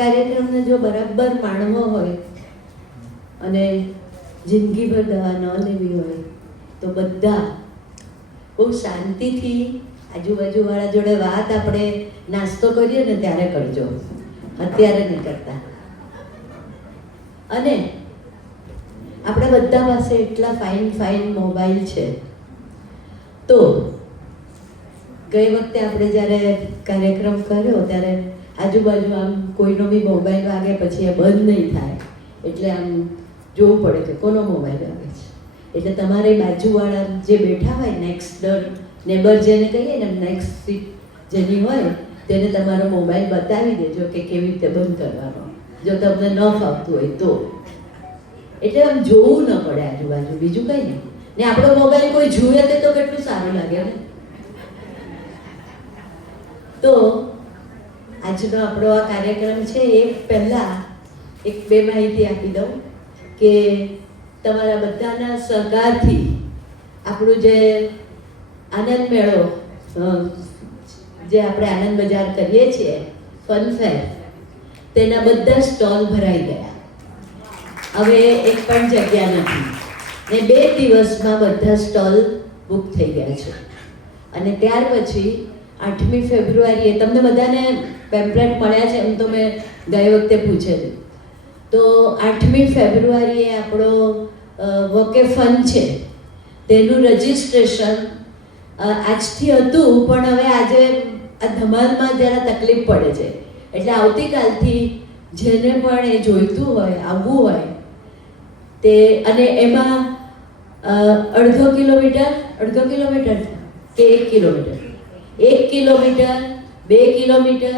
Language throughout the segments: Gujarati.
કાર્યક્રમને જો બરાબર માણવો હોય અને જિંદગીભર દવા ન લેવી હોય તો બધા બહુ શાંતિથી આજુબાજુવાળા જોડે વાત આપણે નાસ્તો કરીએ ને ત્યારે કરજો, અત્યારે નહીં કરતા. અને આપણે બધા પાસે એટલા ફાઇન મોબાઈલ છે. તો ગઈ વખતે આપણે જ્યારે કાર્યક્રમ કર્યો ત્યારે આજુબાજુ આમ કોઈનો બી મોબાઈલ વાગે પછી એ બંધ નહીં થાય એટલે આમ જોવું પડે કે કોનો મોબાઈલ વાગે છે. એટલે તમારે બાજુવાળા જે બેઠા હોય નેક્સ્ટ નેબર જેને કહીએ ને, નેક્સ્ટ સીટ જેની હોય તેને તમારો મોબાઈલ બતાવી દેજો કે કેવી રીતે બંધ કરવાનો, જો તમને ન ફાવતું હોય તો. એટલે આમ જોવું ન પડે આજુબાજુ, બીજું કંઈ નહીં. ને આપણો મોબાઈલ કોઈ જુએ તો કેટલું સારું લાગે ને. તો આજનો આપણો આ કાર્યક્રમ છે એ પહેલાં એક બે માહિતી આપી દઉં કે તમારા બધાના સહકારથી આપણું જે આનંદ મેળો જે આપણે આનંદ બજાર કરીએ છીએ ફન ફેર, તેના બધા સ્ટોલ ભરાઈ ગયા. હવે એક પણ જગ્યા નથી ને 2 દિવસમાં બધા સ્ટોલ બુક થઈ ગયા છે. અને ત્યાર પછી 8મી ફેબ્રુઆરીએ તમને બધાને પેમ્પલેટ મળ્યા છે એમ તો મેં ગઈ વખતે પૂછેલું. તો 8મી ફેબ્રુઆરીએ આપણો વોકે ફન છે તેનું રજિસ્ટ્રેશન આજથી હતું, પણ હવે આજે આ ધમાલમાં જરા તકલીફ પડે છે. એટલે આવતીકાલથી જેને પણ એ જોઈતું હોય, આવવું હોય તે, અને એમાં અડધો કિલોમીટર કે 1 કિલોમીટર, 1 કિલોમીટર, 2 કિલોમીટર,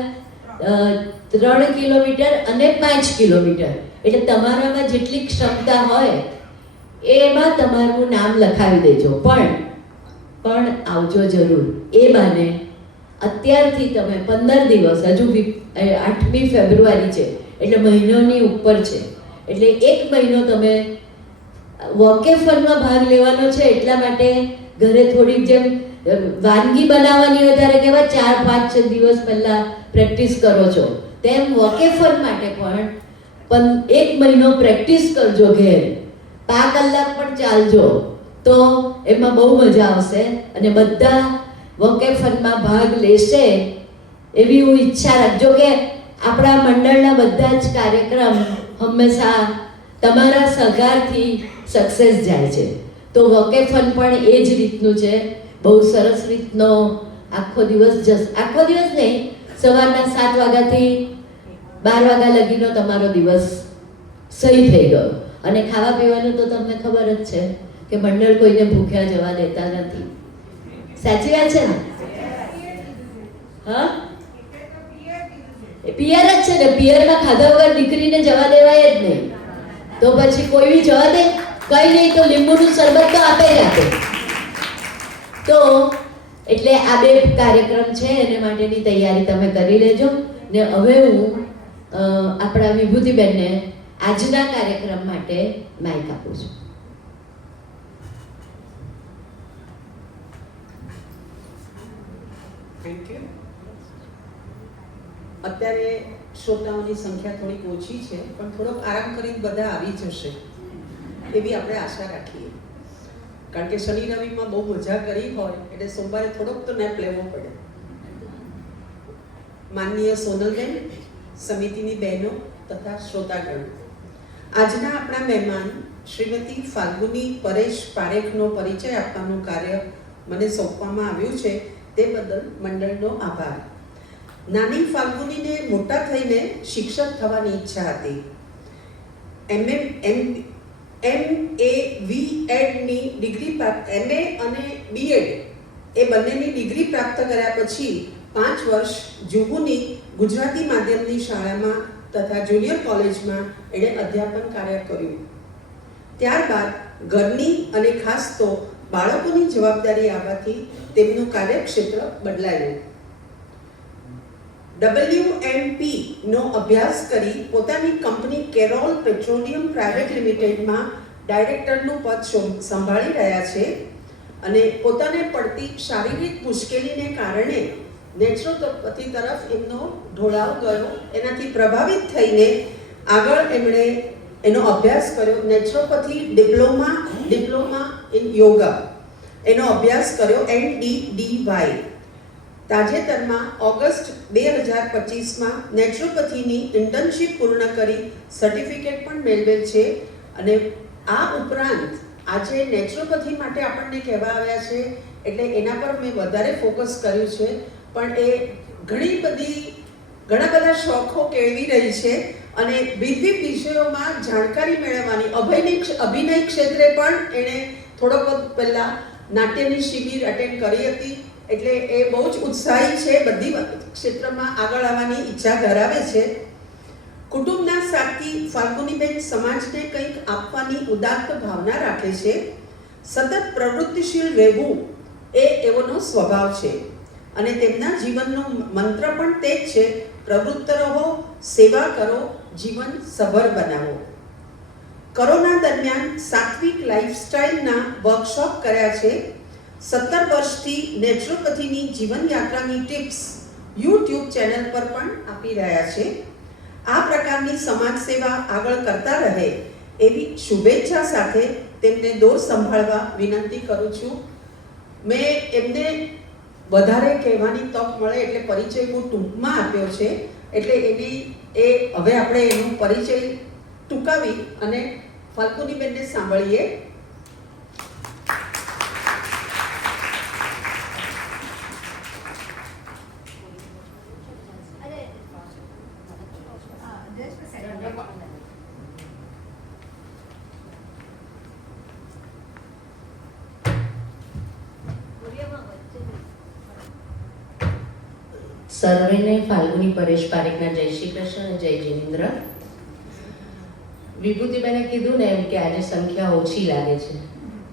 3 કિલોમીટર અને 5 કિલોમીટર, એટલે તમારામાં જેટલી ક્ષમતા હોય એમાં તમારું નામ લખાવી દેજો. પણ આવજો જરૂર. એ બાને અત્યારથી તમે 15 દિવસ, હજુ 8મી ફેબ્રુઆરી છે એટલે મહિનોની ઉપર છે, એટલે 1 મહિનો તમે વોકેફનમાં ભાગ લેવાનો છે. એટલા માટે ઘરે થોડીક જેમ વાનગી બનાવવાની હોય ત્યારે કેવા 4-5 દિવસ પહેલા પ્રેક્ટિસ કરો છો, તેમ વોકેફન માટે પણ 1 મહિનો પ્રેક્ટિસ કરજો ઘેર. 5 કલાક પણ ચાલજો તો એમાં બહુ મજા આવશે અને બધા વોકેફનમાં ભાગ લેશે એવી હું ઈચ્છા રાખજો કે આપણા મંડળના બધા જ કાર્યક્રમ હંમેશા તમારા સહકારથી સક્સેસ જાય છે. તો વોકેફન પણ એ જ રીતનું છે, બહુ સરસ રીતનો આખો દિવસ નહીં, સવારના 7 વાગ્યાથી 12 વાગ્યા લગીનો તમારો દિવસ સહી થઈ ગયો. અને ખાવા પીવાનું તો તમને ખબર જ છે કે મંડળ કોઈને ભૂખ્યા જવા દેતા નથી. સાચી વાત છે ને? હા, એ પિયર જ છે ને. પિયરમાં ખાધા વગર દીકરીને જવા દેવાય જ નહીં. તો પછી કોઈ બી જવા દે? કઈ નહીં તો લીંબુનું શરબત તો આપે જ આપે. તો એટલે આ 2 કાર્યક્રમ છે, એને માટેની તૈયારી તમે કરી લેજો. ને હવે હું આપણા વિભૂતિબેનને આજના કાર્યક્રમ માટે માઇક આપું છું. Thank you. અત્યારે શ્રોતાઓની સંખ્યા થોડીક ઓછી છે, પણ થોડોક આરામ કરીને બધા આવી જશે એવી આપણે આશા રાખીએ. કારણ કે શનિ રવિમાં બહુ મજા કરી હોય એટલે સોમવારે થોડોક તો નેપ લેવો પડે. માનનીય સોનલબેન, સમિતિની બહેનો તથા શ્રોતાગણ, આજના આપણા મહેમાન શ્રીમતી ફાલ્ગુની પરેશ પારેખનો પરિચય આપવાનું કાર્ય મને સોંપવામાં આવ્યું છે, તે બદલ મંડળનો આભાર. નાની ફાલ્ગુનીને મોટા થઈને શિક્ષક થવાની ઈચ્છા હતી. MA-VEdની ડિગ્રી પ્રાપ્ત, MA અને BEd એ બંનેની ડિગ્રી પ્રાપ્ત કર્યા પછી 5 વર્ષ જુહુની ગુજરાતી માધ્યમની શાળામાં તથા જુનિયર કોલેજમાં એણે અધ્યાપન કાર્ય કર્યું. ત્યારબાદ ઘરની અને ખાસ તો બાળકોની જવાબદારી આવવાથી તેમનું કાર્યક્ષેત્ર બદલાયું. WMP નો અભ્યાસ કરી પોતાની કંપની કેરોલ પેટ્રોલિયમ પ્રાઇવેટ લિમિટેડમાં ડાયરેક્ટરનું પદ સંભાળી રહ્યા છે અને પોતાને પડતી શારીરિક મુશ્કેલીને કારણે નેચરોપેથી તરફ એમનો ઢોળાવ ગયો. એનાથી પ્રભાવિત થઈને આગળ એમણે એનો અભ્યાસ કર્યો. નેચરોપેથી ડિપ્લોમા ઇન યોગા એનો અભ્યાસ કર્યો, NDDY. તાજેતરમાં ઓગસ્ટ 2025માં નેચરોપેથીની ઇન્ટર્નશિપ પૂર્ણ કરી સર્ટિફિકેટ પણ મેળવેલ છે. અને આ ઉપરાંત આજે નેચરોપેથી માટે આપણને કહેવા આવ્યા છે એટલે એના પર મેં વધારે ફોકસ કર્યું છે. પણ એ ઘણા બધા શોખો કેળવી રહી છે અને વિવિધ વિષયોમાં જાણકારી મેળવવાની અભિનય ક્ષેત્રે પણ એણે થોડોક વખત પહેલાં નાટ્યની શિબિર અટેન્ડ કરી હતી. એટલે એ બહુ જ ઉત્સાહી છે, બધી ક્ષેત્રમાં આગળ આવવાની ઈચ્છા ધરાવે છે. કુટુંબના સાથી ફાલ્ગુનીબેન સમાજને કંઈક આપવાની ઉદાત્ત ભાવના રાખે છે. સતત પ્રવૃત્તિશીલ રહેવું એ એવોનો સ્વભાવ છે અને તેમના જીવનનો મંત્ર પણ તે જ છે, પ્રવૃત્ત રહો, સેવા કરો, જીવન સભર બનાવો. કોરોના દરમિયાન સાત્વિક લાઈફસ્ટાઈલના વર્કશોપ કર્યા છે. 17 વર્ષથી નેચરોપેથીની જીવનયાત્રાની ટિપ્સ YouTube ચેનલ પર પણ આપી રહ્યા છે. આ પ્રકારની સમાજ સેવા આગળ કરતા રહે એવી શુભેચ્છા સાથે તેમને દોર સંભાળવા વિનંતી કરું છું. મેં એમને વધારે કહેવાની તક મળે એટલે પરિચય બહુ ટૂંકમાં આપ્યો છે, એટલે હવે આપણે એનો પરિચય ટૂંકાવી અને ફાલ્ગુનીબેનને સાંભળીએ. સર્વેને ફાલ્ગુની પરેશ પારેખના જય શ્રી કૃષ્ણ અને જય જિનેન્દ્ર. વિભૂતિબેને કીધું ને એમ કે આજે સંખ્યા ઓછી લાગે છે,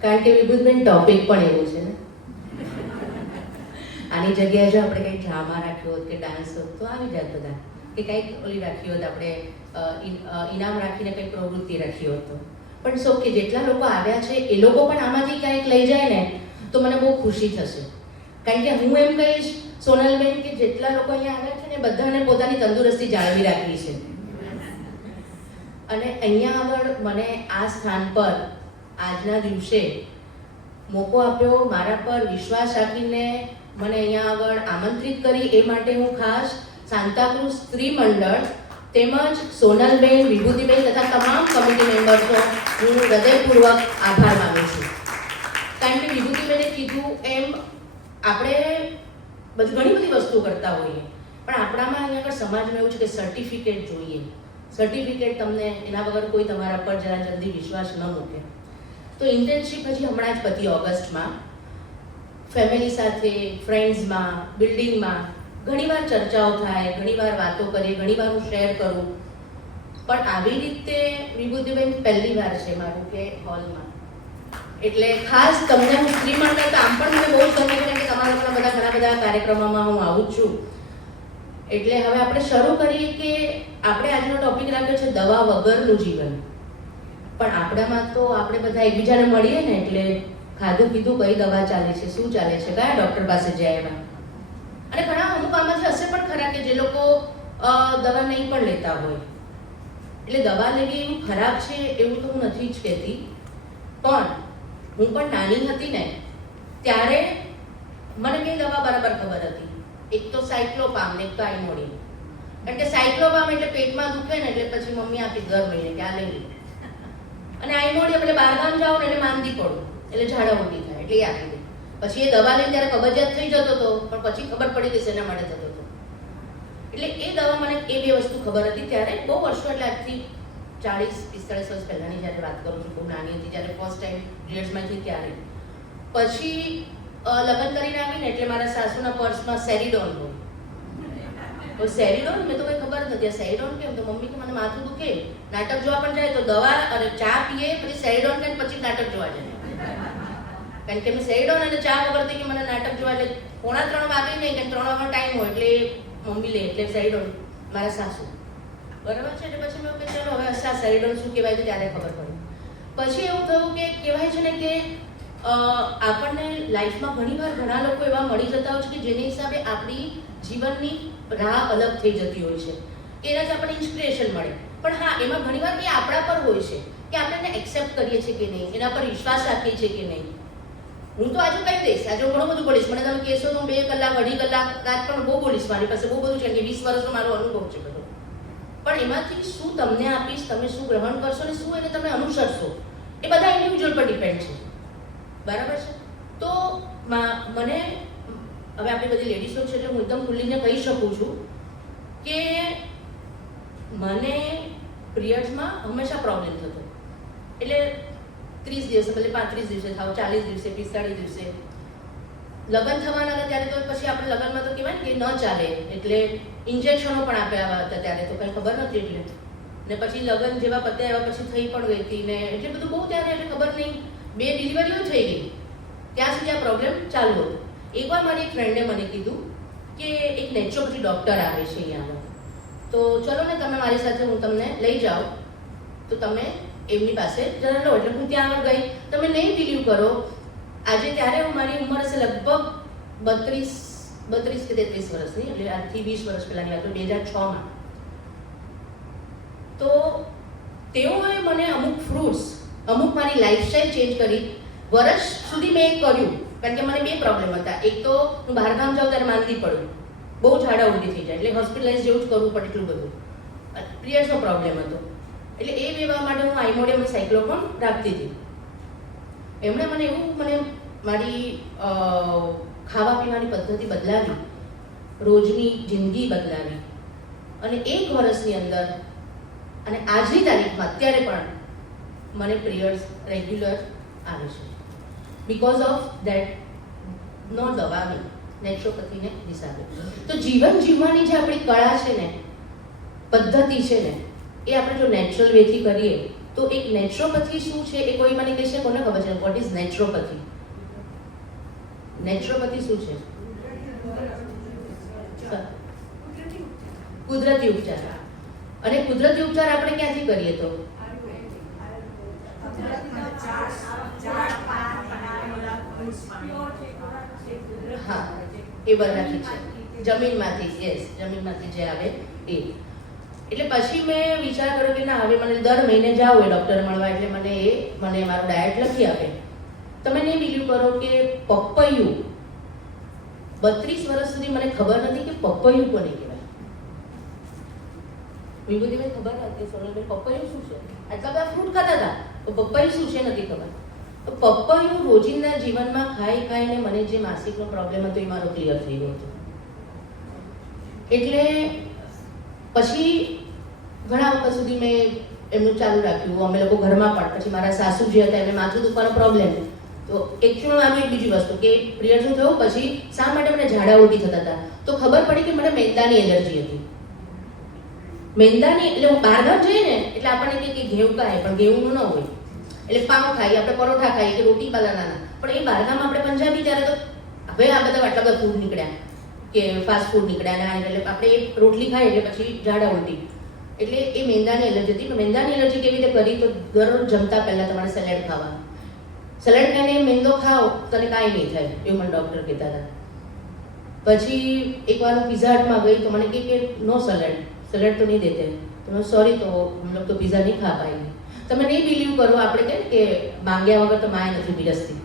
કારણ કે વિભૂતિબેન ટોપિક પણ એવું છે ને. આની જગ્યાએ જો આપણે કંઈક ડ્રામા રાખ્યો હોત કે ડાન્સ હોત તો આવી જાત બધા, કે કંઈક ઓલી રાખી હોત આપણે ઇનામ રાખીને કંઈક પ્રવૃત્તિ રાખી હોત તો. પણ સો કે જેટલા લોકો આવ્યા છે એ લોકો પણ આમાંથી ક્યાંક લઈ જાય ને તો મને બહુ ખુશી થશે. કારણ કે હું એમ કહીશ સોનલબેન કે જેટલા લોકો અહીંયા આવ્યા છે ને બધાને પોતાની તંદુરસ્તી જાળવી રાખવી છે. અને અહીંયા આગળ મને આ સ્થાન પર આજના દિવસે મોકો આપ્યો, મારા પર વિશ્વાસ રાખીને મને અહીંયા આગળ આમંત્રિત કરી, એ માટે હું ખાસ સાંતાક્રુઝ સ્ત્રી મંડળ તેમજ સોનલબેન, વિભૂતિબેન તથા તમામ કમિટી મેમ્બર્સનો હું હૃદયપૂર્વક આભાર માનું છું. કારણ કે વિભૂતિબેને કીધું એમ આપણે ઘણી બધી વસ્તુઓ કરતા હોઈએ, પણ આપણામાં અહીંયા આગળ સમાજમાં એવું છે કે સર્ટિફિકેટ જોઈએ. સર્ટિફિકેટ તમને એના વગર કોઈ તમારા પર જરા જલ્દી વિશ્વાસ ન મૂકે. તો ઇન્ટર્નશિપ હજી હમણાં જ પતી ઓગસ્ટમાં. ફેમિલી સાથે, ફ્રેન્ડ્સમાં, બિલ્ડિંગમાં ઘણીવાર ચર્ચાઓ થાય, ઘણીવાર વાતો કરીએ, ઘણીવાર હું શેર કરું. પણ આવી રીતે વિભૂતિબેન પહેલી વાર છે મારું કે હોલમાં. એટલે ખાસ તમને હું સ્ત્રી મંડળ તો આમ પણ મને બહુ જ ગમે છે કે તમારા ઘણા બધા કાર્યક્રમોમાં હું આવું છું. એટલે હવે આપણે શરૂ કરીએ કે આપણે આજનો ટોપિક રાખ્યો છે દવા વગરનું જીવન. પણ આપણામાં તો આપણે બધા એકબીજાને મળીએ ને એટલે ખાધું પીધું કઈ દવા ચાલે છે, શું ચાલે છે, કયા ડૉક્ટર પાસે જાય એમાં. અને ઘણા અમુક આમાંથી હશે પણ ખરા કે જે લોકો દવા નહીં પણ લેતા હોય. એટલે દવા લેવી એવું ખરાબ છે એવું તો હું નથી જ કહેતી, પણ હું પણ નાની હતી ને ત્યારે મને બે દવા બરાબર ખબર હતી. એક તો સાયક્લોપામ ને એક તો આઈમોડી. કારણ કે સાયક્લોપામ એટલે પેટમાં દુખે ને એટલે પછી મમ્મી આપી દર મહિને કે આ લઈ લે. અને આઈમોડી એટલે બહારગામ જાઓ ને એટલે માંદી પડું એટલે ઝાડા ઉલટી થાય એટલે એ આપી દે. પછી એ દવા લઈને ત્યારે કબજિયાત થઈ જતો હતો, પણ પછી ખબર પડી કે શેના માટે થતો હતો. એટલે એ દવા મને એ બે વસ્તુ ખબર હતી ત્યારે, બહુ વર્ષો એટલે આજથી 40-45 વર્ષ પહેલાની જ્યારે વાત કરું છું, બહુ નાની હતી જ્યારે ફર્સ્ટ ટાઈમ પિરિયડ્સમાંથી ત્યારે. પછી લગ્ન કરીને આવીને એટલે મારા સાસુના પર્સમાં સેરીડોન હોય. તો સેરીડોન મેં તો કંઈ ખબર નથી સેરીડોન કેમ, તો મમ્મી કે મને માથું દુખે, નાટક જોવા પણ જાય તો દવા અને ચા પીએ, પછી સેરીડોન ખાઈને પછી નાટક જોવા જાય. કારણ કે મેં સેરીડોન અને ચા વગરથી કે મને નાટક જોવા એટલે 2:45 વાગે નહીં કે 3 વાગ્યાનો ટાઈમ હોય એટલે મમ્મી લે એટલે સેરીડોન મારા સાસુ બરાબર છે. એટલે પછી મેં કે ચલો હવે સેરીડોન શું કહેવાય તો ત્યારે ખબર પડી. પછી એવું થયું કે કહેવાય છે ને કે આપણને લાઈફમાં ઘણીવાર ઘણા લોકો એવા મળી જતા હોય છે કે જેની હિસાબે આપણી જીવનની રાહ અલગ થઈ જતી હોય છે કે એનાથી આપણને ઇન્સ્પિરેશન મળે. પણ હા, એમાં ઘણીવાર એ આપણા પર હોય છે કે આપણે એને એક્સેપ્ટ કરીએ છીએ કે નહીં, એના પર વિશ્વાસ રાખીએ છીએ કે નહીં. હું તો આજે કહી દઈશ, આજે હું ઘણું બધું બોલીશ, મને તમે કહેશો તો 2 કલાક 2.5 કલાક રાત પણ બહુ બોલીશ, મારી પાસે બહુ બધું છે કે 20 વર્ષનો મારો અનુભવ છે બધો. પણ એમાંથી શું તમને આપીશ, તમે શું ગ્રહણ કરશો ને શું એને તમે અનુસરશો, એ બધા ઇન્ડિવિજ્યુઅલ પર ડિપેન્ડ છે. બરાબર છે? તો મને હવે આપણી બધી લેડીઝો છે એટલે હું એકદમ ખુલ્લીને કહી શકું છું કે મને પિરિયડ્સમાં હંમેશા પ્રોબ્લેમ થતો. એટલે 30 દિવસે, ભલે 35 દિવસે થાવ, 40 દિવસે, 45 દિવસે લગ્ન થવાના હતા ત્યારે તો પછી આપણે લગ્નમાં તો કહેવાય ને કે ન ચાલે, એટલે ઇન્જેક્શનો પણ આપ્યા હતા ત્યારે તો કંઈ ખબર નથી. એટલે ને પછી લગ્ન જેવા પત્યા એવા પછી થઈ પણ ગઈ હતી ને એટલે બધું બહુ ત્યારે એટલે ખબર નહીં, 2 ડિલિવરીઓ થઈ ગઈ ત્યાં સુધી આ પ્રોબ્લેમ ચાલુ હતો. એકવાર મારી એક ફ્રેન્ડે મને કીધું કે એક નેચરોપેથી ડૉક્ટર આવે છે અહીંયાનો, તો ચલો ને તમે મારી સાથે, હું તમને લઈ જાઉં તો તમે એમની પાસે જરા લો. એટલે હું ત્યાં આગળ ગઈ. તમે નહીં બિલીવ કરો, આજે ત્યારે મારી ઉંમર હશે લગભગ 32 કે 33 વર્ષની, એટલે આજથી 20 વર્ષ પહેલાંની વાત, 2006માં. તો તેઓએ મને અમુક ફ્રૂટ્સ, અમુક મારી લાઈફસ્ટાઈલ ચેન્જ કરી. વર્ષ સુધી મેં કર્યું કારણ કે મને 2 પ્રોબ્લેમ હતા. એક તો હું બહારગામ જાઉં ત્યારે માંદી પડું, બહુ ઝાડા ઉલટી થઈ જાય, એટલે હોસ્પિટલાઇઝ જેવું જ કરવું પડે એટલું બધું. પિરિયડ્સનો પ્રોબ્લેમ હતો, એટલે એ વેવા માટે હું આઈમોડિયમ સાયક્લોકોન રાખતી હતી. એમણે મને મારી ખાવા પીવાની પદ્ધતિ બદલાવી, રોજની જિંદગી બદલાવી, અને 1 વર્ષની અંદર અને આજની તારીખમાં અત્યારે પણ મને પિરિયડ્સ રેગ્યુલર આવે છે. બિકોઝ ઓફ દેટ નો દવાની નેચરોપેથીને હિસાબે. તો જીવન જીવવાની જે આપણી કળા છે ને, પદ્ધતિ છે ને, એ આપણે જો નેચરલ વેથી કરીએ તો એક નેચરોપેથી શું છે એ કોઈ મને કહેશે, કોને ખબર છે વોટ ઇઝ નેચરોપેથી? નેચરોપેથી શું છે? કુદરતી ઉપચાર. અને કુદરતી ઉપચાર આપણે ક્યાંથી કરીએ? તો હા, એ બરાબર છે, જમીનમાંથી. યસ, જમીનમાંથી જે આવે એ. એટલે પછી મેં વિચાર કર્યો કે ના, હવે મને દર મહિને જાઉં એ ડૉક્ટર મળવા, એટલે મને મારું ડાયટ લખી આપે. તમે નહીં બિલીવ કરો કે પપૈયું 32 વર્ષ સુધી મને ખબર નથી કે પપૈયું કોને કહેવાય. વિભૂતિભાઈ ખબર હતી, સોનલભાઈ પપૈયું શું છે? આટલા બધા ફ્રૂટ ખાતા હતા, તો પપૈયું શું છે નથી ખબર. તો પપૈયું રોજિંદા જીવનમાં ખાઈને મને જે માસિકનો પ્રોબ્લેમ હતો એ મારો ક્લિયર થઈ ગયો હતો. એટલે પછી ઘણા વખત સુધી મેં એમનું ચાલુ રાખ્યું. અમે લોકો ઘરમાં પણ, પછી મારા સાસુ જે હતા એમને માથું દુખવાનો પ્રોબ્લેમ. તો એકચ્યુઅલ આવી એક બીજી વસ્તુ કે પિરિયડ્સ થયું પછી શા માટે મને ઝાડા ઉલટી થતા હતા, તો ખબર પડી કે મને મેંદાની એલર્જી હતી. મેંદાની એટલે હું બહારગામ જઈએ ને એટલે આપણને કે ઘેવું ખાય, પણ ઘેવું ન હોય. એટલે પાઉં ખાઈએ, આપણે પરોઠા ખાઈએ કે રોટી પાલાના, પણ એ બહારગામ આપણે પંજાબી ત્યારે તો હવે આ બધા આટલા બધા ફૂડ નીકળ્યા કે ફાસ્ટ ફૂડ નીકળ્યા, એટલે આપણે એ રોટલી ખાઈએ એટલે પછી ઝાડા ઉલટી. એટલે એ મેંદાની એલર્જી હતી. મેંદાની એલર્જી કેવી રીતે કરી? તો દરરોજ જમતા પહેલાં તમારે સલાડ ખાવા. સલાડ ખાઈને મેંદો ખાઓ તને કાંઈ નહીં થાય, એવું મને ડૉક્ટર કહેતા હતા. પછી એકવાર હું પિઝા હટમાં ગઈ તો મને કહે કે નો સલાડ તો નહીં દેતે. તો મેં સોરી, તો હમ લોગ તો પિઝા નહીં ખા પાએંગે. તમે નહીં બિલીવ કરો, આપણે કહે કે માંગ્યા વગર તો માય નથી પીરસતી.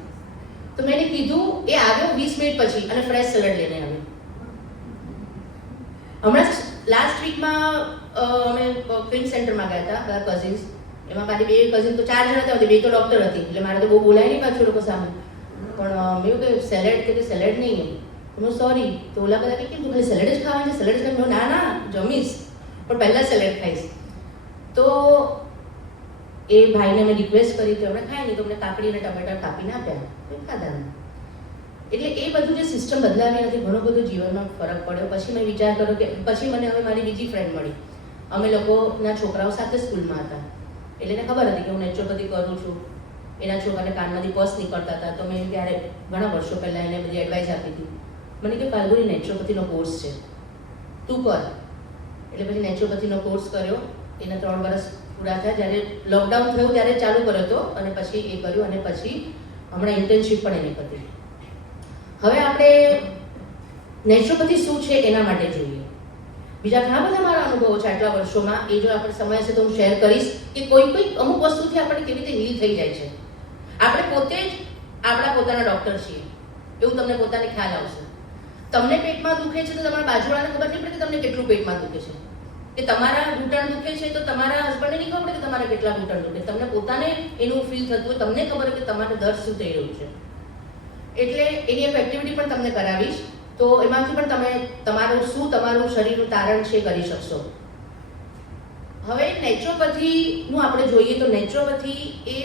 તો મેં એને કીધું, એ આવ્યો 20 મિનિટ પછી અને ફ્રેશ સલાડ લઈને આવ્યો. હમણાં લાસ્ટ વીકમાં અમે ફિલ્મ સેન્ટરમાં ગયા હતા બધા કઝિન્સ. એમાં મારી 2 કઝિન તો 4 જણા હતા, 2 તો ડૉક્ટર હતી, એટલે મારે તો બહુ બોલાય નહીં પાછું લોકો સામે. પણ મેં એવું કહ્યું સેલેડ, કે સેલેડ નહીં એમ. હું સોરી. તો ઓલા બધા કે તું ખાલી સેલેડ જ ખાવાનું છે? સેલેડ જ ખાઈ? ના જમીશ, પણ પહેલાં સેલેડ ખાઈશ. તો એ ભાઈને મેં રિક્વેસ્ટ કરી તો એમણે ખાય નહીં, તો અમને કાકડી અને ટમેટર કાપીને આપ્યા, ખાધા. એટલે એ બધું જે સિસ્ટમ બદલાવી નથી, ઘણો બધો જીવનમાં ફરક પડ્યો. પછી મેં વિચાર કર્યો કે પછી મને હવે મારી બીજી ફ્રેન્ડ મળી. અમે લોકોના છોકરાઓ સાથે સ્કૂલમાં હતા, એટલે એને ખબર હતી કે હું નેચરોપેથી કરું છું. એના છોકરાને કાનમાંથી પસ નીકળતા હતા, તો મેં ત્યારે ઘણા વર્ષો પહેલાં એને બધી એડવાઇસ આપી હતી. મને કે ફાલ્ગુની નેચરોપેથીનો કોર્સ છે, તું કર. એટલે પછી નેચરોપેથીનો કોર્સ કર્યો. એના 3 વર્ષ પૂરા થયા. જ્યારે લોકડાઉન થયું ત્યારે ચાલુ કર્યો હતો, અને પછી એ કર્યું. અને પછી હમણાં ઇન્ટર્નશિપ પણ એની પતી. હવે આપણે નેચરોપેથી શું છે એના માટે જોઈએ. બીજા ઘણા બધા મારા અનુભવો છે આટલા વર્ષોમાં, એ જો આપણે સમય હશે તો હું શેર કરીશ કે કોઈ અમુક વસ્તુથી આપણે કેવી રીતે હીલ થઈ જાય છે. આપણે પોતે જ આપણા પોતાના ડૉક્ટર છીએ એવું તમને પોતાને ખ્યાલ આવશે. તમને પેટમાં દુખે છે તો તમારા બાજુવાળાને ખબર નહીં પડે કે તમને કેટલું પેટમાં દુખે છે, કે તમારા ઘૂંટણ દુખે છે તો તમારા હસબન્ડને નહીં ખબર પડે કે તમારા કેટલા ઘૂંટણ દુખે. તમને પોતાને એનું ફીલ થતું હોય, તમને ખબર હોય કે તમારે દર્દ શું થઈ રહ્યું છે. એટલે એની એક એક્ટિવિટી પણ તમને કરાવીશ, તો એમાંથી પણ તમે તમારું શરીરનું તારણ છે કરી શકશો. હવે નેચરોપેથીનું આપણે જોઈએ તો નેચરોપેથી એ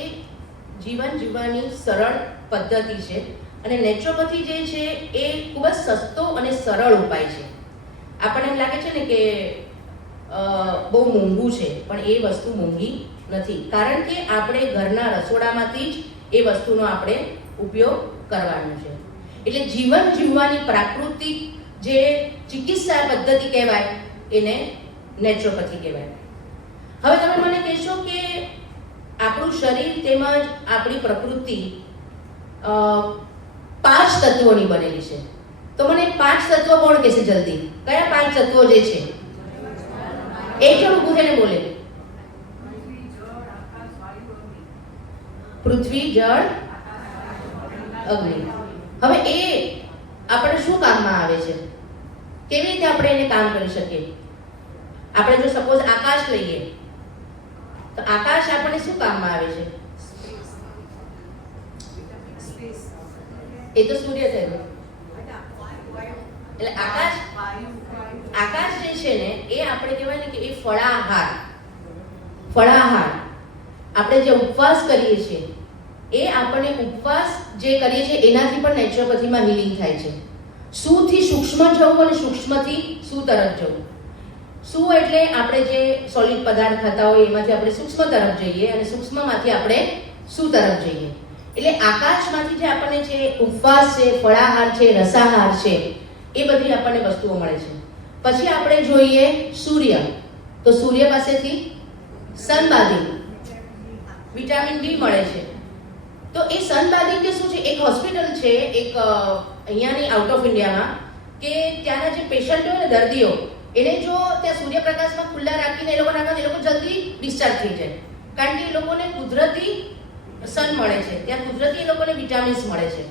જીવન જીવવાની સરળ પદ્ધતિ છે અને નેચરોપેથી જે છે એ ખૂબ જ સસ્તો અને સરળ ઉપાય છે. આપણને એમ લાગે છે ને કે બહુ મોંઘું છે, પણ એ વસ્તુ મોંઘી નથી, કારણ કે આપણે ઘરના રસોડામાંથી જ એ વસ્તુનો આપણે ઉપયોગ કરવાનો છે. એટલે જીવન જીવવાની પ્રાકૃતિક જે ચિકિત્સા પદ્ધતિ કહેવાય એને નેચરોપેથી કહેવાય. હવે તમે મને કહેશો કે આપણું શરીર તેમજ આપણી પ્રકૃતિ 5 તત્વોની બનેલી છે, તો મને 5 તત્વો કોણ કહેશે જલ્દી? કયા 5 તત્વો જે છે? એક જણ ઊભું થઈને બોલે. પૃથ્વી, જળ, અગ્નિ. હવે એ આપણે શું કામમાં આવે છે? કેવી રીતે આપણે એને કામ કરી શકીએ? આપણે જો સપોઝ આકાશ લઈએ તો આકાશ આપણને શું કામમાં આવે છે? એ તો સૂર્ય થયો. એટલે આકાશ જે છે ને એ આપણે કહેવાય ને કે એ ફળાહાર આપણે જે ઉપવાસ કરીએ છીએ એ આપણે ઉપવાસ જે કરીએ છીએ એનાથી પણ નેચરોપેથીમાં હીલિંગ થાય છે. સુથી સૂક્ષ્મ જવું અને સૂક્ષ્મથી સુ તરફ જવું. સુ એટલે આપણે જે સોલિડ પદાર્થ ખાતા હોય એમાંથી આપણે સૂક્ષ્મ તરફ જઈએ અને સૂક્ષ્મમાંથી આપણે સુ તરફ જઈએ. એટલે આકાશમાંથી જે આપણને જે ઉપવાસ છે, ફળાહાર છે, રસાહાર છે, એ બધી આપણને વસ્તુઓ મળે છે. પછી આપણે જોઈએ સૂર્ય, તો સૂર્ય પાસેથી સનબાથિંગ, વિટામિન ડી મળે છે. તો એ સનબાથિંગ કે શું છે? એક હોસ્પિટલ છે એક અહીંયાની આઉટ ઓફ ઇન્ડિયામાં, કે ત્યાંના જે પેશન્ટ હોય ને, દર્દીઓ, એને જો ત્યાં સૂર્યપ્રકાશમાં ખુલ્લા રાખીને એ લોકો નાખે, એ લોકો જલ્દી ડિસ્ચાર્જ થઈ જાય, કારણ કે એ લોકોને કુદરતી સન મળે છે, ત્યાં કુદરતી એ લોકોને વિટામિન્સ મળે છે.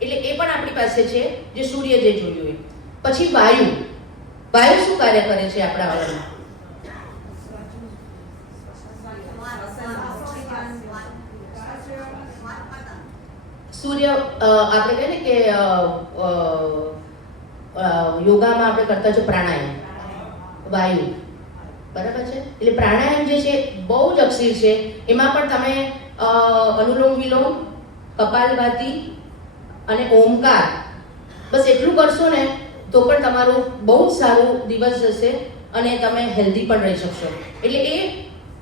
એટલે એ પણ આપણી પાસે છે, જે સૂર્ય જે જોયું હોય. પછી વાયુ શું કાર્ય કરે છે આપણા વાળામાં? સૂર્ય આપણે કહીએ ને કે યોગામાં આપણે કરતા છો પ્રાણાયામ, વાયુ, બરાબર છે. એટલે પ્રાણાયામ જે છે બહુ જ અક્ષીર છે. એમાં પણ તમે અનુલોમ વિલોમ, કપાલભાતિ અને ઓમકાર બસ એટલું કરશો ને તો પણ તમારું બહુ જ સારું દિવસ જશે અને તમે હેલ્ધી પણ રહી શકશો. એટલે એ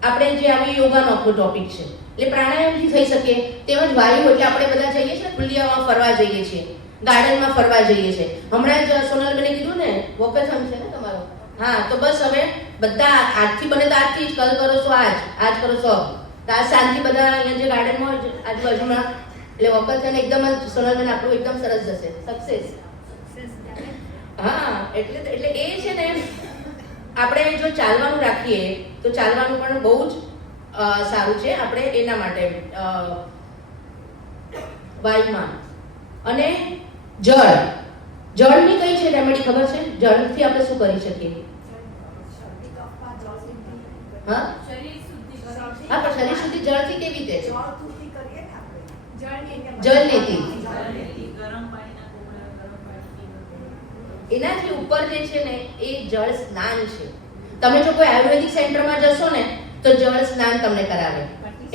આપણે જે આવી યોગાનો આખો ટોપિક છે. એટલે પ્રાણાયામથી થઈ શકે. તેમજ વાયુ એટલે આપણે બધા જઈએ છીએ ખુલ્લી હવામાં ફરવા જઈએ છીએ, ગાર્ડનમાં ફરવા જઈએ છીએ. હમણાં જ સોનલબેને કીધું ને વોકેથોન છે ને તમારો, હા, તો બસ હવે બધા આજથી બને તો આજથી જ, કલ કરો છો આજ કરો છો, તો આજ શાંતિ બધા અહીંયા જે ગાર્ડનમાં આજુબાજુમાં, એટલે વોકેથોન એકદમ જ સોનલબેન આપણું એકદમ સરસ જશે, સક્સેસ. હા, એટલે એ છે ને, આપણે જો ચાલવાનું રાખીએ તો ચાલવાનું પણ બહુ જ સારું છે આપણે એના માટે વાયુમાં. અને જળની કઈ છે રેમેડી ખબર છે? જળથી આપણે શું કરી શકીએ? હા, પણ શરીર સુધી જળથી કેવી રીતે? જળનીતિ. એનાથી ઉપર જે છે ને એ જળ સ્નાન છે. તમે જો કોઈ આયુર્વેદિક સેન્ટરમાં જશો ને તો જળ સ્નાન તમને કરાવે.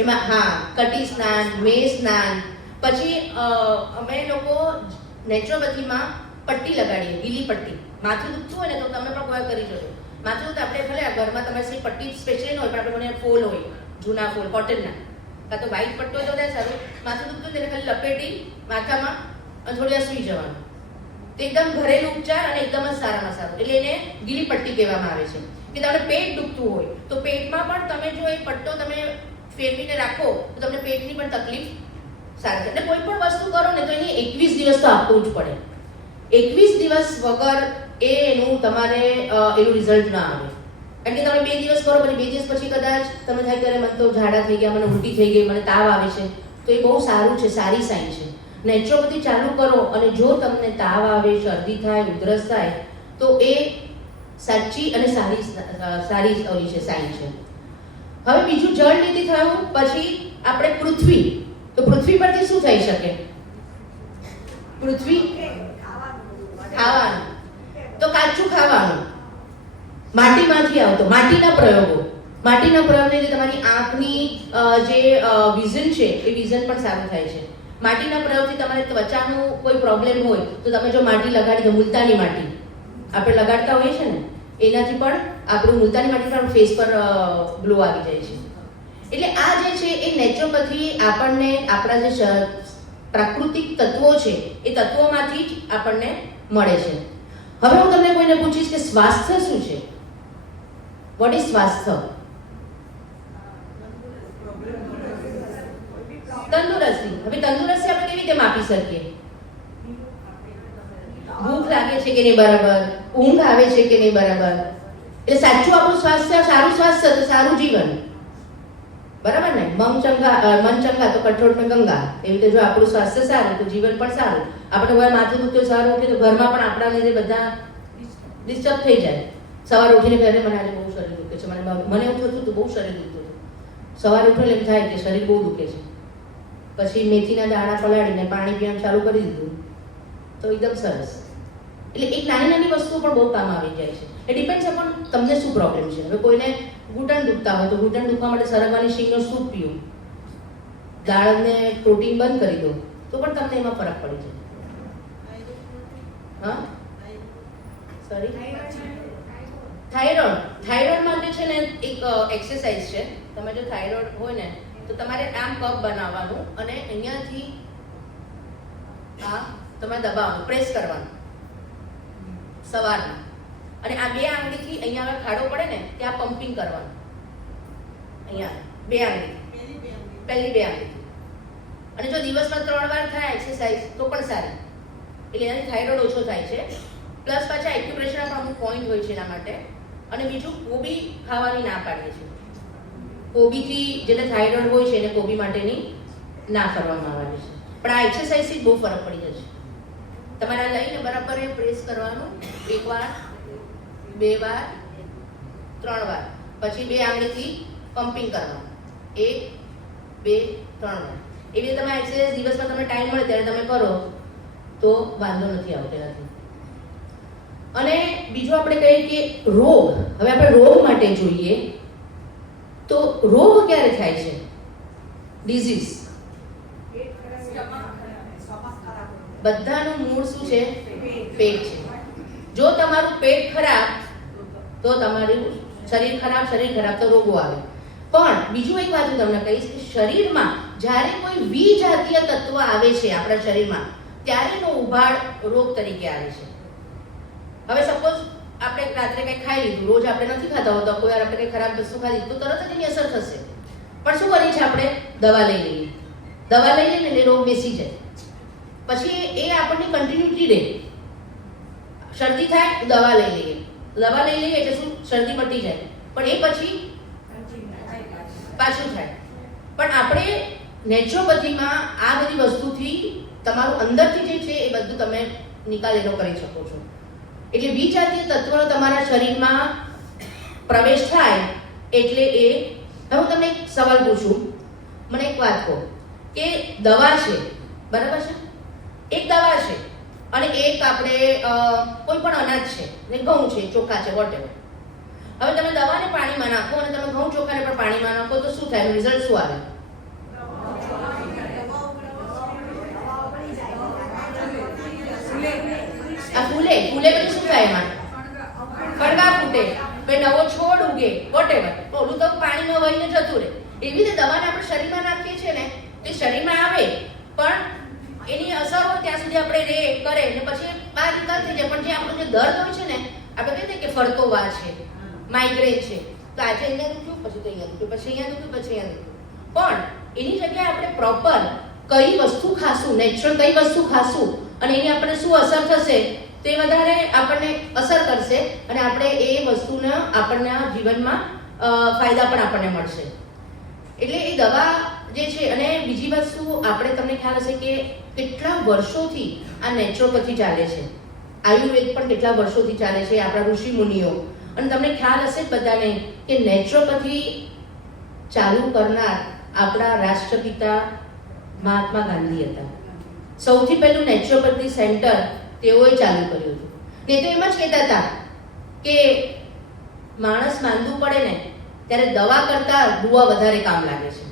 એમાં હા, કટી સ્નાન, મે સ્નાન. પછી અમે લોકો નેચરોપેથીમાં પટ્ટી લગાડીએ, ગીલી પટ્ટી. માથું દુખતું હોય ને તો તમે પણ કોઈ કરી જજો. માથું તો આપણે ભલે ઘરમાં તમારી પટ્ટી સ્પેશિયલ હોય, પણ આપણે મને ફોલ હોય, જૂના ફોલ કોટનના, કાં તો વ્હાઈટ પટ્ટો તો વધારે સારું. માથું દુખતું તેને ખાલી લપેટી માથામાં અને થોડી વાર સૂઈ જવાનું. તો એકદમ ઘરેલું ઉપચાર અને એકદમ જ સારામાં સારું. એટલે એને ગીલી પટ્ટી કહેવામાં આવે છે. કે તમને પેટ દુખતું હોય તો પેટમાં પણ તમે જો એ પટ્ટો તમે ફેરવીને રાખો તો તમને પેટની પણ તકલીફ સારું છે. એટલે કોઈ પણ વસ્તુ કરો ને તો એની 21 દિવસ તો આપવું જ પડે. 21 દિવસ વગર એનું તમારે એનું રિઝલ્ટ ના આવે. કારણ કે તમે 2 દિવસ કરો પછી 2 દિવસ પછી કદાચ તમે થાય કે મને તો ઝાડા થઈ ગયા, મને ઉલટી થઈ ગઈ, મને તાવ આવે છે, તો એ બહુ સારું છે, સારી સાઇન છે. નેચરોપેથી ચાલુ કરો અને જો તમને તાવ આવે, શરદી થાય, ઉધરસ થાય તો એ સાચી અને સારી ઓલી છે, સાઇન છે. હવે બીજું જળ નીતિ થયું, પછી આપણે પૃથ્વી. તો પૃથ્વી પરથી શું થઈ શકે? પૃથ્વી ખાવાનું, તો કાચું ખાવાનું, માટીમાંથી આવતો માટીના પ્રયોગો. માટીના પ્રયોગને લીધે તમારી આંખની જે વિઝન છે એ વિઝન પણ સારું થાય છે. માટીના પ્રયોગથી તમારે ત્વચાનું કોઈ પ્રોબ્લેમ હોય તો તમે જો માટી લગાડી દો, મુલતાની માટી આપણે લગાડતા હોઈએ છીએ ને, એનાથી પણ આપણું મુલતાની માટી પણ ફેસ પર ગ્લો આવી જાય છે. એટલે આ જે છે એ નેચરોપેથી આપણને આપણા જે પ્રાકૃતિક તત્વો છે એ તત્વોમાંથી જ આપણને મળે છે. હવે હું તમને કોઈને પૂછીશ કે સ્વાસ્થ્ય શું છે? વોટ ઇઝ સ્વાસ્થ્ય? તંદુરસ્તી. હવે તંદુરસ્તી આપણે કેવી રીતે માપી શકીએ? ભૂખ લાગે છે કે નહીં બરાબર, ઊંઘ આવે છે કે નહીં બરાબર. એટલે સાચું આપણું સ્વાસ્થ્ય, સારું સ્વાસ્થ્ય તો સારું જીવન, બરાબર ને? મન ચંગા તો કઠોળ મેં ગંગા. એવી રીતે જો આપણું સ્વાસ્થ્ય સારું તો જીવન પણ સારું. આપણે હોય માથું દુખતું સારું ઉઠે તો ઘરમાં પણ આપણા લીધે બધા ડિસ્ટર્બ થઈ જાય. સવારે ઉઠીને કહે મને આજે બહુ શરીર દુખે છે, મને એવું થતું હતું બહુ શરીર દુખતું હતું. સવારે ઉઠે એમ થાય કે શરીર બહુ દુખે છે, પછી મેથીના દાણા પલાળીને પાણી પીવાનું ચાલુ કરી દીધું તો એકદમ સરસ. એટલે એક નાની નાની વસ્તુઓ પણ બહુ કામ આવી જાય છે. એ ડિપેન્ડ્સ અપોન તમને શું પ્રોબ્લેમ છે. હવે કોઈને ઘૂંટણ દુખતા હોય તો ઘૂંટણ દુખવા માટે સરગવાની શીંગનો સૂપ પીવો, દાળને પ્રોટીન બંધ કરી દો તો પણ તમને એમાં ફરક પડી જાય. હા, સોરી, થાઇરોઇડ માટે છે ને એક એક્સરસાઇઝ છે. તમે જો થાઇરોઇડ હોય ને તો તમારે આમ કપ બનાવવાનું અને અહીંયાથી આ તમારે દબાવવાનું, પ્રેસ કરવાનું સવારમાં, અને આ 2 આંગળીથી અહીંયા આગળ ખાડો પડે ને ત્યાં પમ્પિંગ કરવાનું. અહીંયા 2 આંગળી, પહેલી 2 આંગળીથી. અને જો દિવસમાં 3 વાર થાય એક્સરસાઇઝ તો પણ સારી, એટલે એનાથી થાઇરોઇડ ઓછો થાય છે. પ્લસ પાછા એક્યુપ્રેશરના પણ અમુક પોઈન્ટ હોય છે એના માટે. અને બીજું કોબી ખાવાની ના પાડીએ છીએ. કોબીથી જેને થાઇરોઇડ હોય છે એને કોબી માટેની ના કરવામાં આવે છે. પણ આ એક્સરસાઇઝથી બહુ ફરક પડી જશે. તમારે લઈને બરાબર પ્રેસ કરવાનું, 1 વાર, 2 વાર, 3 વાર, પછી 2 આંગળીથી પમ્પિંગ કરવાનું, 1, 2, 3 વાર. એવી રીતે તમે એક્સરસાઇઝ દિવસમાં તમને ટાઈમ મળે ત્યારે તમે કરો તો વાંધો નથી આવતો એનાથી. અને બીજું આપણે કહીએ કે રોગ. હવે આપણે રોગ માટે જોઈએ તો રોગ ક્યારે થાય છે? ડિઝીઝ. બધાનું મૂળ શું છે? પેટ છે. જો તમારું પેટ ખરાબ તો તમારું શરીર ખરાબ તો રોગો આવે. પણ બીજું એક વાત હું તમને કહીશ કે શરીરમાં જ્યારે કોઈ વિજાતીય તત્વ આવે છે આપણા શરીરમાં ત્યારે એનો ઉભાડ રોગ તરીકે આવે છે. હવે સપોઝ આપણે રાત્રે કંઈ ખાઈ લીધું, રોજ આપણે નથી ખાતા હોતા, કોઈ વાર આપણે કંઈ ખરાબ વસ્તુ ખાધી તો તરત જ એની અસર થશે. પણ શું કરીએ છીએ આપણે? દવા લઈ લઈએ. દવા લઈ લઈએ એટલે રોગ બેસી જાય. પછી એ આપણને કન્ટિન્યુટી રહે. શરદી થાય દવા લઈ લઈએ, દવા લઈ લઈએ એટલે શું? શરદી મટી જાય. પણ એ પછી પાછું થાય. પણ આપણે નેચરોપેથીમાં આ બધી વસ્તુથી તમારું અંદરથી જે છે એ બધું તમે નિકાલ એનો કરી શકો છો. એટલે વિજાતીય તત્વો તમારા શરીરમાં પ્રવેશ થાય એટલે એ. હવે હું તમને એક સવાલ પૂછું, મને એક વાત કહો કે દવા છે, બરાબર છે? એક દવા છે અને એક આપણે કોઈ પણ અનાજ છે, ને ઘઉં છે, ચોખા છે, વોટેવર. હવે તમે દવાને પાણીમાં નાખો અને તમે ઘઉં ચોખાને પણ પાણીમાં નાખો તો શું થાય? રિઝલ્ટ શું આવે? આ ફૂલે પછી શું થાય? એમાં કડવા ફૂટે, પછી નવો છોડ ઉગે, વોટેવર. ઓલું તો પાણીમાં વહીને જતું રહે. એવી રીતે દવાને આપણે શરીરમાં નાખીએ છીએ ને તે શરીરમાં આવે પણ એની અસર હોય ત્યાં સુધી આપણે રે કરે ને પછી બહાર નિકાલ થઈ જાય. પણ જે આપણો જે દર્દ હોય છે ને, આપણે કહીએ કે ફરતો વાર છે, માઇગ્રેન છે, તો આજે અહીંયા દુખ્યું, પછી તો અહીંયા દુખ્યું, પછી અહીંયા દુખ્યું, પછી અહીંયા દુખ્યું. પણ એની જગ્યાએ આપણે પ્રોપર કઈ વસ્તુ ખાશું, નેચરલ કઈ વસ્તુ ખાશું અને એની આપણને શું અસર થશે તે વધારે આપણને અસર કરશે અને આપણે એ વસ્તુને આપણના જીવનમાં ફાયદા પણ આપણને મળશે. એટલે એ દવા જે છે. અને બીજી વસ્તુ આપણે તમને ખ્યાલ હશે કે કેટલા વર્ષોથી આ નેચરોપેથી ચાલે છે, આયુર્વેદ પણ કેટલા વર્ષોથી ચાલે છે, આપણા ઋષિ મુનિઓ. અને તમને ખ્યાલ હશે જ બધાને કે નેચરોપેથી ચાલુ કરનાર આપણા રાષ્ટ્રપિતા મહાત્મા ગાંધી હતા. સૌથી પહેલું નેચરોપેથી સેન્ટર તેઓએ ચાલુ કર્યું હતું. તે તો એમ જ કહેતા હતા કે માણસ માંદું પડે ને ત્યારે દવા કરતા દુઆ વધારે કામ લાગે છે.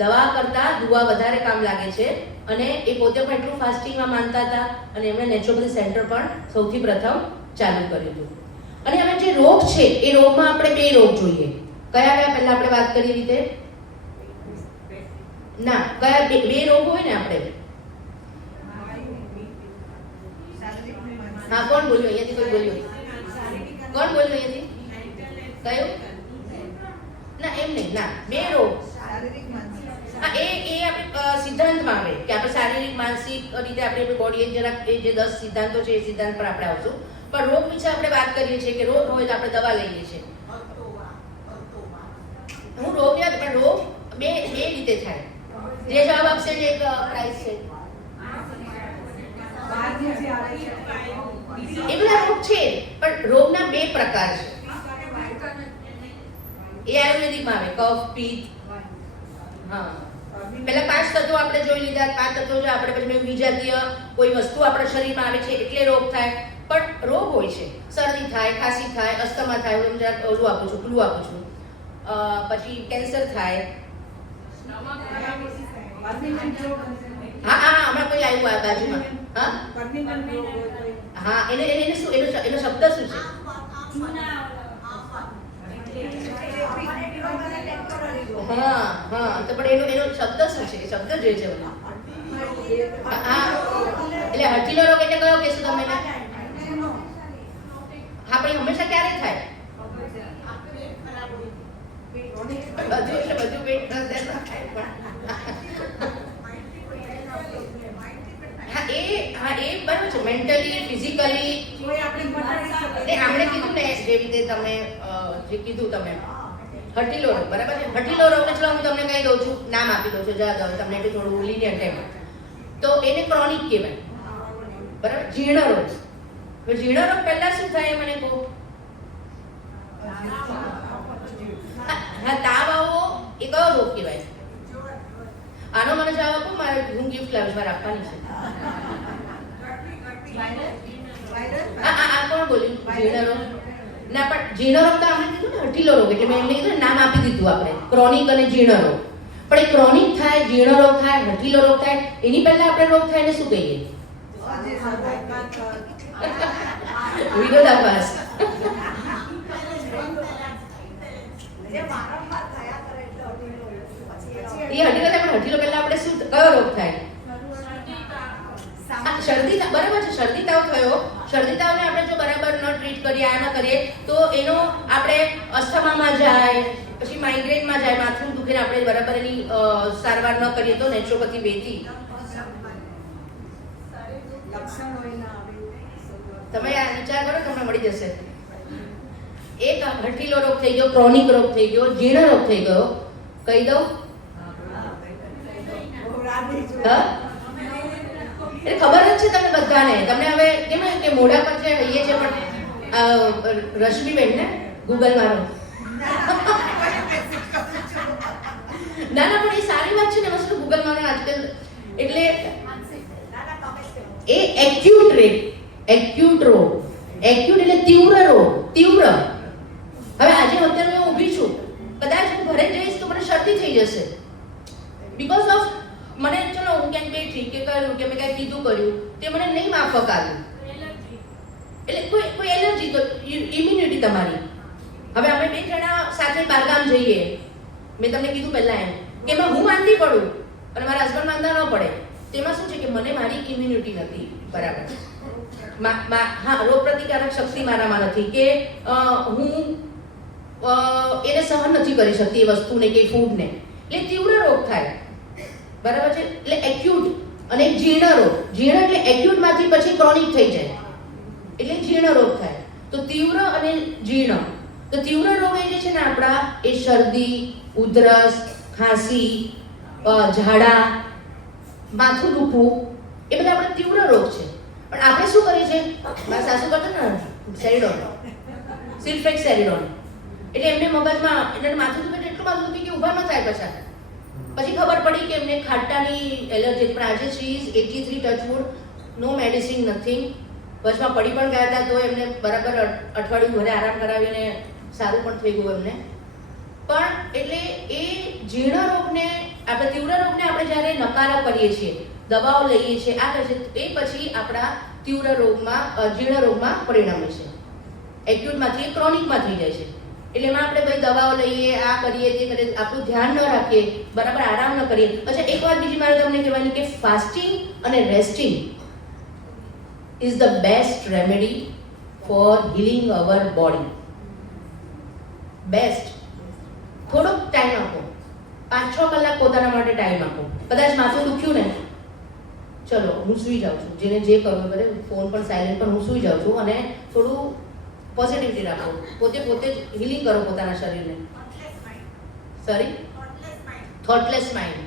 દવા કરતા દુઆ વધારે કામ લાગે છે. અને એ પોતે પણ એટલું ફાસ્ટિંગમાં માનતા હતા અને એમણે નેચરોપેથી સેન્ટર પણ સૌથી પ્રથમ ચાલુ કર્યું હતું. અને હવે જે રોગ છે એ રોગમાં આપણે બે રોગ જોઈએ. કયા કયા પહેલા આપણે વાત કરીએ રીતે? ના, કયા બે રોગ હોય ને આપણે? હા, કોણ બોલ્યું અહીંયાથી? કોઈ બોલ્યું? કોણ બોલ્યું અહીંયાથી? કયું? ના, એમ નહીં. ના, બે રોગ. હા, એ આપણે સિદ્ધાંતમાં આવે કે આપણે શારીરિક માનસિક રીતે આપણે બોડી જરાક એ જે 10 સિદ્ધાંતો છે એ સિદ્ધાંત પર આપણે આવશું. પણ રોગ વિશે આપણે વાત કરીએ છીએ કે રોગ હોય તો આપણે દવા લઈએ છીએ. હું રોગ યાદ, પણ રોગ બે રીતે થાય. જે જવાબ આપશે જે એક પ્રાઇઝ છે. એ બધા રોગ છે પણ રોગના બે પ્રકાર છે. એ આયુર્વેદિકમાં આવે, કફ, પિત્ત. હા, પહેલા 5 તત્વો આપણે જોઈ લીધા. 5 તત્વો જો આપણે પછી વિજાતીય કોઈ વસ્તુ આપણા શરીરમાં આવે છે એટલે રોગ થાય. પણ રોગ હોય છે, શરદી થાય, ખાંસી થાય, અસ્થમા થાય, હું જરાક ઓલું આપું છું, ક્લુ આપું છું. પછી કેન્સર થાય. હા હા, હમણાં કોઈ આવ્યું આ બાજુમાં. હા, એને શું, એનો શબ્દ શું છે? હા હા, તો પણ એનો શબ્દ શું છે? શબ્દ જોઈએ છે મને. હા, એટલે હઠીલો રોગ એટલે કયો કહેશો તમે? હા, પણ હંમેશા ક્યારે થાય? બધું પેટ હા, એ બરાબર છે. મેન્ટલી, ફિઝિકલી આપણે કીધું ને, જે રીતે તમે જે કીધું તમે હઠીલો રોગ, બરાબર છે. હઠીલો રોગ એટલે હું તમને કહી દઉં છું, નામ આપી દઉં છું, જરા દઉં તમને એટલે થોડું લિનિયન્ટ એમ. તો એને ક્રોનિક કહેવાય, બરાબર. જીર્ણ રોગ. તો જીર્ણ રોગ પહેલા શું થાય મને કહો? હા, તાવ આવો એ કયો રોગ કહેવાય? આનો મને જવાબ આપો, મારે હું ગિફ્ટ લાવીશ, મારે આપવાની છે. આ કોણ બોલ્યું? જીર્ણ રોગ. ના, પણ જીર્ણ રોગ તો આપણે કીધું ને હઠીલો રોગ, એટલે મેં એમને કીધું નામ આપી દીધું આપણે, ક્રોનિક અને જીર્ણ રોગ. પણ એ ક્રોનિક થાય, જીર્ણ રોગ થાય, હઠીલો રોગ થાય, એની પહેલા આપણે રોગ થાય એને શું કહીએ? વિરોધાભાસ. એ હઠીલો થાય, પણ હઠીલો પહેલા આપણે શું, કયો રોગ થાય? શરદી. બરાબર છે, શરદી તાવ થયો. શરદી તાવને આપણે જો બરાબર ન ટ્રીટ કરીએ, આ ન કરીએ તો એનો આપણે અસ્થમામાં જાય, પછી માઇગ્રેનમાં જાય, માથું દુખે, આપણે બરાબર એની સારવાર ન કરીએ તો નેચરોપેથી બેથી તમે આ વિચાર કરો, તમને મળી જશે. એક હઠીલો રોગ થઈ ગયો, ક્રોનિક રોગ થઈ ગયો, જીર્ણ રોગ થઈ ગયો. કહી દઉં? હા, એ ખબર જ છે તમને બધાને. તમને હવે કેમ કે મોઢા પર છે કહીએ છે, પણ રશ્મિબેન ને ગૂગલ મારો. ના ના, પણ એ સારી વાત છે ને, વસ્તુ ગૂગલ મારો આજકાલ. એટલે એ એક્યુટ રોગ, એક્યુટ રોગ, એક્યુટ એટલે તીવ્ર રોગ, તીવ્ર. હવે આજે અત્યારે હું ઊભી છું, કદાચ હું ઘરે જઈશ તો મને શરદી થઈ જશે, બીકોઝ ઓફ મને ચલો હું ક્યાંક બેઠી કે કર્યું કે મેં કાંઈ કીધું કર્યું તે મને નહીં માફક આવ્યું, એટલે કોઈ એલર્જી, તો ઇમ્યુનિટી તમારી. હવે અમે 2 જણા સાથે બહારગામ જઈએ, મેં તમને કીધું પહેલા એમ કે એમાં હું માંદી પડું અને મારા હસબન્ડ માંદા ન પડે, તેમાં શું છે કે મને મારી ઇમ્યુનિટી નથી બરાબર. હા, રોગ પ્રતિકારક શક્તિ મારામાં નથી કે હું એને સહન નથી કરી શકતી એ વસ્તુને કે ફૂડને, એટલે તીવ્ર રોગ થાય. બરાબર છે. એટલે એક્યુટ અને એક જીર્ણ રોગ. જીર્ણ એટલે એક્યુટમાંથી પછી ક્રોનિક થઈ જાય એટલે જીર્ણ રોગ થાય. તો તીવ્ર અને જીર્ણ. તો તીવ્ર રોગ એ જે છે ને આપણા એ શરદી, ઉધરસ, ખાંસી, ઝાડા, માથું દુખવું એ બધા આપણા તીવ્ર રોગ છે. પણ આપણે શું કરીએ છીએ, મારા સાસુ કરતા ને સેરિડોન, સિલ્ફેક્સ સેરિડોન, એટલે એમને મગજમાં એટલે માથું દુખે એટલું માથું દુખે કે ઊભા ન થાય. પછી ખબર પડી કે એમને ખાટાની એલર્જી. પણ આજે she is 83 touchwood, no medicine, nothing. વચમાં પડી પણ ગયા હતા તો એમને બરાબર અઠવાડિયું ઘરે આરામ કરાવીને સારું પણ થઈ ગયું એમને. પણ એટલે એ જીર્ણ રોગને આપણે તીવ્ર રોગને આપણે જ્યારે નકારો કરીએ છીએ, દવાઓ લઈએ છીએ, આ કરે છે, એ પછી આપણા તીવ્ર રોગમાં જીર્ણ રોગમાં પરિણમે છે. એક્યુટમાંથી એ ક્રોનિકમાં થઈ જાય છે. એટલે એમાં આપણે ભાઈ દવાઓ લઈએ, આ કરીએ, તે કરીએ, આપણું ધ્યાન ન રાખીએ, બરાબર આરામ ન કરીએ. અચ્છા, એક વાત બીજી મારે તમને કહેવાની કે ફાસ્ટિંગ અને resting is the best remedy for healing our body. Best. થોડોક ટાઈમ આપો, 5-6 કલાક પોતાના માટે ટાઈમ આપો. કદાચ માથું દુખ્યું ને, ચલો હું સૂઈ જાઉં છું, જેને જે કરવું બરાબર, ફોન પણ સાયલેન્ટ, પણ હું સૂઈ જાઉં છું અને થોડું પોઝિટિવિટી રાખો. પોતે જ હિલિંગ કરો પોતાના શરીરને. Sorry, thoughtless mind.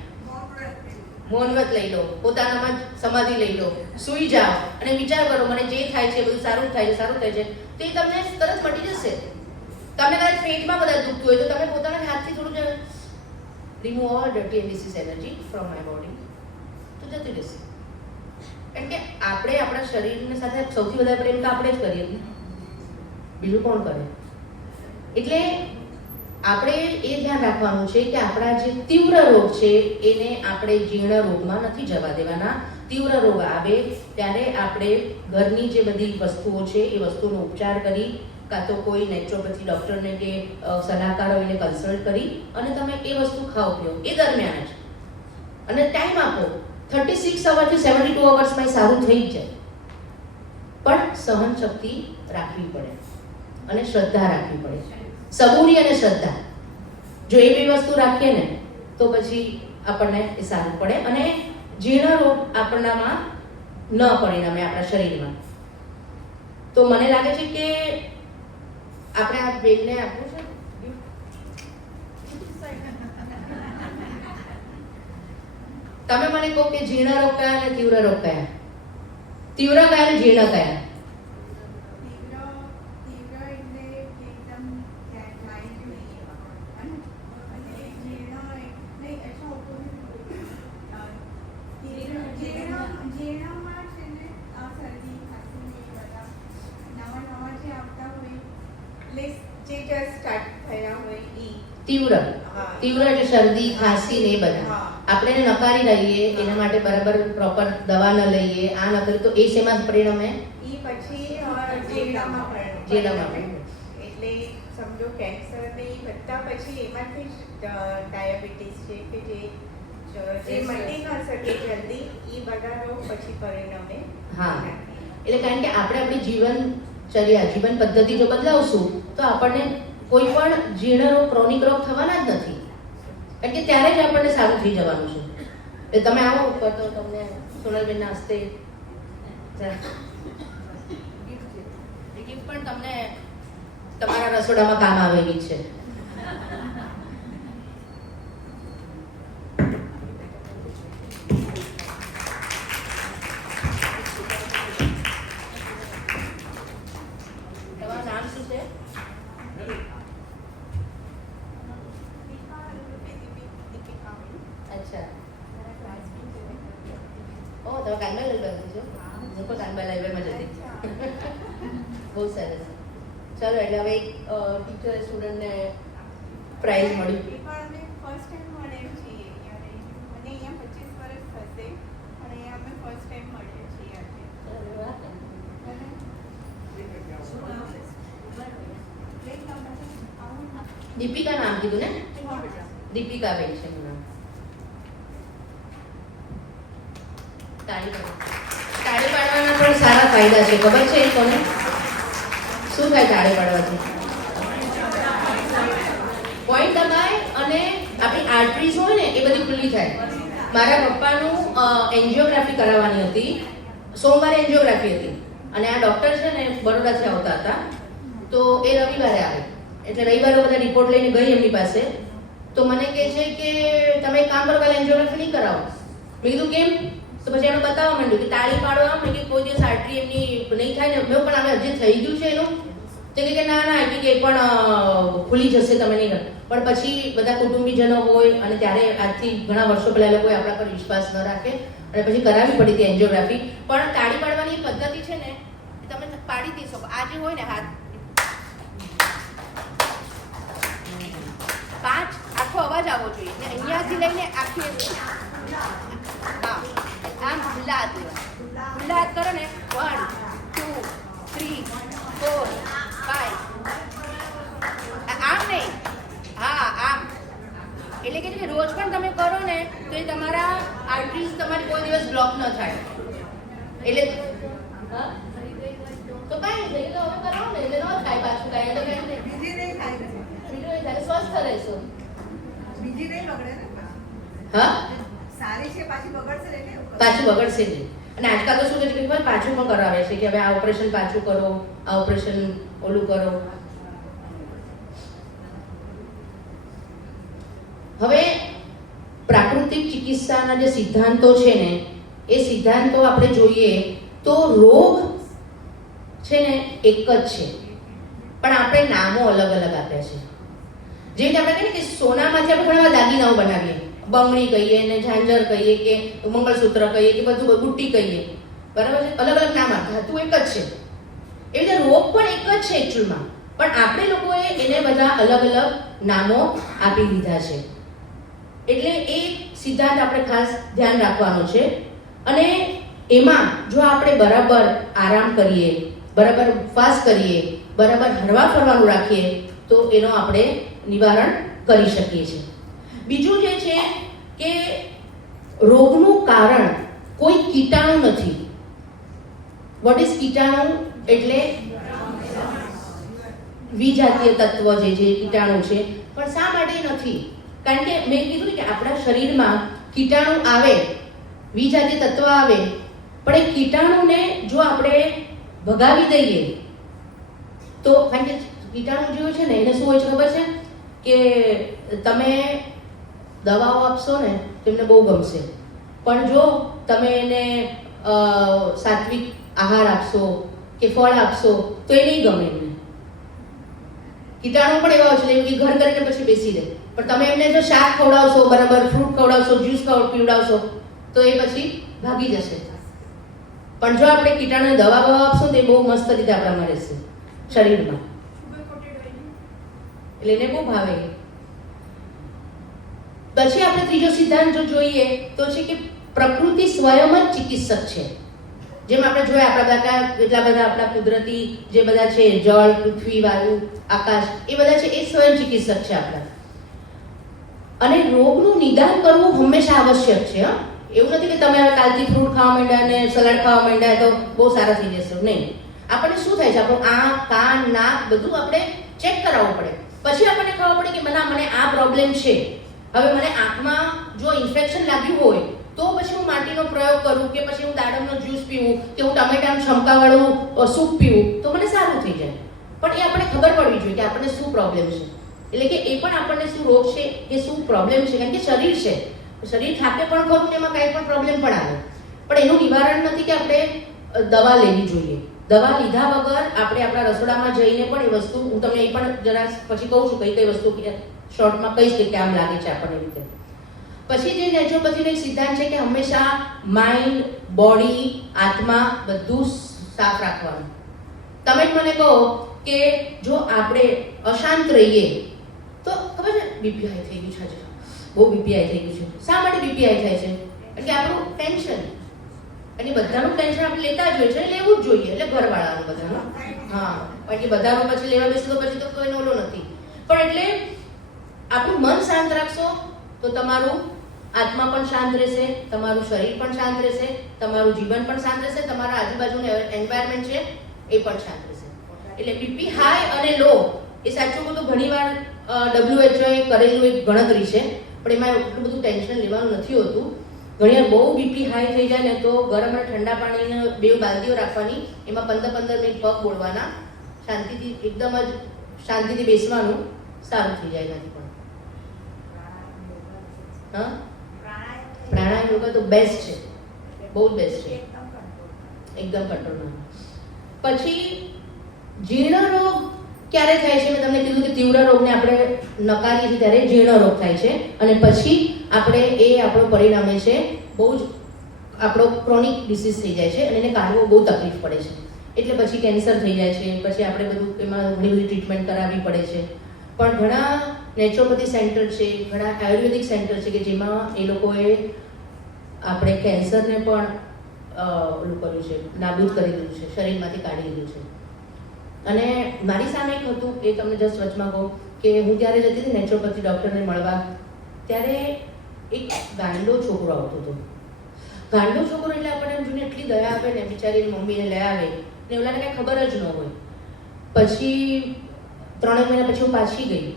મૌનવ્રત લઈ લો, પોતાનામાં સમાધિ લઈ લો, સૂઈ જાઓ અને વિચાર કરો મને જે થાય છે બધું સારું થાય છે, સારું થાય છે. તો એ તમને તરત મટી જશે. તમને કદાચ પેટમાં કદાચ દુખતું હોય તો તમે પોતાના હાથથી થોડું remove all dirty and disease energy from my body, તો જતી રહેશે. કારણ કે આપણે આપણા શરીરની સાથે સૌથી વધારે પ્રેમ તો આપણે જ કરીએ, બીજું કોણ કરે? એટલે આપણે એ ધ્યાન રાખવાનું છે કે આપણા જે તીવ્ર રોગ છે એને આપણે જીર્ણ રોગમાં નથી જવા દેવાના. તીવ્ર રોગ આવે ત્યારે આપણે ઘરની જે બધી વસ્તુઓ છે એ વસ્તુનો ઉપચાર કરી, કાં તો કોઈ નેચરોપેથી ડૉક્ટરને કે સલાહકાર હોય એને કન્સલ્ટ કરી અને તમે એ વસ્તુ ખાઓ પીઓ એ દરમિયાન જ. અને ટાઈમ આપો. 36 અવરથી 72 અવર્સમાં સારું થઈ જ જાય. પણ સહન શક્તિ રાખવી પડે અને શ્રદ્ધા રાખવી પડે. સબૂરી અને શ્રદ્ધા, જો એ બે વસ્તુ રાખીએ ને તો પછી આપણને એ સારું પડે અને જીર્ણ રોગ આપણામાં ન પરિણમે આપણા શરીરમાં. તો મને લાગે છે કે આપણે આ બેનને આપવું છે. તમે મને કહો કે જીર્ણ રોગ કયા અને તીવ્ર રોગ કયા? તીવ્ર કયા અને જીર્ણ કયા? તીવ્ર એટલે શરદી, ખાંસી ને એ બધા આપણે એને નકારી લઈએ, એના માટે બરાબર પ્રોપર દવા ન લઈએ, આ ન કરીએ તો એ શેમાં પરિણમે? પછી જીર્ણમાં જીર્ણમાં. એટલે સમજો કેન્સર ને એ બધા પછી એમાંથી ડાયાબિટીસ છે કે જે મટી ન શકે જલ્દી, એ બધા રોગ પછી પરિણમે. હા, એટલે કારણ કે આપણે આપણી જીવનચર્યા, જીવન પદ્ધતિ જો બદલાવશું તો આપણને કોઈ પણ જીર્ણ રોગ, ક્રોનિક રોગ થવાના જ નથી. કારણ કે ત્યારે જ આપણને સારું થઈ જવાનું છે. એટલે તમે આવો ઉપર તો તમને સોનલબેનના હસ્તે ગિફ્ટ પણ તમને તમારા રસોડામાં કામ આવે એવી છે. તમારું નામ શું છે? અચ્છા. ઓ, તમે કાનબાઈ લાઈબ્રેરી છો? હું પણ કાનબાઈ લાઈબ્રેરીમાં જતી. બહુ સરસ. ચાલો, એટલે હવે એક ટીચર સ્ટુડન્ટને પ્રાઇઝ મળ્યું. અમે ફર્સ્ટ ટાઈમ મળ્યા છીએ મને અહીંયા 25 વર્ષ થશે પણ અહીંયા અમે ફર્સ્ટ ટાઈમ મળ્યા છીએ દીપિકા નામ કીધું ને? દીપિકા બેન છે એનું નામ. તાળી પાડવાના પણ સારા ફાયદા છે, ખબર છે એ કોને? શું થાય તાળી પાડવાથી? પોઈન્ટ દબાય અને આપણી આર્ટરીઝ હોય ને એ બધી ખુલ્લી થાય. મારા પપ્પાનું એન્જિયોગ્રાફી કરાવવાની હતી. સોમવારે એન્જિયોગ્રાફી હતી અને આ ડૉક્ટર છે ને બરોડાથી આવતા હતા, તો એ રવિવારે આવે. એટલે રવિવારે બધા રિપોર્ટ લઈને ગઈ એમની પાસે, તો મને કહે છે કે તમે એક કામ કરો, કાલે એન્જિયોગ્રાફી નહીં કરાવો. મેં કીધું કેમ? તો પછી એને બતાવવા માંડ્યું કે તાળી પાડો આમ, મેં કીધું કોઈ દિવસ આર્ટરી એમની નહીં થાય ને. મેં પણ હવે હજી થઈ ગયું છે એનું. તો કે ના ના એ પણ ખુલી જશે, તમે નહીં. પણ પછી બધા કુટુંબીજનો હોય અને ત્યારે આજથી ઘણા વર્ષો પહેલા લોકોએ આપણા પર વિશ્વાસ ન રાખે અને પછી કરાવવી પડી હતી એન્જિયોગ્રાફી. પણ તાળી પાડવાની પદ્ધતિ છે ને એ તમે પાડી દઈ શકો. આ જે હોય ને હાથ 5 આખો અવાજ આવવો જોઈએ ને અહીંયાથી લઈને આખી હા આમ ખુલ્લા હાથ લેવા. ખુલ્લા હાથ કરો ને 1 2 3 4 5 આમ નહીં, હા આમ. એટલે કે રોજ પણ તમે કરો ને તો એ તમારા આર્ટરીઝ તમારી કોઈ દિવસ બ્લોક ન થાય. એટલે તો કાંઈ નહીં, તો હવે કરાવો ને એટલે ન થાય પાછું કાંઈ. એટલે કાંઈ નહીં, બીજી નહીં થાય ને? બીજું નહીં થાય, સ્વસ્થ રહેશો. બીજી નહીં બગડે ને? હા સારી છે પાછી બગડશે ને એટલે? પાછું બગડશે જ નહીં. અને આજકાલ તો શું છે કે પાછું પણ કરાવે છે કે હવે આ ઓપરેશન પાછું કરો, આ ઓપરેશન ઓલું કરો. હવે પ્રાકૃતિક ચિકિત્સાના જે સિદ્ધાંતો છે ને એ સિદ્ધાંતો આપણે જોઈએ તો રોગ છે ને એક જ છે, પણ આપણે નામો અલગ અલગ આપ્યા છે. જે રીતે આપણે કહીએ કે સોનામાંથી આપણે ઘણા દાગીનાઓ બનાવીએ, બંગડી કહીએ ને ઝાંઝર કહીએ કે મંગળસૂત્ર કહીએ કે બધું બુટ્ટી કહીએ, બરાબર છે. અલગ અલગ નામ આપ્યા, ધાતુ એક જ છે. એ રીતે રોગ પણ એક જ છે એકચ્યુઅલમાં, પણ આપણે લોકોએ એને બધા અલગ અલગ નામો આપી દીધા છે. એટલે એ સિદ્ધાંત આપણે ખાસ ધ્યાન રાખવાનો છે. અને એમાં જો આપણે બરાબર આરામ કરીએ, બરાબર ઉપવાસ કરીએ, બરાબર હરવા ફરવાનું રાખીએ તો એનો આપણે નિવારણ કરી શકીએ છીએ. બીજું જે છે કે રોગનું કારણ કોઈ કીટાણુ નથી. વોટ ઇઝ કીટાણુ? એટલે વિજાતીય તત્વ જે કીટાણુ છે. પણ શા માટે નથી? કારણ કે મેં કીધું કે આપણા શરીરમાં કીટાણુ આવે, વિજાતીય તત્વ આવે, પણ એ કીટાણુને જો આપણે ભગાવી દઈએ તો, કારણ કે કીટાણુ જેવું છે ને એને શું હોય છે ખબર છે કે તમે દવાઓ આપશો ને તેમને બહુ ગમશે, પણ જો તમે એને સાત્વિક આહાર આપશો કે ફળ આપશો તો એ નહીં ગમે એમને. કીટાણુ પણ એવા હોય છે કે ઘર કરીને પછી બેસી રહે, પણ તમે એમને જો શાક ખવડાવશો, બરાબર ફ્રૂટ ખવડાવશો, જ્યુસ પીવડાવશો તો એ પછી ભાગી જશે. પણ જો આપણે કીટાણુની દવા આપશો તો એ બહુ મસ્ત રીતે આપણામાં રહેશે શરીરમાં, એટલે એને બહુ ભાવે. પછી આપણે ત્રીજો સિદ્ધાંત જો જોઈએ તો છે કે પ્રકૃતિ સ્વયં જ ચિકિત્સક છે. જેમ આપણે જોયા આપણા એટલા બધા આપણા કુદરતી જે બધા છે, જળ, પૃથ્વી, વાયુ, આકાશ, એ બધા છે એ સ્વયં ચિકિત્સક છે આપણા. અને રોગનું નિદાન કરવું હંમેશા આવશ્યક છે. એવું નથી કે તમે હવે કાલથી ફ્રૂટ ખાવા માંડ્યા અને સલાડ ખાવા માંડ્યા તો બહુ સારા થઈ જશે, નહીં. આપણને શું થાય છે, આપણું આંખ, કાન, નાક બધું આપણે ચેક કરાવવું પડે, પછી આપણને ખબર પડે કે મને આ પ્રોબ્લેમ છે. હવે મને આંખમાં જો ઇન્ફેક્શન લાગ્યું હોય તો પછી હું માટીનો પ્રયોગ કરું કે પછી હું દાડમનો જ્યુસ પીવું કે હું ટમેટાનું છમકાવાળું સૂપ પીવું તો મને સારું થઈ જાય. પણ એ આપણને ખબર પડવી જોઈએ કે આપણને શું પ્રોબ્લેમ છે. એટલે કે એ પણ આપણને શું રોગ છે કે શું પ્રોબ્લેમ છે, કારણ કે શરીર છે, શરીર થાકે પણ ખરું, એમાં કાંઈ પણ પ્રોબ્લેમ પણ આવે, પણ એનું નિવારણ નથી કે આપણે દવા લેવી જોઈએ. દવા લીધા વગર આપણે આપણા રસોડામાં જઈને પણ એ વસ્તુ, હું તમને એ પણ જરા પછી કહું છું કઈ વસ્તુ શોર્ટમાં કહીશ કે આમ લાગે છે આપણને રીતે. પછી જે નેચરોપેથીનો એક સિદ્ધાંત છે કે હંમેશા માઇન્ડ, બોડી, આત્મા બધું સાફ રાખવાનું. તમે જ મને કહો કે જો આપણે અશાંત રહીએ તો ખબર છે બીપી હાઈ થઈ ગયું છે, બહુ બીપી હાઈ થઈ ગયું છે. શા માટે બીપી હાઈ થાય છે? એટલે આપણું ટેન્શન, અને બધાનું ટેન્શન આપણે લેતા જ હોય છે, લેવું જ જોઈએ. એટલે ઘરવાળાનું બધાનું, હા, કારણ કે બધાનું પછી લેવા બેસું તો પછી તો કોઈનો ઓલો નથી. પણ એટલે આપણું મન શાંત રાખશો તો તમારું આત્મા પણ શાંત રહેશે, તમારું શરીર પણ શાંત રહેશે, તમારું જીવન પણ શાંત રહેશે, તમારા આજુબાજુનું એન્વાયરમેન્ટ છે એ પણ શાંત રહેશે. એટલે બીપી હાઈ અને લો એ સાચું બધું ઘણીવાર WHO એ કરેલું એક ગણતરી છે, પણ એમાં એટલું બધું ટેન્શન લેવાનું નથી હોતું. ઘણી વાર બહુ બીપી હાઈ થઈ જાય ને તો ગરમ અને ઠંડા પાણીને 2 બાલદીઓ રાખવાની, એમાં 15-15 મિનિટ પગ બોળવાના, શાંતિથી એકદમ જ શાંતિથી બેસવાનું, સારું થઈ જાય એનાથી પણ. હા, પ્રાણાયામ યોગા તો બેસ્ટ છે, બહુ જ બેસ્ટ છે, એકદમ કંટ્રોલમાં. પછી જીર્ણ રોગ ક્યારે થાય છે? મેં તમને કીધું કે તીવ્ર રોગને આપણે નકારીએ છીએ ત્યારે જીર્ણ રોગ થાય છે, અને પછી આપણે આપણો પરિણામે છે બહુ જ આપણો ક્રોનિક ડિસીઝ થઈ જાય છે અને એને કાઢવો બહુ તકલીફ પડે છે. એટલે પછી કેન્સર થઈ જાય છે, પછી આપણે બધું એમાં ઘણી બધી ટ્રીટમેન્ટ કરાવવી પડે છે. પણ ઘણા નેચરોપેથી સેન્ટર છે, ઘણા આયુર્વેદિક સેન્ટર છે કે જેમાં એ લોકોએ આપણે કેન્સરને પણ ઓલું કર્યું છે, નાબૂદ કરી દીધું છે, શરીરમાંથી કાઢી દીધું છે. અને મારી સામે એક હતું, એ તમને જસ્ટ વચમાં કહું કે હું ત્યારે જતી હતી નેચરોપેથી ડૉક્ટરને મળવા, ત્યારે એક ગાંડો છોકરો આવતો હતો. ગાંડો છોકરો એટલે આપણને એમ જોઈને એટલી દયા આવે ને, બિચારીની મમ્મીને લઈ આવે ને ઓલાને કાંઈ ખબર જ ન હોય. પછી 3 મહિના પછી હું પાછી ગઈ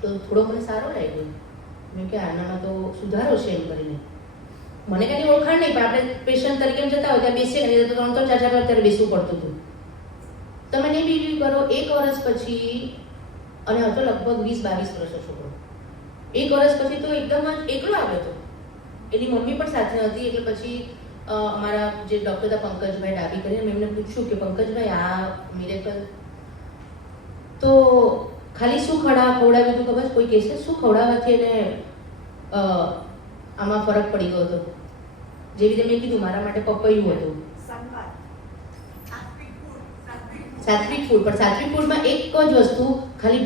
તો થોડો મને સારો લાગ્યો. મેં કે આનામાં તો સુધારો છે એમ કરીને. મને કાંઈ ઓળખાણ નહીં, પણ આપણે પેશન્ટ તરીકે જતા હોય ત્યાં બેસીએ ને તો 3-4 વાર ત્યારે બેસવું પડતું હતું. તમે નહીં બિલીવ કરો, 1 વર્ષ પછી, અને હતો લગભગ 20-22 વર્ષનો છોકરો, 1 વર્ષ પછી તો એકદમ જ એકલો આવ્યો હતો. એની મમ્મી પણ સાથે હતી. એટલે પછી અમારા જે ડૉક્ટર હતા પંકજભાઈ ડાબી કરીને, મેં એમને પૂછ્યું કે પંકજભાઈ આ મિરેકલ તો ખાલી શું ખવડાવ્યું હતું ખબર? કોઈ કહેશે શું ખવડાવવાથી એને આમાં ફરક પડી ગયો હતો? જેવી રીતે મેં કીધું મારા માટે પપૈયું હતું, સાત્વિક ફૂડ. પણ સાત્વિક ફૂડમાં એક જ વસ્તુ, ખાલી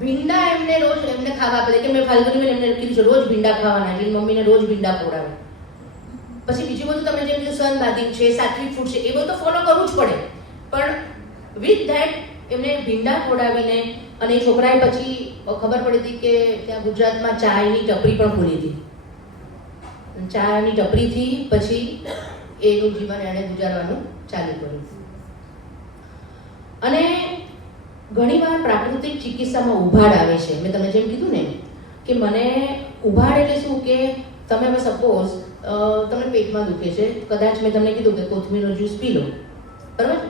ભીંડા એમને રોજ એમને ખાવા આપે કે મેં ફાલ્ગુની એમને કીધું છે રોજ ભીંડા ખાવાના, એટલે મમ્મીને રોજ ભીંડા ખવડાવે. પછી બીજું બધું તમે જેમ કીધું સનબાથિંગ છે, સાત્વિક ફૂડ છે, એ બધું તો ફોલો કરવું જ પડે. પણ વિથ ધેટ એમને ભીંડા ખવડાવીને, અને એ છોકરાએ પછી ખબર પડી હતી કે ત્યાં ગુજરાતમાં ચાયની ટપરી પણ ખોલી હતી. ચાની ટપરીથી પછી એનું જીવન એણે ગુજારવાનું ચાલુ કર્યું. અને ઘણીવાર પ્રાકૃતિક ચિકિત્સામાં ઉભાડ આવે છે. મેં તમને જેમ કીધું ને કે મને ઉભાડ એટલે શું કે તમે હવે સપોઝ તમને પેટમાં દુખે છે, કદાચ મેં તમને કીધું કે કોથમીરનો જ્યુસ પી લો, બરાબર?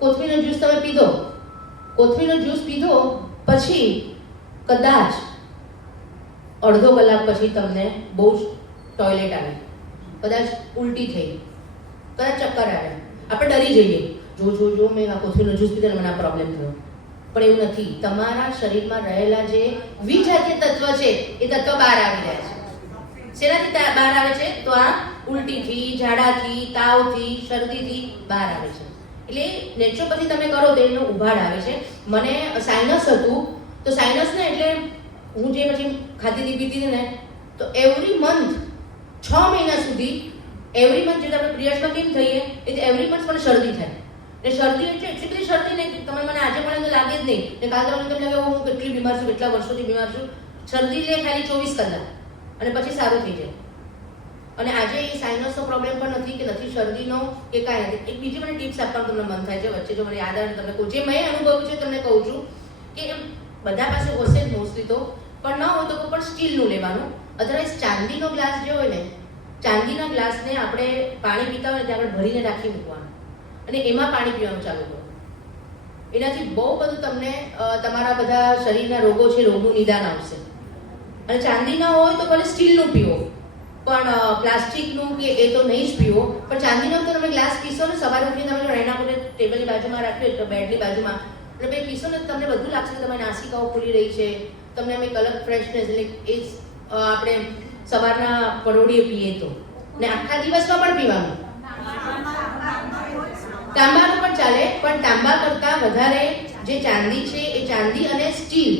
કોથમીરનો જ્યુસ તમે પીધો, કોથમીરનો જ્યુસ પીધો પછી કદાચ અડધો કલાક પછી તમને બહુ જ ટોયલેટ આવી, કદાચ ઉલટી થઈ, કદાચ ચક્કર આવે, આપણે ડરી જઈએ, જો મેં આ કોથમીરનો જ્યુસ પીધો ને મને આ પ્રોબ્લેમ થયો. પણ એવું નથી. તમારા શરીરમાં રહેલા જે વિજાતીય તત્વ છે એ તત્વ બહાર આવી રહ્યા છે. શેનાથી બહાર આવે છે? તો આ ઉલટીથી, ઝાડાથી, તાવથી, શરદીથી બહાર આવે છે. એટલે નેચરોપેથી તમે કરો તો એનો ઉભાડ આવે છે. મને સાઇનસ હતું, તો સાઇનસને એટલે હું જે પછી ખાતી પીતી ને તો એવરી મંથ 6 મહિના સુધી એવરી મંથ જે આપણે પિરિયડ્સમાં કેમ થઈએ એ એવરી મંથ મને શરદી થાય. ને શરદી એટલે એટલી બધી શરદી નહીં કે તમે મને આજે પણ તો લાગે જ નહીં ને કાલ તમને તમને લાગે હું કેટલી બીમાર છું, કેટલા વર્ષોથી બીમાર છું. શરદી લે ખાલી 24 કલાક અને પછી સારું થઈ જાય. અને આજે એ સાઇનસનો પ્રોબ્લેમ પણ નથી કે નથી શરદીનો કે કાંઈ નથી. એક બીજી મને ટિપ્સ આપવાનું તમને મન થાય છે વચ્ચે, જો મને યાદ આવે તમને કહું, જે મેં અનુભવ્યું છે તમને કહું છું કે બધા પાસે હશે જ મોસ્ટલી તો, પણ ન હોય તો પણ સ્ટીલનું લેવાનું. અધરવાઇઝ ચાંદીનો ગ્લાસ જે હોય ને, ચાંદીના ગ્લાસને આપણે પાણી પીતા હોય ને ત્યાં આપણે ભરીને રાખી મૂકવાનું અને એમાં પાણી પીવાનું ચાલુ કરો. એનાથી બહુ બધું તમને તમારા બધા શરીરના રોગો છે રોગનું નિદાન આવશે. અને ચાંદીના હોય તો ભલે સ્ટીલનું પીવો, પણ પ્લાસ્ટિકનું કે એ તો નહીં જ પીવો. પણ ચાંદીનો તો તમે ગ્લાસ પીશો ને સવારે ઉઠીને તમે જો એના માટે ટેબલની બાજુમાં રાખ્યો તો બેડની બાજુમાં એટલે ભાઈ પીશો ને તમને બધું લાગશે કે તમારી નાસિકાઓ ખુલી રહી છે, તમને અમે એક અલગ ફ્રેશનેસ. એટલે એ આપણે સવારના પરોડીએ પીએ તો, ને આખા દિવસમાં પણ પીવાનું. તાંબાનું પણ ચાલે, પણ તાંબા કરતાં વધારે જે ચાંદી છે એ ચાંદી અને સ્ટીલ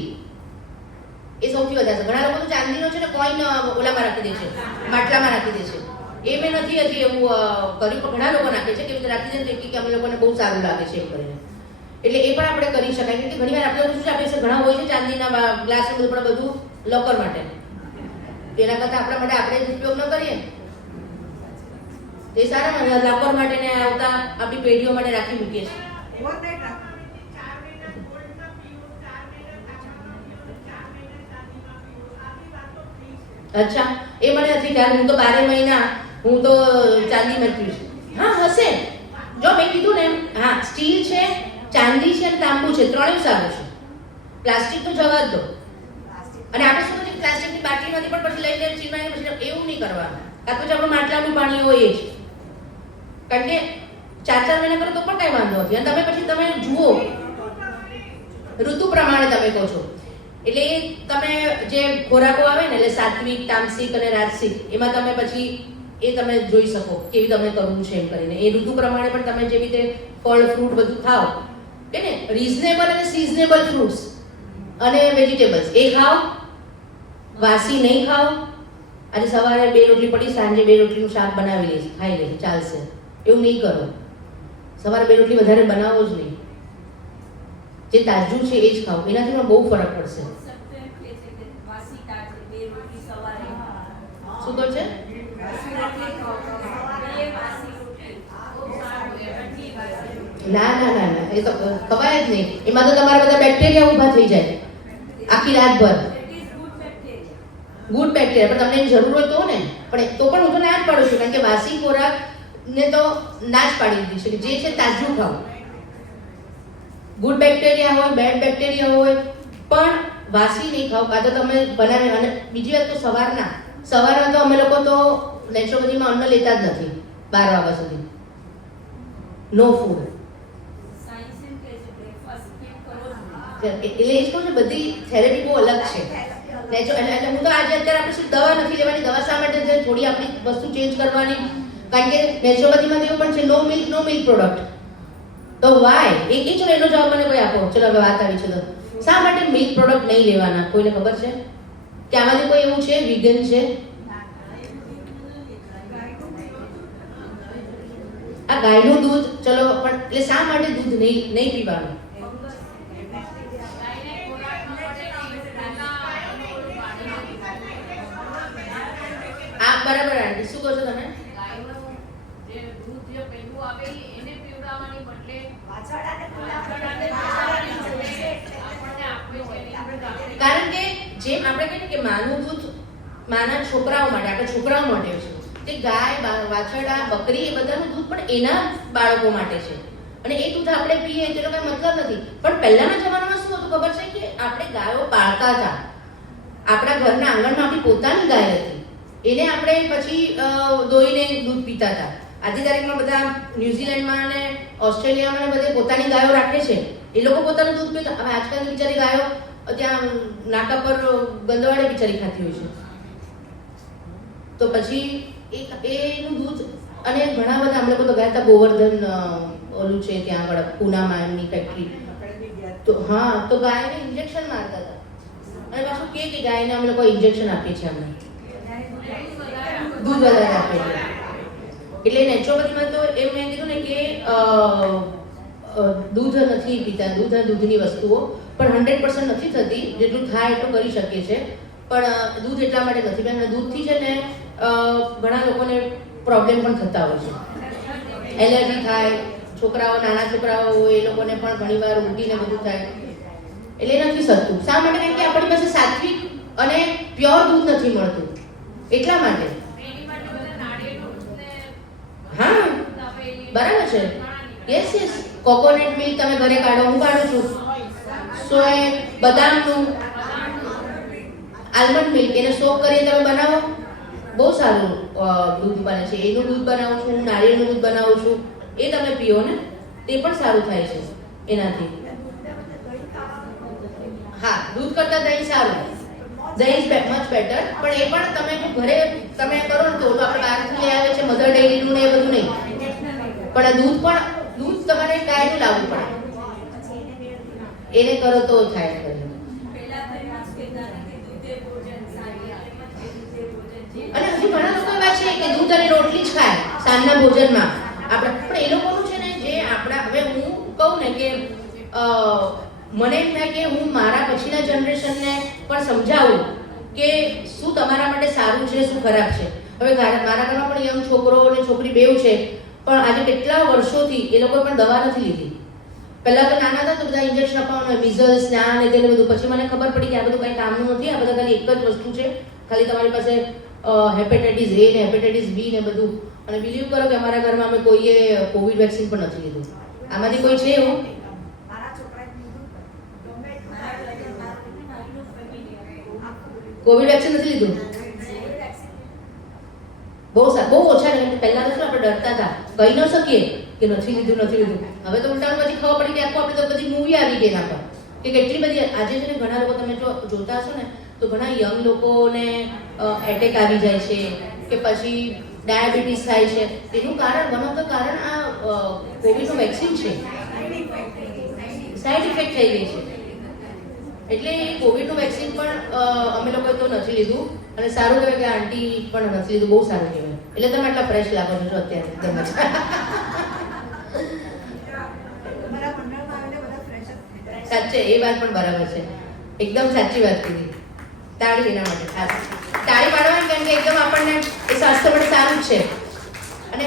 એ સૌથી વધારે છે. ઘણા લોકો તો ચાંદીનો છે ને કોઈન ઓલામાં રાખી દે છે, માટલામાં રાખી દે છે. એ મેં નથી હજી એવું કર્યું, પણ ઘણા લોકો નાખે છે કે રીતે રાખી દે કે અમે લોકોને બહુ સારું લાગે છે એમ કરીને. એટલે એ પણ આપણે કરી શકાય. કે ઘણી વાર આપણે શું આપે છે, ઘણા હોય છે ચાંદીના ગ્લાસ બધું, પણ બધું લોકર માટે. એના કરતાં આપણા માટે આપણે જ ઉપયોગ ન કરીએ એ સારા. લોકર માટે ને આવતા આપણી પેઢીઓ માટે રાખી મૂકીએ છીએ. અચ્છા, એ મને નથી ખ્યાલ. હું તો 12 મહિના હું તો ચાંદીમાં જ પીઉં છું. હા હશે, જો મેં કીધું ને એમ. હા, સ્ટીલ છે, ચાંદી છે અને તાંબુ છે, ત્રણેય સારું છે. પ્લાસ્ટિક તો જવા જ દો. અને આપણે શું કરીએ, પ્લાસ્ટિકની બાટલીમાંથી પણ પછી લઈ લઈને ચીરવાની પછી એવું નહીં કરવાનું. કાં તો પછી આપણું માટલાનું પાણી હોય એ જ. કારણ કે 4-4 મહિના કરો તો પણ કઈ વાંધો નથી. અને તમે પછી તમે જુઓ ઋતુ પ્રમાણે તમે કહો છો એટલે તમે જે ખોરાકો આવે ને એટલે સાત્વિક, તામસિક અને રાજસિક, એમાં તમે પછી એ તમે જોઈ શકો કેવી તમે કરવું છે એમ કરીને. એ ઋતુ પ્રમાણે પણ તમે જેવી રીતે ફળ ફ્રૂટ બધું ખાઓ કે ને, રીઝનેબલ અને સિઝનેબલ ફ્રૂટ્સ અને વેજીટેબલ્સ એ ખાઓ, વાસી નહીં ખાઓ. આજે સવારે 2 રોટલી પડી, સાંજે 2 રોટલીનું શાક બનાવી લઈશ, ખાઈ લઈશ, ચાલશે. એવું નહીં કરો. સવારે 2 રોટલી વધારે બનાવો જ નહીં. જે તાજું છે એ જ ખાઓ, એનાથી પણ બહુ ફરક પડશે. શું તો છે? ના ના ના ના, એ તો ખવાય જ નહીં. એમાં તો તમારા બધા બેક્ટેરિયા ઊભા થઈ જાય આખી રાતભર. ગુડ બેક્ટેરિયા, પણ તમને એની જરૂર હોય તો ને. પણ તો પણ હું તો ના જ પાડું છું, કારણ કે વાસી ખોરાક ને તો ના જ પાડી દીધી છે કે જે છે તાજું ખાઓ. ગુડ બેક્ટેરિયા હોય, બેડ બેક્ટેરિયા હોય, પણ વાસી નહીં ખાઓ. કાં તો તમે બનાવે. અને બીજી વાત તો સવારના તો અમે લોકો તો નેચરોપેથીમાં અન્ન લેતા જ નથી 12 વાગ્યા સુધી. નો ફૂડ. એટલે એ જ કહું છું, બધી થેરેપી બહુ અલગ છે. એટલે હું તો આજે અત્યારે આપણે શું દવા નથી લેવાની. દવા શા માટે છે? થોડી આપણી વસ્તુ ચેન્જ કરવાની. કારણ કે નેચરોપેથીમાં એવું પણ છે નો મિલ્ક પ્રોડક્ટ. તો વાય એ ચલો એનો જવાબ મને કોઈ આપો. ચલો હવે વાત આવી છે તો શા માટે મિલ્ક પ્રોડક્ટ નહીં લેવાના? કોઈને ખબર છે કે આમાંથી કોઈ એવું છે વિગન છે? આ ગાયનું દૂધ ચલો, પણ એટલે શા માટે દૂધ નહીં પીવાનું? આ બરાબર આંટી, શું કહો છો તમે? કારણ કે જેમ આપણે કહીએ કે માનું દૂધ માના છોકરાઓ માટે, આપણે છોકરાઓ માટે છે. તે ગાય, વાછરડા, બકરી એ બધાનું દૂધ પણ એના બાળકો માટે છે. અને એ દૂધ આપણે પીએ તેનો કઈ મતલબ નથી. પણ પહેલાના જમાનામાં શું હતું ખબર છે કે આપણે ગાયો પાળતા હતા. આપણા ઘરના આંગણમાં આપણી પોતાની ગાય હતી. એને આપણે પછી દોઈને દૂધ પીતા હતા. આજની તારીખમાં બધા ન્યુઝીલેન્ડમાં અને ઓસ્ટ્રેલિયામાં બધે પોતાની ગાયો રાખે છે. એ લોકો પોતાનું દૂધ પીતા. હવે આજકાલની બિચારી ગાયો ત્યાં નાકા પર ગંદવાડે બિચારી ખાતી હોય છે. તો પછી એનું દૂધ. અને ઘણા બધા અમે લોકો તો ગયા હતા ગોવર્ધન ઓલું છે ત્યાં આગળ પૂનામાં એમની ફેક્ટરી. તો હા, તો ગાયને ઇન્જેક્શન મારતા હતા. અને પાછું કે ગાયને અમે લોકો ઇન્જેક્શન આપીએ છીએ, અમને દૂધ વધારે આપે છે. એટલે નેચરોપેથીમાં તો એમ મેં કીધું ને કે દૂધ નથી પીતા, દૂધ અને દૂધની વસ્તુઓ પણ 100% નથી થતી. જેટલું થાય એટલું કરી શકીએ છીએ, પણ દૂધ એટલા માટે નથી. કારણ દૂધથી છે ને ઘણા લોકોને પ્રોબ્લેમ પણ થતા હોય છે. એલર્જી થાય, છોકરાઓ, નાના છોકરાઓ હોય એ લોકોને પણ ઘણીવાર ઉલટીને બધું થાય. એટલે નથી સસ્તું. શા માટે? કારણ કે આપણી પાસે સાત્વિક અને પ્યોર દૂધ નથી મળતું, એટલા માટે. હા બરાબર છે. યસ યસ, કોકોનટ મિલ્ક તમે ઘરે કાઢો, હું કાઢું છું. સોય, બદામનું, આલમંડ મિલ્ક, એને સોક કરીને તમે બનાવો, બહુ સારું દૂધ બને છે. એનું દૂધ બનાવું છું, નારિયેળનું દૂધ બનાવું છું, એ તમે પીઓ ને, તે પણ સારું થાય છે એનાથી. હા, દૂધ કરતાં દહીં સારું. દહીં ઇઝ મચ બેટર. પણ એ પણ તમે જો ઘરે તમે કરો ને તો આપણે બહારથી લઈ આવે છે મધર ડેરીનું ને એ બધું નહીં. પણ દૂધ તમારે ગાયનું લાવવું પડે. એને કરો તો થાય. અને હજી ઘણા લોકો એવા છે કે દૂધ અને રોટલી જ ખાય સાંજના ભોજનમાં. આપણે પણ એ લોકોનું છે ને જે આપણા, હવે હું કહું ને કે મને એમ થાય કે હું મારા પછીના જનરેશનને પણ સમજાવું કે શું તમારા માટે સારું છે, શું ખરાબ છે. હવે મારા ઘરમાં પણ યંગ છોકરો અને છોકરી બેવ છે, પણ આજે કેટલા વર્ષોથી એ લોકોએ પણ દવા નથી લીધી. પહેલા તો નાના હતા તો બધા ઇન્જેક્શન અપાવવાનું હોય, મિઝલ્સ ને આ ને તે ને બધું. પછી મને ખબર પડી કે આ બધું કંઈ કામનું નથી, આ બધા ખાલી એક જ વસ્તુ છે, ખાલી તમારી પાસે હેપેટાઇટિસ A ને હેપેટાઇટિસ B ને બધું. અને બિલીવ કરો કે અમારા ઘરમાં અમે કોઈએ કોવિડ વેક્સિન પણ નથી લીધું. આમાંથી કોઈ છે એવું? મારા છોકરાએ કીધું ગમે કોવિડ વેક્સિન નથી લીધું? બહુ ઓછા ને. પહેલા તો શું આપણે ડરતા હતા, કહી ન શકીએ કે નથી લીધું. હવે તો ઉલટાનું પછી ખબર પડી કે આખું આપણે તો બધી મૂવી આવી ગઈ એના પર કે કેટલી બધી. આજે છે ને ઘણા લોકો તમે જો જોતા હશો ને તો ઘણા યંગ લોકોને એટેક આવી જાય છે કે પછી ડાયાબિટીસ થાય છે. એનું કારણ વન ઓફ ધ કારણ આ કોવિડનું વેક્સિન છે. સાઈડ ઇફેક્ટ થઈ ગઈ છે. એટલે એ કોવિડનું વેક્સિન પણ અમે લોકોએ તો નથી લીધું. અને સારું કહેવાય કે આંટી પણ નથી લીધું, બહુ સારું કહેવાય. એટલે તમે આટલા ફ્રેશ લાગો છો અત્યારે એકદમ જ. અમારા મંડળમાં આવીને બધા ફ્રેશ જ થઈ જાય. સાચે એ વાત પણ બરાબર છે, એકદમ સાચી વાત કીધી. તાળી એના માટે ખાસ તાળી પાડવાની, કેમ કે એકદમ આપણને એ સ્વાસ્થ્ય માટે સારું જ છે. અને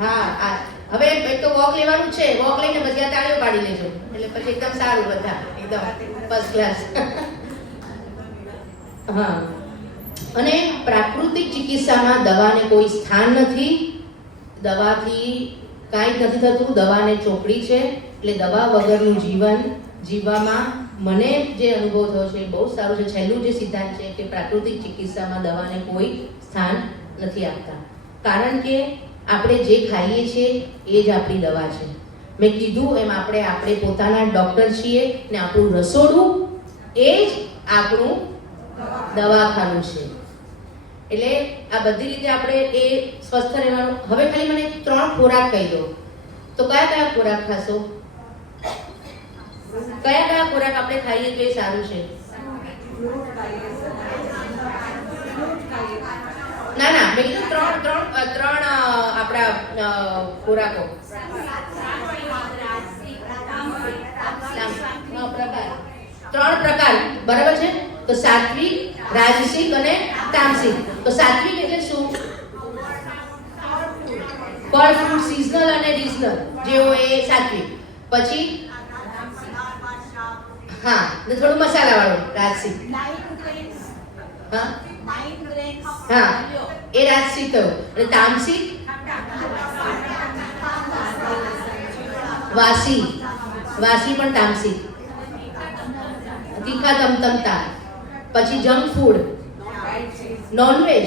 હા હવે એક તો વોક લેવાનું છે, વોક લઈને પછી આ તાળીઓ પાડી લેજો એટલે પછી એકદમ સારું, બધા એકદમ ફર્સ્ટ ક્લાસ. હા, અને પ્રાકૃતિક ચિકિત્સામાં દવાને કોઈ સ્થાન નથી. દવાથી કાંઈ જ નથી થતું, દવાને ચોકડી છે. એટલે દવા વગરનું જીવન જીવવામાં મને જે અનુભવ થયો છે એ બહુ સારું છે. છેલ્લું જે સિદ્ધાંત છે કે પ્રાકૃતિક ચિકિત્સામાં દવાને કોઈ સ્થાન નથી આપતા, કારણ કે આપણે જે ખાઈએ છીએ એ જ આપણી દવા છે. મેં કીધું એમ આપણે પોતાના ડૉક્ટર છીએ ને આપણું રસોડું એ જ આપણું દવાખાનું છે. એટલે આ બધી રીતે આપણે એ સ્વસ્થ રહેવાનું. હવે ખાલી મને 3 ખોરાક કહી દો તો કયા ખોરાક ખાશો? કયા ખોરાક આપણે ખાઈએ તો એ સારું છે? ના મેં કીધું ત્રણ આપણા ખોરાકો. ત્રણ પ્રકાર બરાબર છે. તો સાત્વિક, રાજસિક અને તામસિક. તો સાત્વિક એટલે શું? ફળ ફ્રૂટ સિઝનલ અને રિઝનલ જેવો એ સાત્વિક. પછી હા ને થોડું મસાલા વાળું રાજસિક. હા એ રાજસિક થયું. અને તામસિક વાસી પણ તામસિક. તીખા તમતમતા. પછી જંક ફૂડ, નોનવેજ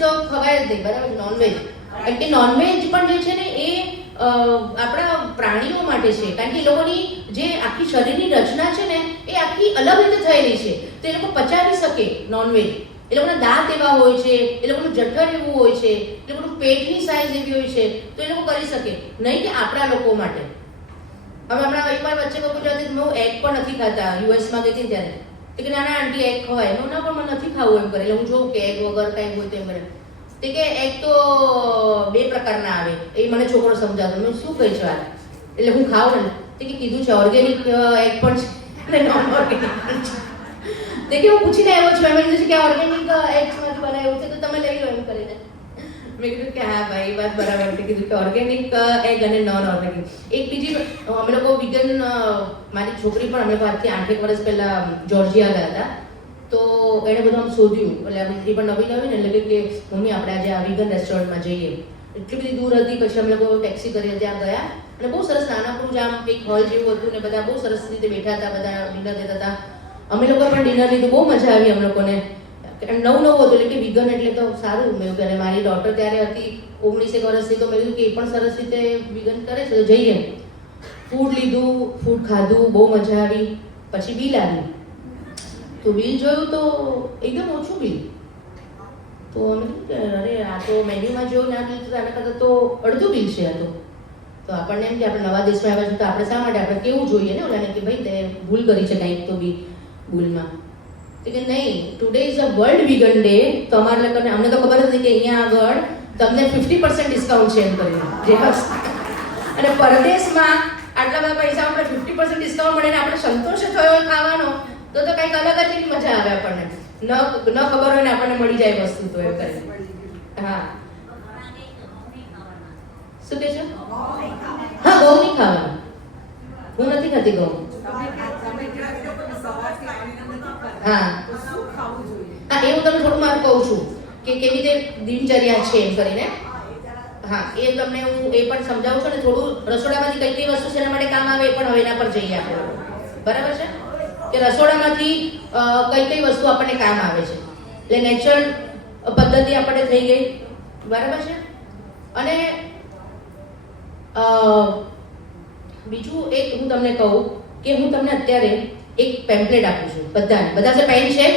તો ખવાય જ નહીં બરાબર. નોનવેજ એટલે નોનવેજ પણ જે છે ને એ આપણા પ્રાણીઓ માટે છે, કારણ કે એ લોકોની જે આખી શરીરની રચના છે ને એ આખી અલગ રીતે થયેલી છે. તો એ લોકો પચાવી શકે નોનવેજ. એ લોકોના દાંત એવા હોય છે, એ લોકોનું જઠર એવું હોય છે, એ લોકોનું પેટની સાઈઝ એવી હોય છે, તો એ લોકો કરી શકે. નહીં કે આપણા લોકો માટે. હવે હમણાં એકવાર વચ્ચે કોઈ ગુજરાતી હું એગ પણ નથી ખાતા, યુએસમાં ગઈ હતી ત્યારે તો કે નાના આંટી એગ ખવાય. ના પણ મને નથી ખાવું એમ કરે. એટલે હું જોઉં કે એગ વગર કંઈ હોય તેમ કરે. તે કે એગ તો 2 પ્રકારના આવે, એ મને છોકરો સમજાવતો. મેં શું કહી છે વાત? એટલે હું ખાઉં ને તે કે કીધું છે ઓર્ગેનિક એગ પણ છે અને નોન ઓર્ગેનિક પણ છે. તે કે હું પૂછીને આવ્યો છું, એમ કીધું છે કે ઓર્ગેનિક એગ્સમાંથી બનાવ્યું છે તો તમે લઈ લો એમ કરીને. મેં કીધું કે હા ભાઈ વાત બરાબર છે. કીધું કે ઓર્ગેનિક એગ અને નોન ઓર્ગેનિક. એક બીજી અમે લોકો વિગન, મારી છોકરી પણ અમે લોકો આજથી 8 વર્ષ પહેલા જોર્જિયા ગયા હતા. તો એણે બધું આમ શોધ્યું. એટલે અમે એ પણ નવી ને એટલે કે મમ્મી આપણે આજે આ વિગન રેસ્ટોરન્ટમાં જઈએ. એટલી બધી દૂર હતી. પછી અમે લોકો ટેક્સી કરીને ત્યાં ગયા અને બહુ સરસ નાનકડું જ આમ એક હોલ જેવું હતું ને બધા બહુ સરસ રીતે બેઠા હતા, બધા ડિનર લેતા હતા. અમે લોકો પણ ડિનર લીધું, બહુ મજા આવી અમ લોકોને. નવું હતું એટલે કે વિગન એટલે તો સારું. મેં કહ્યું મારી ડોટર ત્યારે હતી 19 વર્ષની, તો મેં કીધું કે એ પણ સરસ રીતે વિગન કરે છે તો જઈએ. ફૂડ લીધું, ફૂડ ખાધું, બહુ મજા આવી. પછી બિલ આવ્યું. તો બિલ જોયું તો એકદમ ઓછું બિલ. તો અમે કીધું કે અરે આ તો મેન્યુમાં જોયું ના બિલ તો આના કરતાં તો અડધું બિલ છે આ તો. તો આપણને એમ કે આપણે નવા દેશમાં આવ્યા છીએ તો આપણે શા માટે આપણે કેવું જોઈએ ને ઓલાને કે ભાઈ તે ભૂલ કરી છે કંઈક તો બી ભૂલમાં. તો કે નહીં, today is a world vegan day. તો અમારે લોકોને અમને તો ખબર હતી કે અહીંયા આગળ તમને 50% ડિસ્કાઉન્ટ છે એમ કરીને જે બસ. અને પરદેશમાં આટલા બધા પૈસા આપણે 50% ડિસ્કાઉન્ટ મળે ને આપણે સંતોષ થયો હોય ખાવાનો તો કંઈક અલગ જ એવી મજા આવે આપણને. ન ખબર હોય ને આપણને મળી જાય વસ્તુ તો એમ કરીને. હા શું કહે છે? હા બહુ નહીં ખાવાનું. હું નથી ખાતી ઘઉં. હા હા, એ હું તમને થોડું મારું કહું છું કે કેવી રીતે દિનચર્યા છે એમ કરીને. હા, એ તમને હું એ પણ સમજાવું છું ને થોડું રસોડામાંથી કઈ કઈ વસ્તુ શેના માટે કામ આવે એ પણ હવે એના પર જઈએ આપણે. બરાબર છે કે રસોડામાંથી કઈ કઈ વસ્તુ આપણને કામ આવે છે. એટલે નેચરલ પદ્ધતિ આપણે થઈ ગઈ. બરાબર છે. અને બીજું એક હું તમને કહું કે હું તમને અત્યારે એક પેમ્પલેટ આપું છું બધાને. બધા છે પેન છે?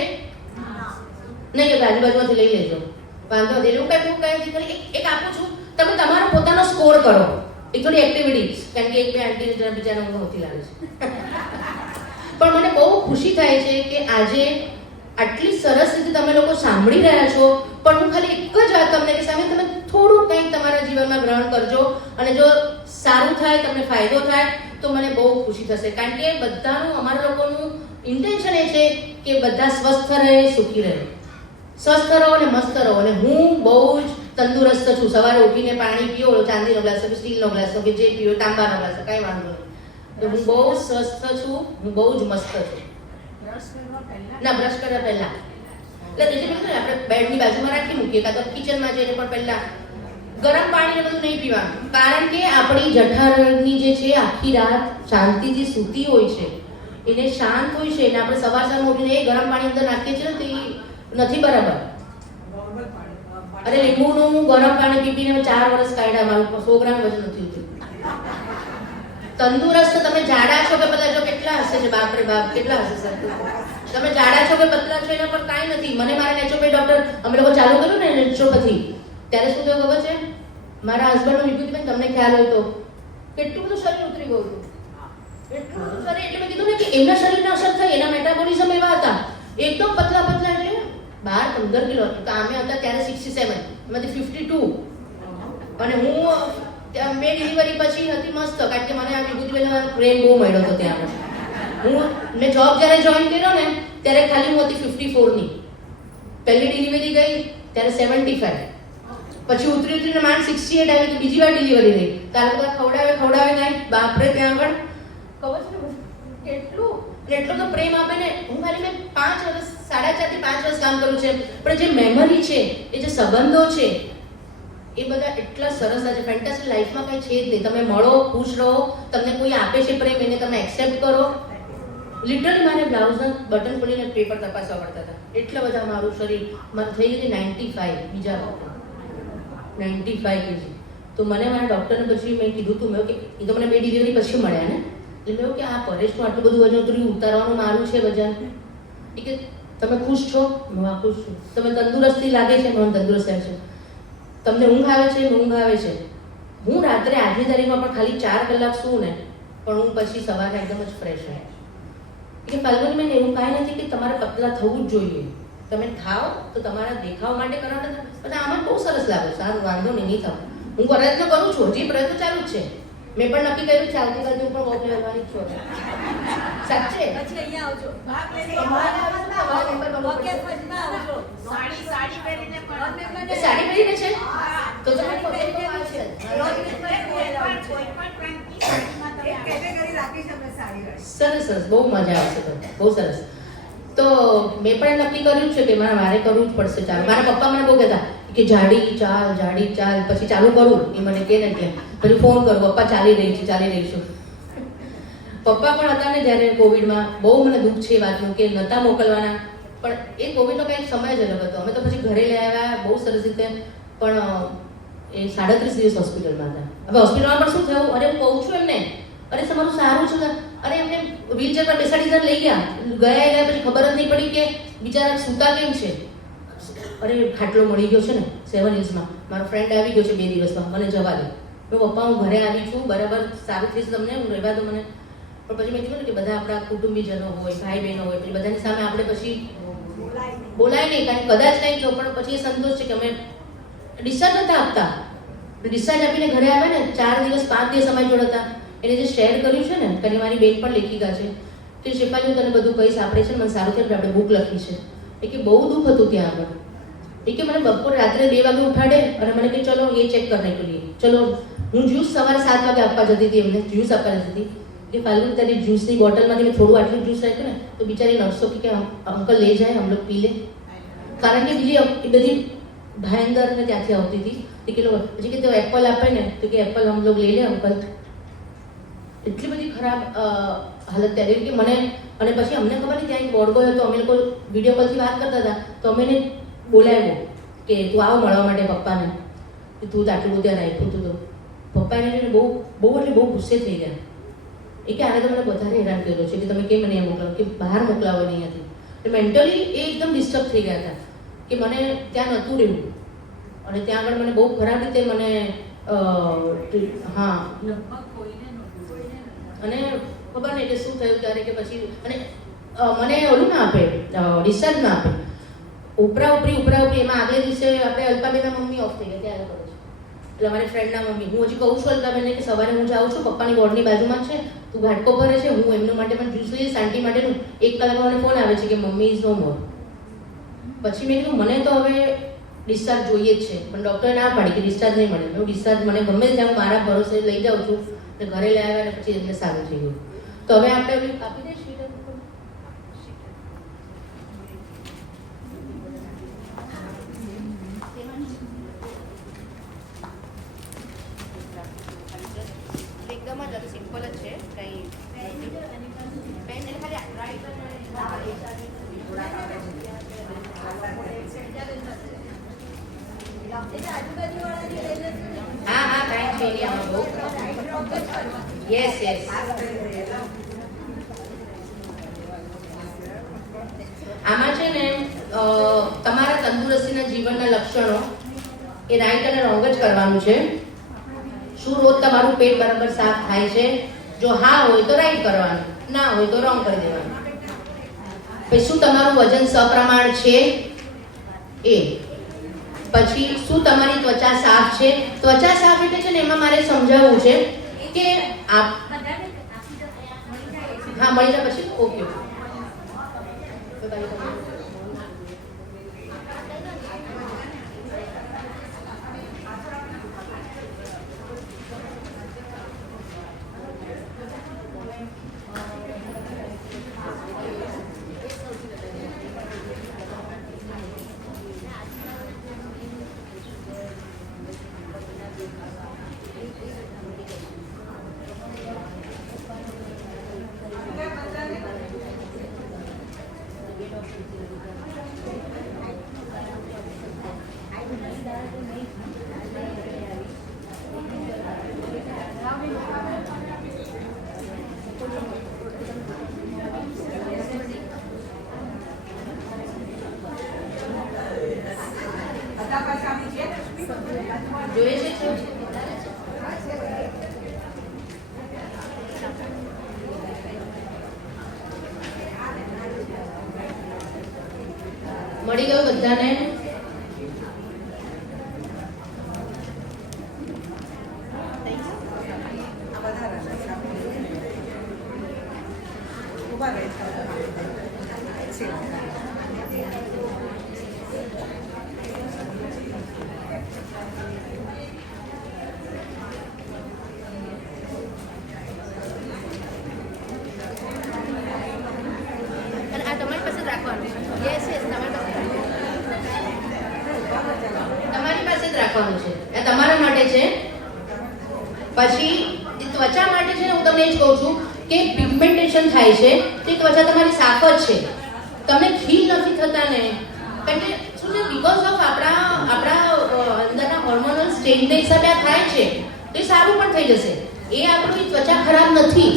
નહીં કે આજુબાજુમાંથી લઈ લેજો, વાંધો નથી. હું કઈ ખાલી એક આપું છું, તમે તમારો પોતાનો સ્કોર કરો. એક થોડી એક્ટિવિટીઝ, કારણ કે એક બે આંટીને જરા બીજાને ઊંઘ આવતી લાગે છે. પણ મને બહુ ખુશી થાય છે કે આજે આટલી સરસ રીતે તમે લોકો સાંભળી રહ્યા છો. પણ હું ખાલી એક જ વાત તમને કે સામે તમે થોડું કંઈક તમારા જીવનમાં ગ્રહણ કરજો અને જો સારું થાય, તમને ફાયદો થાય તો મને બહુ ખુશી થશે. કારણ કે બધાનું, અમારા લોકોનું ઇન્ટેન્શન એ છે કે બધા સ્વસ્થ રહે, સુખી રહે. સ્વસ્થ રહો અને મસ્ત રહો. અને હું બહુ જ તંદુરસ્ત છું. સવારે ઉઠીને પાણી પીઓ, ચાંદીનો ગ્લાસ કે સ્ટીલનો ગ્લાસ કે જે પીઓ, તાંબાનો ગ્લાસ, કાંઈ વાંધો નહીં. તો હું બહુ સ્વસ્થ છું, હું બહુ જ મસ્ત છું. ના, બ્રશ કર્યા પહેલા એટલે બીજું બધું આપણે બેડની બાજુમાં રાખી મૂકીએ, કાં તો કિચનમાં જઈને પણ પહેલા ગરમ પાણી ને બધું નહીં પીવાનું. કારણ કે આપણી જઠરાગ્નિ જે છે આખી રાત શાંતિથી સૂતી હોય છે, એને શાંત હોય છે, અને આપણે સવાર ઉઠીને એ ગરમ પાણી અંદર નાખીએ છીએ ને તો એ નથી બરાબર. અરે લીંબુનું હું ગરમ પાણી પીપીને 4 વર્ષ કાઢ્યા, મારું 100 ગ્રામ વજન નથી ઉતર્યું. તંદુરસ્ત તમે જાડા છો કે પતલા છો, કેટલા હશે છે બાપરે બાપ, કેટલા હશે સર? તમે જાડા છો કે પતલા છો એના પર કાંઈ નથી. મને મારા નેચરોપેથી ડોક્ટર, અમે લોકો ચાલુ કર્યું ને નેચરોપેથી, ત્યારે શું થયું ખબર છે? મારા હસબન્ડનું વિભૂતિબેન તમને ખ્યાલ હોય તો કેટલું બધું શરીર ઉતરી ગયું હતું. એટલું બધું શરીર, એટલે મેં કીધું ને કે એમના શરીરને અસર થઈ, એના મેટાબોલિઝમ એવા હતા એકદમ પતલા પતલા, એટલે 12-15 કિલો હતું. તો અમે હતા ત્યારે 67, એમાંથી 52. અને હું મેં ડિલિવરી પછી હતી મસ્ત, કારણ કે મને આ વિભૂતિબેનનો પ્રેમ બહુ મળ્યો હતો ત્યાં. મેં જોબ જ્યારે જોઈન કર્યો ને ત્યારે ખાલી હું હતી 54ની. પહેલી ડિલિવરી ગઈ ત્યારે 75, પછી ઉતરીને માંડ 68 આવી, તો બીજી વાર ડિલિવરી ગઈ. તારે તો ખવડાવે કાંઈ બાપરે, ત્યાં આગળ ખબર છે ને કેટલું, અને એટલો તો પ્રેમ આપે ને. હું ખાલી મેં 5 વર્ષ, 4.5 થી 5 વર્ષ કામ કરું છે, પણ જે મેમરી છે, એ જે સંબંધો છે, એ બધા એટલા સરસ છે. ફેન્ટાસ્ટિક. લાઈફમાં કંઈ છે જ નહીં. તમે મળો, ખુશ રહો, તમને કોઈ આપે છે પ્રેમ, એને તમે એક્સેપ્ટ કરો. લિટરલી મારે બ્લાઉઝના બટન ખોલીને પેપર તપાસવા પડતા હતા, એટલા બધા. મારું શરીર મારું થઈ ગયું 95 બીજા વખતે 95 kg. તો મને મારા ડૉક્ટરને પછી મેં કીધું હતું, મેં કે એ તો મને 2 ડિલિવરી પછી મળ્યા ને, એટલે મેં કે આ પરેશનું આટલું બધું વજન ઉતારવાનું મારું છે વજન. એ કે તમે ખુશ છો? હું આ ખુશ છું. તમે તંદુરસ્તી લાગે છે? મને તંદુરસ્ત લાગે છે. તમને ઊંઘ આવે છે? ઊંઘ આવે છે. હું રાત્રે આજની તારીખમાં પણ ખાલી 4 કલાક સૂવું ને, પણ હું પછી સવારે એકદમ જ ફ્રેશ હોય. કે ફાલ્ગુની બેન, એવું કાંઈ નથી કે તમારે પતલા થવું જ જોઈએ. તમે ખાઓ તો તમારા દેખાવ માટે કરો, બધા આમાં બહુ સરસ લાગે. સારું, વાંધો નહીં થવું. હું પ્રયત્ન કરું છું, હજી પ્રયત્ન ચાલુ જ છે. મેં પણ નક્કી કર્યું છે આવતીકાલથી હું પણ વોક લેવાની છું. સાચે પછી અહીંયા આવજો, ભાગ લઈને સાડી પહેરીને પણ સાડી પહેરીને છે તો તમે સરસ સરસ, બહુ મજા આવશે. બહુ સરસ. તો મેં પણ નક્કી કર્યું છે કે મારે કરવું જ પડશે. ચાલ, મારા પપ્પા મને બહુ કહેતા કે જાડી ચાલ, પછી ચાલુ કરું. એ મને કહે ને ત્યાં પછી ફોન કરું, પપ્પા ચાલી રહી છું. પપ્પા પણ હતા ને જ્યારે કોવિડમાં, બહુ મને દુઃખ છે એ વાતનું કે નહોતા મોકલવાના, પણ એ કોવિડનો કંઈક સમય જ અલગ હતો. અમે તો પછી ઘરે લઈ આવ્યા બહુ સરસ રીતે, પણ એ 37 દિવસ હોસ્પિટલમાં હતા. હવે હોસ્પિટલમાં પણ શું થયું, અરે હું કહું છું એમને, અરે તમારું સારું છે, અરે એમને વ્હીલચેર પર બેસાડીને લઈ ગયા પછી ખબર જ નહીં પડી કે બિચારા સૂતા કેમ છે. અરે ખાટલો મળી ગયો છે ને 7 Hillsમાં, મારો ફ્રેન્ડ આવી ગયો છે 2 દિવસમાં, મને જવા દે. પપ્પા હું ઘરે આવી છું, બરાબર સારું થઈશ તમને, હું રહેવા દો મને. પણ પછી મેં કીધું ને કે બધા આપણા કુટુંબીજનો હોય, ભાઈ બહેનો હોય, પછી બધાની સામે આપણે પછી બોલાય નહીં, કારણ કદાચ નહીં તો પણ પછી એ સંતોષ છે કે અમે ડિસ્ચાર્જ નતા આપતા. ડિસ્ચાર્જ આપીને ઘરે આવ્યા ને 4 દિવસ 5 દિવસ અમારી જોડે હતા. એને જે શેર કર્યું છે ને, કારણ મારી બેન પણ લેખિકા છે, કે શેફાલી હું તને બધું કહીશ, આપણે છે ને મને સારું થયું આપણે બુક લખી છે. એ કે બહુ દુઃખ હતું ત્યાં આગળ. એ કે મને બપોર રાત્રે 2 વાગે ઉઠાડે અને મને કે ચલો એ ચેક કરી નાખ્યું. ચલો હું જ્યુસ સવારે 7 વાગે આપવા જતી હતી, એમને જ્યુસ આપવા જતી હતી. કે ફાલ્ગુન તારી જ્यूसની બોટલમાંથી મેં થોડું આટલું જ્यूस રાખ્યું ને તો બિચારી નર્સો કે અંકલ ले जाए हम लोग पी ले કારણ કે બીજી એ બધી ભાયંદર ને ત્યાંથી આવતી હતી તો કે પછી કે તો એપલ આપે ને તો કે એપલ हम लोग ले ले અંકલ એટલી બધી ખરાબ હાલત ત્યારે કે મને અને પછી અમને ખબર નહીં ત્યાં એક બોર્ડ ગયો તો અમે લોકો વિડીયો કોલથી વાત કરતા હતા તો અમે એને બોલાવ્યો કે તું આવો મળવા માટે પપ્પાને કે તું તો આટલું બધું રાખ્યું તું તો પપ્પા એને બહુ બહુ એટલે બહુ ગુસ્સે થઈ ગયા એ કે આને તો મને વધારે હેરાન કર્યો છે કે તમે કેમ મને અહીંયા મોકલાવો કે બહાર મોકલાવો નહીં હતી એટલે મેન્ટલી એ એકદમ ડિસ્ટર્બ થઈ ગયા હતા કે મને ત્યાં નહોતું રહેવું અને ત્યાં આગળ મને બહુ ખરાબ રીતે મને હા અને ખબર નહીં કે શું થયું ત્યારે કે પછી અને મને ઓલું ના આપે ડિસ્ચાર્જ ના આપે ઉપરા ઉપરી એમાં આગલે દિવસે આપણે અલ્પાબેનના મમ્મી ઓફ થઈ ગયા ત્યારે કરે છે એટલે અમારી ફ્રેન્ડના મમ્મી હું હજી કહું છું અલ્પાબેનને કે સવારે હું જાઉં છું પપ્પાની વોર્ડની બાજુમાં છે તું ઘાટકો ભરે છે હું એમના માટે પણ જ્યુસ લઈશ આંટી માટેનું 1 કલાકમાં મને ફોન આવે છે કે મમ્મી ઇઝ નો મોર પછી મેં કીધું મને તો હવે ડિસ્ચાર્જ જોઈએ જ છે પણ ડૉક્ટરે ના પાડી કે ડિસ્ચાર્જ નહીં મળે હું ડિસ્ચાર્જ મને ગમે ત્યાં હું મારા ભરોસે લઈ જાઉં છું અને ઘરે લઈ આવ્યા અને પછી એમને સારું થઈ ગયું તો હવે આપણે આપી દઈશું એકદમ જ સિમ્પલ જ છે કંઈ પેન એને ખાલી રાઈટ હા હા કાંઈ છે નહીં આમાં બહુ યસ યસ આમાં છે ને તમારા તંદુરસ્તીના જીવનના લક્ષણો એ રાઈટ અને રોંગ જ કરવાનું છે શું રોજ તમારું પેટ બરાબર સાફ થાય છે જો હા હોય તો રાઈટ કરવાનું ના હોય તો રોંગ કરી દેવાનું પછી શું તમારું વજન સપ્રમાણ છે એ પછી શું તમારી ત્વચા સાફ છે ત્વચા સાફ એટલે છે ને એમાં મારે સમજાવવું છે કે આપ હા મળી જાય પછી ઓકે જોઈએ છે મળી ગયું બધાને રાખવાનું છે એ તમારા માટે છે પછી ત્વચા માટે છે હું તમને એ જ કહું છું કે પિગમેન્ટેશન થાય છે તે ત્વચા તમારી સાફ જ છે તમે ખીલ નથી થતા ને કારણ કે શું છે બીકોઝ ઓફ આપણા અંદરના હોર્મોનલ સ્ટેજના હિસાબે આ થાય છે તો એ સારું પણ થઈ જશે એ આપણી ત્વચા ખરાબ નથી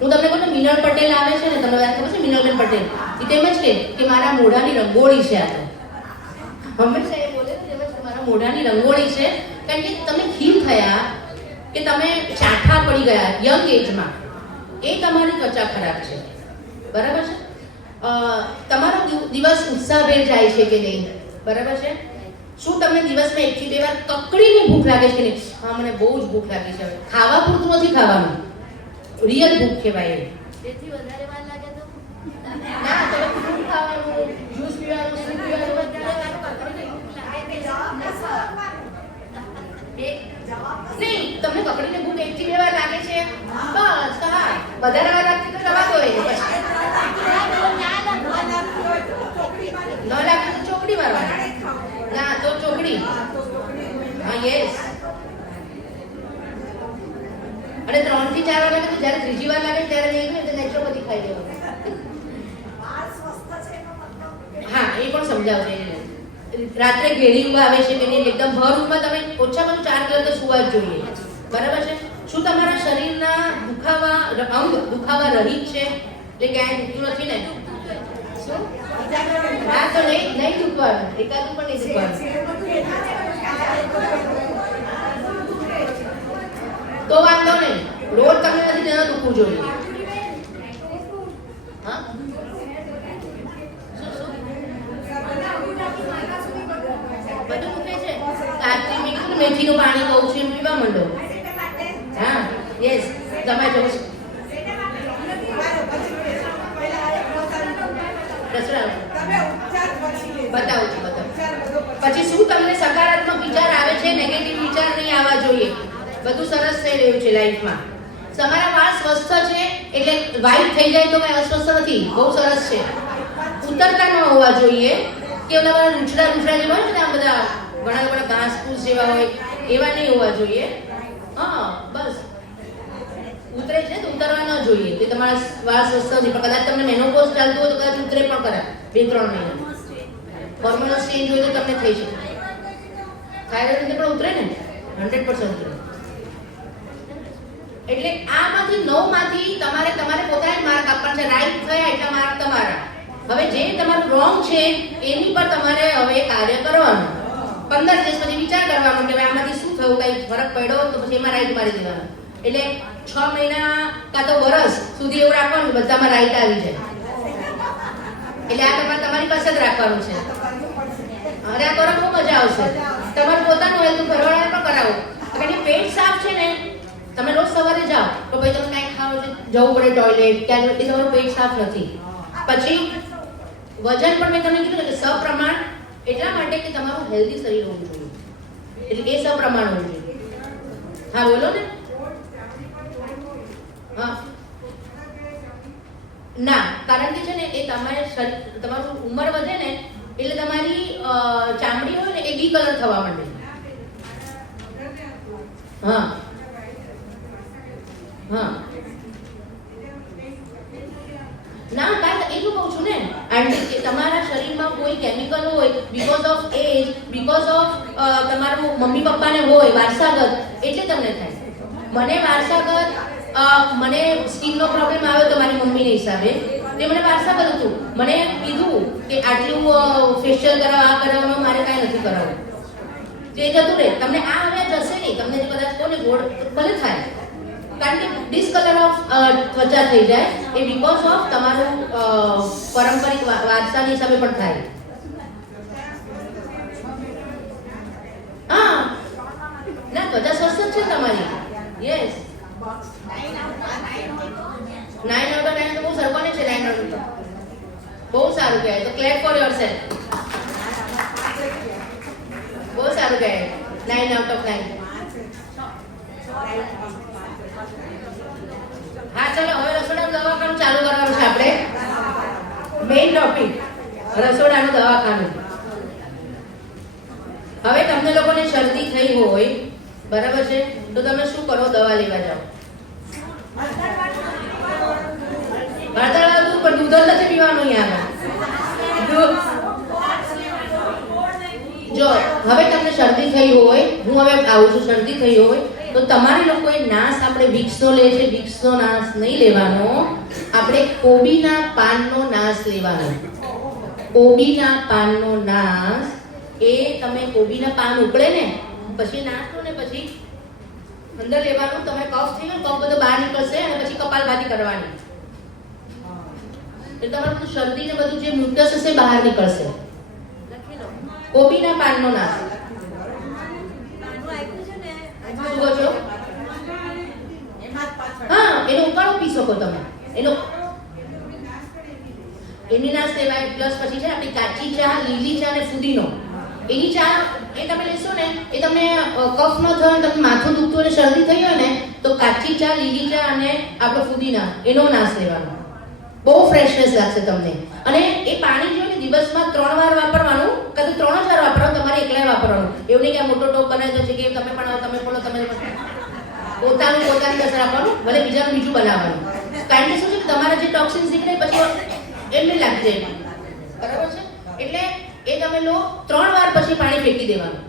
હું તમને કહું મિનલ પટેલ આવે છે ને તમને યાદ ખબર છે મિનલબેન પટેલ એ તેમજ કે મારા મોઢાની રંગોળી છે આ તો હંમેશા એ બોલે છે મારા મોઢાની રંગોળી છે કારણ કે તમે ખીલ થયા કે તમે ચાઠા પડી ગયા યંગ એજમાં એ તમારી ત્વચા ખરાબ છે બરાબર છે તમારો દિવસ ઉત્સાહભેર જાય છે કે નહીં બરાબર છે શું તમને દિવસમાં 1 થી 2 વાર કકડીને ભૂખ લાગે છે કે નહીં હા મને બહુ જ ભૂખ લાગી છે ખાવા પૂરતું નથી ખાવાનું રિયલ ભૂખ કહેવાય તેથી વધારે વાર લાગે તો ના તો ફ્રૂટ ખાવાનું જ્યુસ પીવાનું સૂપ પીવાનું નહીં તમને કકડીને ભૂખ 1 થી 2 વાર લાગે છે બસ હા બધા બીમાર લાગે ને ત્યારે નહીં તો નેચરોપેથી ખાઈ લેવાનું. વાળ સ્વસ્થ છે એનો મતલબ હા, એ પણ સમજાવશે એને. રાત્રે ઘેરી ઊંઘ આવે છે કે નહીં, એકદમ ભર ઊંઘમાં તમે ઓછામાં ઓછું 4 કલાક તો સુવા જ જોઈએ. બરાબર છે? શું તમારા શરીરના અંગ દુખાવા રહિત છે? એટલે ક્યાંય દુખતું નથી ને? શું? હા, તો નહીં દુખવાનું, એકાદું પણ નહીં દુખવાનું. તો વાંધો નહીં, રોજ તમને નથી ત્યાં દુખવું જોઈએ. હા, બધું દુખે છે. આજથી મેં કીધું મેથીનું પાણી કહું છું એમ પીવા માંડો. હા, યસ, તમારે જવું છે. બતાવું છું. પછી શું તમને સકારાત્મક વિચાર આવે છે, નેગેટિવ વિચાર નહીં આવવા જોઈએ. બધું સરસ થઈ રહ્યું છે લાઈફમાં. તમારા વાળ સ્વસ્થ છે એટલે વ્હાઈટ થઈ જાય તો કઈ અસ્વસ્થ નથી, બહુ સરસ છે. ઉતરતા ન હોવા જોઈએ કે ઓલા રૂંછડા જેવા હોય ને, આ બધા ઘણા ઘાસ ફૂસ જેવા હોય એવા નહીં હોવા જોઈએ. હા, બસ ઉતરે છે તો ઉતરવા ન જોઈએ કે તમારા વાળ સ્વસ્થ નથી. પણ કદાચ તમને મેનોપોઝ ચાલતું હોય તો કદાચ ઉતરે પણ ખરા 2-3 મહિના. હોર્મોનલ ચેન્જ હોય તો તમને થઈ શકે. થાઇરોઇડ પણ ઉતરે ને, 100% ઉતરે. એટલે આમાંથી 9 માંથી તમારે પોતાને માર્ક આપવાના છે. રાઈટ થયા એટલા માર્ક તમારા. હવે જે તમારું રોંગ છે એની પર તમારે હવે કાર્ય કરવાનું. 15 દિવસ પછી વિચાર કરવાનો કે આમાંથી શું થયું, કઈ ફરક પડ્યો તો પછી એમાં રાઈટ મારી દેવાનો. એટલે 6 મહિના કાં તો વર્ષ સુધી એવું રાખવાનું બધામાં રાઈટ આવી જાય. એટલે આ તમારી પાસે જ રાખવાનું છે. અરે આ કરો બહુ મજા આવશે. તમારું પોતાનું હેલ્થ ઘરવાળાને પણ કરાવો. કારણ કે પેટ સાફ છે ને, તમે રોજ સવારે જાઓ તો ભાઈ તમે કાંઈ ખાવ છે, જવું પડે ટોયલેટ, ત્યાં એટલે તમારું પેટ સાફ નથી. પછી વજન પણ મેં તમને કીધું કે સપ્રમાણ, એટલા માટે કે તમારું હેલ્ધી શરીર હોવું જોઈએ. એટલે એ સપ્રમાણ હોવું જોઈએ. હા, બોલો ને. હા, ના, કારણ કે છે ને એ તમારું ઉંમર વધે ને એટલે તમારી ચામડી હોય ને એ ડી કલર થવા માંડે. હા હા, ના કારણ એટલું કહું છું ને આંટી, તમારા શરીરમાં કોઈ કેમિકલ હોય because of age, because of તમારું મમ્મી પપ્પાને હોય વારસાગત, એટલે તમને થાય. મને વારસાગત મને સ્કિનનો પ્રોબ્લેમ આવ્યો તો મારી મમ્મીને હિસાબે, તે મને વારસાગત હતું. મને કીધું કે આટલું ફેશિયલ કરાવવાનું મારે કાંઈ નથી કરાવવું, તે જતું રહે. તમને આ હવે જશે નહીં. તમને જો કદાચ કોને ગોળ ભલે થાય, કારણ કે ડિસકલર ઓફ ત્વચા થઈ જાય એ બીકોઝ ઓફ તમારું પારંપરિક વારસાની હિસાબે પણ થાય. હા, ના ત્વચા સ્વસ્થ છે તમારી. યસ, 9 out of 10 તો બહુ સરકોને છે. 9 out of 10 બહુ સારું કહેવાય. તો ક્લેપ ફોર યોરસેલ્ફ. બહુ સારું કહેવાય. 9 out of 9. હા, ચલો હવે રસોડાનું દવાખાનું ચાલુ કરવાનું છે આપણે. મેઇન ટોપિક રસોડાનું દવાખાનું. હવે તમને લોકોને શરદી થઈ હોય, બરાબર છે, તો તમે શું કરો? દવા લેવા જાઓ. વાળતળવાનું પણ દૂધ જ નથી પીવાનું. જો હવે તમને શરદી થઈ હોય, હું હવે આવું છું, શરદી થઈ હોય તો તમારે લોકોએ નાશ, આપણે વિક્સનો લે છે, વિક્સનો નાશ નહીં લેવાનો. આપણે કોબીના પાનનો નાશ લેવાનો. કોબીના પાનનો નાશ એ તમે કોબીના પાન ઉકળે ને પછી નાખો ને પછી અંદર લેવાનું. તમે કફ થઈ ગયો, કફ બધો બહાર નીકળશે અને પછી કપાલભાતી કરવાની. એટલે તમારું બધું શરદી ને બધું જે મ્યુકસ હશે બહાર નીકળશે. કોબીના પાનનો નાશ. શું કહો છો? હા, એનો ઉકાળો પી શકો તમે. એની નાશ લેવાય. પ્લસ પછી છે આપણી કાચી ચા, લીલી ચા અને ફુદીનો. એની ચા એ તમે લેશો ને એ તમને કફ ન થયો, તમને માથું દુખતું અને શરદી થઈ હોય ને તો કાચી ચા, લીલી ચા અને આપણો ફુદીના એનો નાશ લેવાનો. બહુ ફ્રેશનેસ લાગશે તમને. અને એ પાણી જો ને દિવસમાં 3 વાર વાપરવાનું, કાં તો 3 જ વાર વાપરવાનું, તમારે એકલા વાપરવાનું. એવું નહીં કે આ મોટો ટોપ બનાવી દો છે કે તમે પણ આવો, તમે પણ પોતાની કસર આપવાનું, ભલે બીજાનું બીજું બનાવવાનું. કારણ કે શું છે કે તમારા જે ટોક્સિન્સ નીકળે પછી એમને લાગી જાય બરાબર છે એટલે એ તમે લો 3 વાર પછી પાણી ફેંકી દેવાનું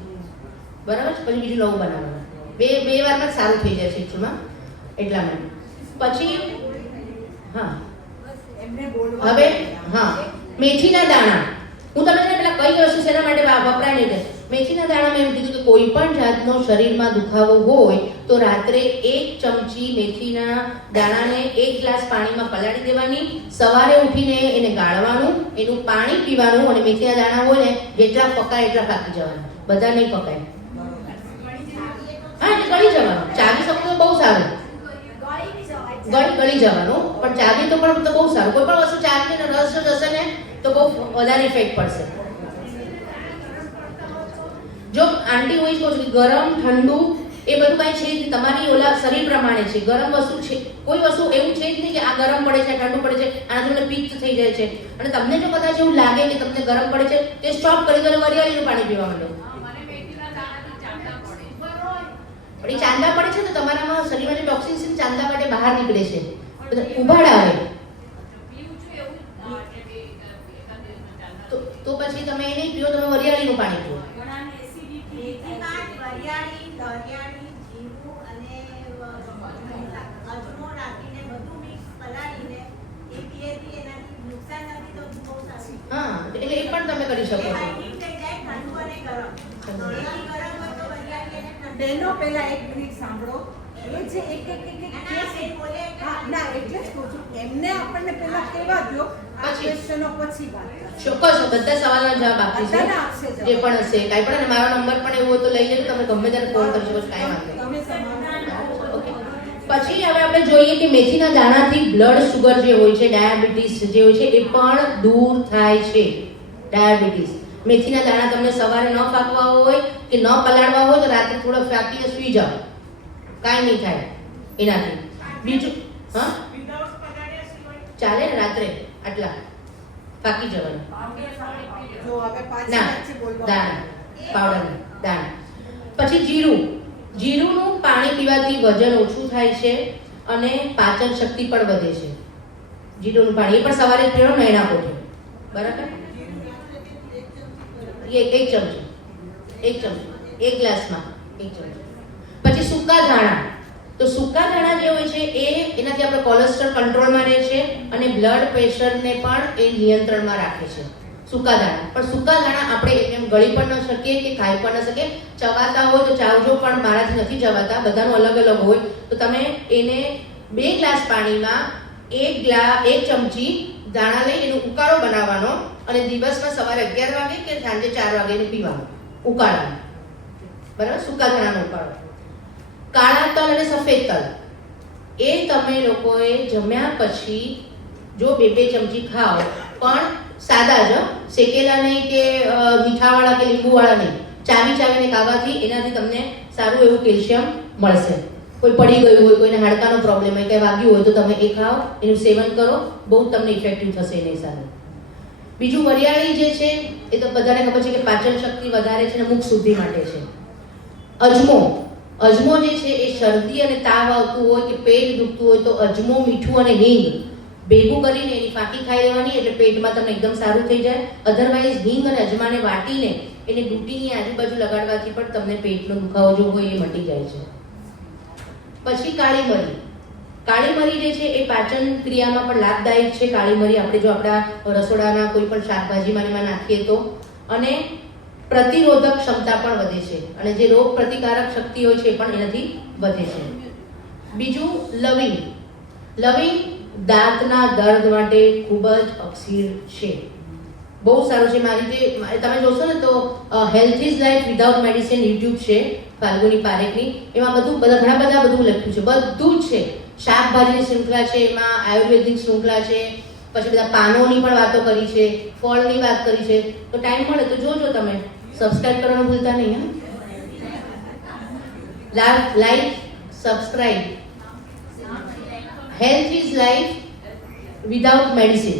બરાબર છે પછી બીજું નવું બનાવવાનું બે વારમાં સારું થઈ જાય છે એકચુઅલમાં એટલા માટે પછી હા હવે હા મેથીના દાણા હું તમને પેલા કઈ વસ્તુ શેના માટે વપરાય નહીં છે મેથીના દાણામાં એમ કીધું કે કોઈ પણ જાતનો શરીરમાં દુખાવો હોય તો રાત્રે 1 ચમચી મેથીના દાણાને 1 ગ્લાસ પાણીમાં પલાળી દેવાની સવારે ઉઠીને એને ગાળવાનું એનું પાણી પીવાનું અને મેથીના દાણા હોય ને જેટલા પકાય એટલા પાકી જવાના બધા નહીં પકાય હા એટલે ગળી જવાનું ચાવી શકો તો બહુ સારું ગળી જવાનું પણ ચાવી તો પણ બહુ સારું કોઈ પણ વસ્તુ ચાવીને રસ જો જશે ને તો બહુ વધારે ઇફેક્ટ પડશે જો આંટી હોય કહું છું કે ગરમ ઠંડુ એ બધું કાંઈ છે જ નહીં તમારી ઓલા શરીર પ્રમાણે છે ગરમ વસ્તુ છે કોઈ વસ્તુ એવું છે જ નહીં કે આ ગરમ પડે છે ઠંડુ પડે છે આનાથી તમને પિત્ત થઈ જાય છે અને તમને જો કદાચ એવું લાગે કે તમને ગરમ પડે છે તે સ્ટોપ કરી દો અને વરિયાળીનું પાણી પીવા માંડો પણ એ ચાંદા પડે છે તો તમારામાં શરીરમાં જે ટોક્સિન્સ છે ચાંદા માટે બહાર નીકળે છે ઉભાડ આવે તો પછી તમે એ નહીં પીઓ તમે વરિયાળીનું પાણી પીઓ હા એટલે એ પણ તમે કરી શકો છો બહેનો પહેલા એક મિનિટ સાંભળો એ જે એક ના એટલે જ કહું છું એમને આપણને પહેલા કહેવા દો આ ક્વેશ્ચનો પછી વાત ચોક્કસ બધા સવાલના જવાબ આપીશું બધાના આપશે જે પણ હશે કાંઈ પણ અને મારો નંબર પણ એવો હોય તો લઈ લેજો તમે ગમે ત્યારે ફોન કરી શકો છો કાંઈ વાંધો તમે સમાન ઓકે પછી હવે આપણે જોઈએ કે મેથીના દાણાથી બ્લડ શુગર જે હોય છે ડાયાબિટીસ જે હોય છે એ પણ દૂર થાય છે ડાયાબિટીસ મેથીના દાણા તમને સવારે ન ફાકવા હોય કે ન પલાળવા હોય તો રાત્રે થોડો ફાકીને સૂઈ જાઓ કાંઈ નહીં થાય એનાથી બીજું હા ચાલે ને રાત્રે આટલા ફાકી જવાનું જો હવે પાછી ના પાછી બોલવા દાણા પાવડર દાણા પછી જીરુંનું પાણી પીવાથી વજન ઓછું થાય છે અને પાચન શક્તિ પણ વધે છે જીરુંનું પાણી એ પણ સવારે પીવો ને એના કોઠે બરાબર એક ચમચી એક ગ્લાસમાં એક ચમચી પછી સૂકા ધાણા તો સૂકા ધાણા જે હોય છે એ એનાથી આપણે કોલેસ્ટ્રોલ કંટ્રોલમાં રહે છે અને બ્લડ પ્રેશરને પણ એ નિયંત્રણમાં રાખે છે સૂકા દાણા પણ સૂકા દાણા આપણે એમ ગળી પણ ન શકીએ કે ખાઈ પણ ન શકીએ ચવાતા હોય તો ચાવજો પણ મારાથી નથી ચવાતા બધાનું અલગ અલગ હોય તો તમે એને 2 ગ્લાસ પાણીમાં એક ચમચી દાણા લઈ એનો ઉકાળો બનાવવાનો અને દિવસમાં સવારે 11 વાગે કે સાંજે 4 વાગે એને પીવાનો ઉકાળવાનો બરાબર સૂકા ધાણાનો ઉકાળો કાળા તલ અને સફેદ તલ એ તમે લોકોએ જમ્યા પછી જો 2 ચમચી ખાઓ પણ સાદા જ શેકેલા નહીં કે મીઠાવાળા કે લીંબુવાળા નહીં ચાવીને ખાવાથી એનાથી તમને સારું એવું કેલ્શિયમ મળશે કોઈ પડી ગયું હોય કોઈને હાડકાનો પ્રોબ્લેમ હોય કે વાગ્યું હોય તો તમે એ ખાઓ એનું સેવન કરો બહુ તમને ઇફેક્ટિવ થશે એની હિસાબે બીજું વરિયાળી જે છે એ તો બધાને ખબર છે કે પાચન શક્તિ વધારે છે અને મુખ શુદ્ધિ માટે છે અજમો જે છે એ શરદી અને તાવ આવતું હોય કે પેટ દુખતું હોય તો અજમો મીઠું અને હિંગ ભેગું કરીને એની ફાંકી ખાઈ લેવાની એટલે પેટમાં તમને એકદમ સારું થઈ જાય અધરવાઇઝ હિંગ અને અજમાને વાટીને એને ડૂટીની આજુબાજુ લગાડવાથી પણ તમને પેટનો દુખાવો જો હોય એ મટી જાય છે પછી કાળી મરી જે છે એ પાચન ક્રિયામાં પણ લાભદાયક છે કાળી મરી આપણે જો આપણા રસોડાના કોઈ પણ શાકભાજીમાં એમાં નાખીએ તો અને પ્રતિરોધક ક્ષમતા પણ વધે છે અને જે રોગ પ્રતિકારક શક્તિ હોય છે એ પણ એનાથી વધે છે બીજું લવિંગ દાંતના દર્દ માટે ખૂબ જ અક્ષીર છે બહુ સારું છે મારી જે તમે જોશો ને તો health is life without medicine YouTube છે ફાલ્ગુની પારેખની એમાં ઘણા બધા લખ્યું છે બધું જ છે શાકભાજીની શૃંખલા છે એમાં આયુર્વેદિક શૃંખલા છે પછી બધા પાનોની પણ વાતો કરી છે ફળની વાત કરી છે તો ટાઈમ મળે તો જોજો તમે સબસ્ક્રાઇબ કરવાનું ભૂલતા નહીં હા like subscribe health is life without medicine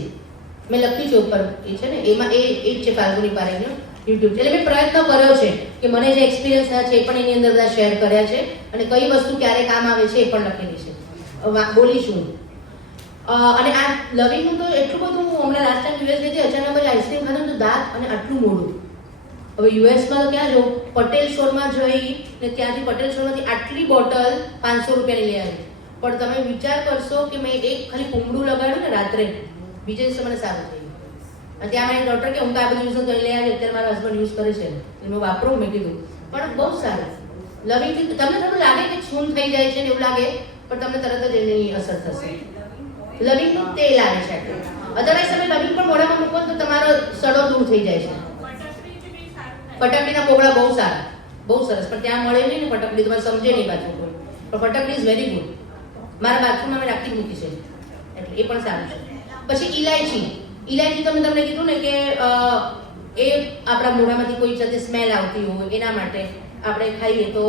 મેં લખ્યું છે ઉપર એ છે ને એમાં એ જ છે ફાલ્ગુની પારેખનો યુટ્યુબ એટલે મેં પ્રયત્ન કર્યો છે કે મને જે એક્સપિરિયન્સ થયા છે એ પણ એની અંદર બધા શેર કર્યા છે અને કઈ વસ્તુ ક્યારે કામ આવે છે એ પણ લખેલી છે બોલીશું અને આ લવિંગનું તો એટલું બધું હું હમણાં લાસ્ટ ટાઈમ યુએસ ગઈ હતી, અચાનક જ આઈસ્ક્રીમ ખાધું તો દાંત અને આટલું મોડું. હવે યુએસમાં તો ક્યાં જો પટેલ સ્ટોરમાં જઈ ને ત્યાંથી પટેલ સ્ટોરમાંથી આટલી બોટલ 500 રૂપિયાની લઈ આવી. પણ તમે વિચાર કરશો કે મેં એક ખાલી કુંબળું લગાડ્યું ને રાત્રે, બીજે દિવસે મને સારું થઈ ગયું. અને ત્યાં મારી ડોક્ટર કે હું તો આ બધું યુઝ કરી લઈ આવી, અત્યારે મારા હસબન્ડ યુઝ કરે છે એટલે મેં વાપરું, મેં કીધું. પણ બહુ સારા લવિંગથી તમને થોડું લાગે કે સૂન થઈ જાય છે ને એવું લાગે, પણ તમને તરત જ એની અસર થશે. લવિંગનું તેલ આવે છે. અદરવાઇઝ તમે લવિંગ પણ મોઢામાં મૂકો તો તમારો સડો દૂર થઈ જાય છે. ફટકડીના કોગળા બહુ સારા, બહુ સરસ, પણ ત્યાં મળે નહીં ને ફટકડી, તમારે સમજે નહીં પાછું કોઈ. પણ ફટકડી ઇઝ વેરી ગુડ. મારા બાથરૂમમાં મેં રાખી જ મૂકી છે એટલે એ પણ સારું છે. પછી ઇલાયચી તો મેં તમને કીધું ને કે એ આપણા મોઢામાંથી કોઈ જાતે સ્મેલ આવતી હોય એના માટે આપણે ખાઈએ તો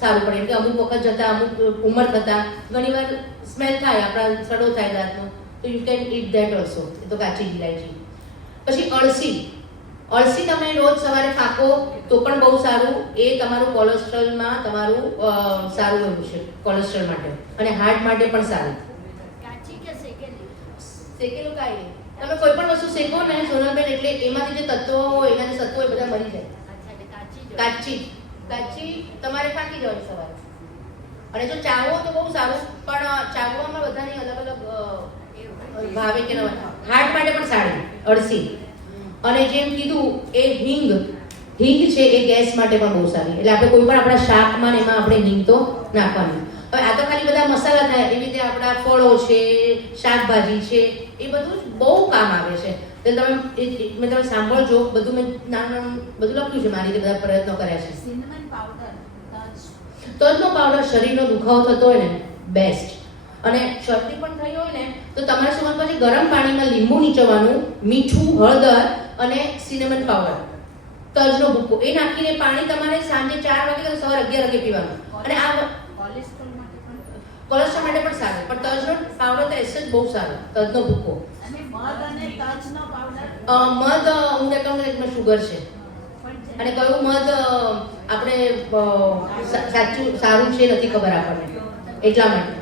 સારું પડે. કે અમુક વખત જતાં અમુક ઉંમર થતાં ઘણીવાર સ્મેલ થાય, આપણા સડો થાય દાંતનો, તો you can eat that also. એ તો કાચી ઇલાયચી. પછી અળસી તમે રોજ સવારે ખાકો તો પણ બહુ સારું. એ તમારું કોલેસ્ટ્રોલમાં તમારું સારું એવું છે કોલેસ્ટ્રોલ માટે, અને હાર્ટ માટે પણ સારું. શેકેલું કાંઈ નહીં, તમે કોઈ પણ વસ્તુ શેકો ને સોનલબેન, એટલે એમાંથી જે તત્વો હોય એના જે સત્વો એ બધા મરી જાય. કાચી તમારે ફાંકી જવાની સવારે. અને જો ચાવો તો બહુ સારું, પણ ચાવવામાં બધાની અલગ અલગ ભાવે કે ન, હાર્ટ માટે પણ સારી અળસી. અને જેમ કીધું એ હિંગ છે એ ગેસ માટે પણ બહુ સારી. એટલે આપણે કોઈ પણ આપણા શાકમાં ને એમાં આપણે હિંગ તો નાખવાની. હવે આ તો ખાલી બધા મસાલા થાય, એવી રીતે આપણા ફળો છે, શાકભાજી છે, એ બધું જ બહુ કામ આવે છે. એટલે તમે સાંભળજો, બધું મેં નાનું બધું લખ્યું છે, મારી રીતે બધા પ્રયત્નો કર્યા છે. સિનેમન પાવડર, તજનો પાવડર શરીરનો દુખાવો થતો હોય ને બેસ્ટ. અને શરદી પણ થઈ હોય ને તો તમારે શું કરવાનું, પછી ગરમ પાણીમાં લીંબુ નીચવાનું, મીઠું, હળદર અને સિનેમન પાવડર, તજનો ભૂકો એ નાખીને પાણી તમારે સાંજે 4 વાગે કે સવારે 11 વાગે પીવાનું. અને આ કોલેસ્ટ્રોલ માટે પણ સારું, પણ તજનો પાવડર તો એસ જ બહુ સારો, તજનો ભૂકો. અને મધ અને તજનો પાવડર, મધ હું કહું એમાં શુગર છે, અને કયું મધ આપણે સાચું સારું છે નથી ખબર આપણને, એટલા માટે.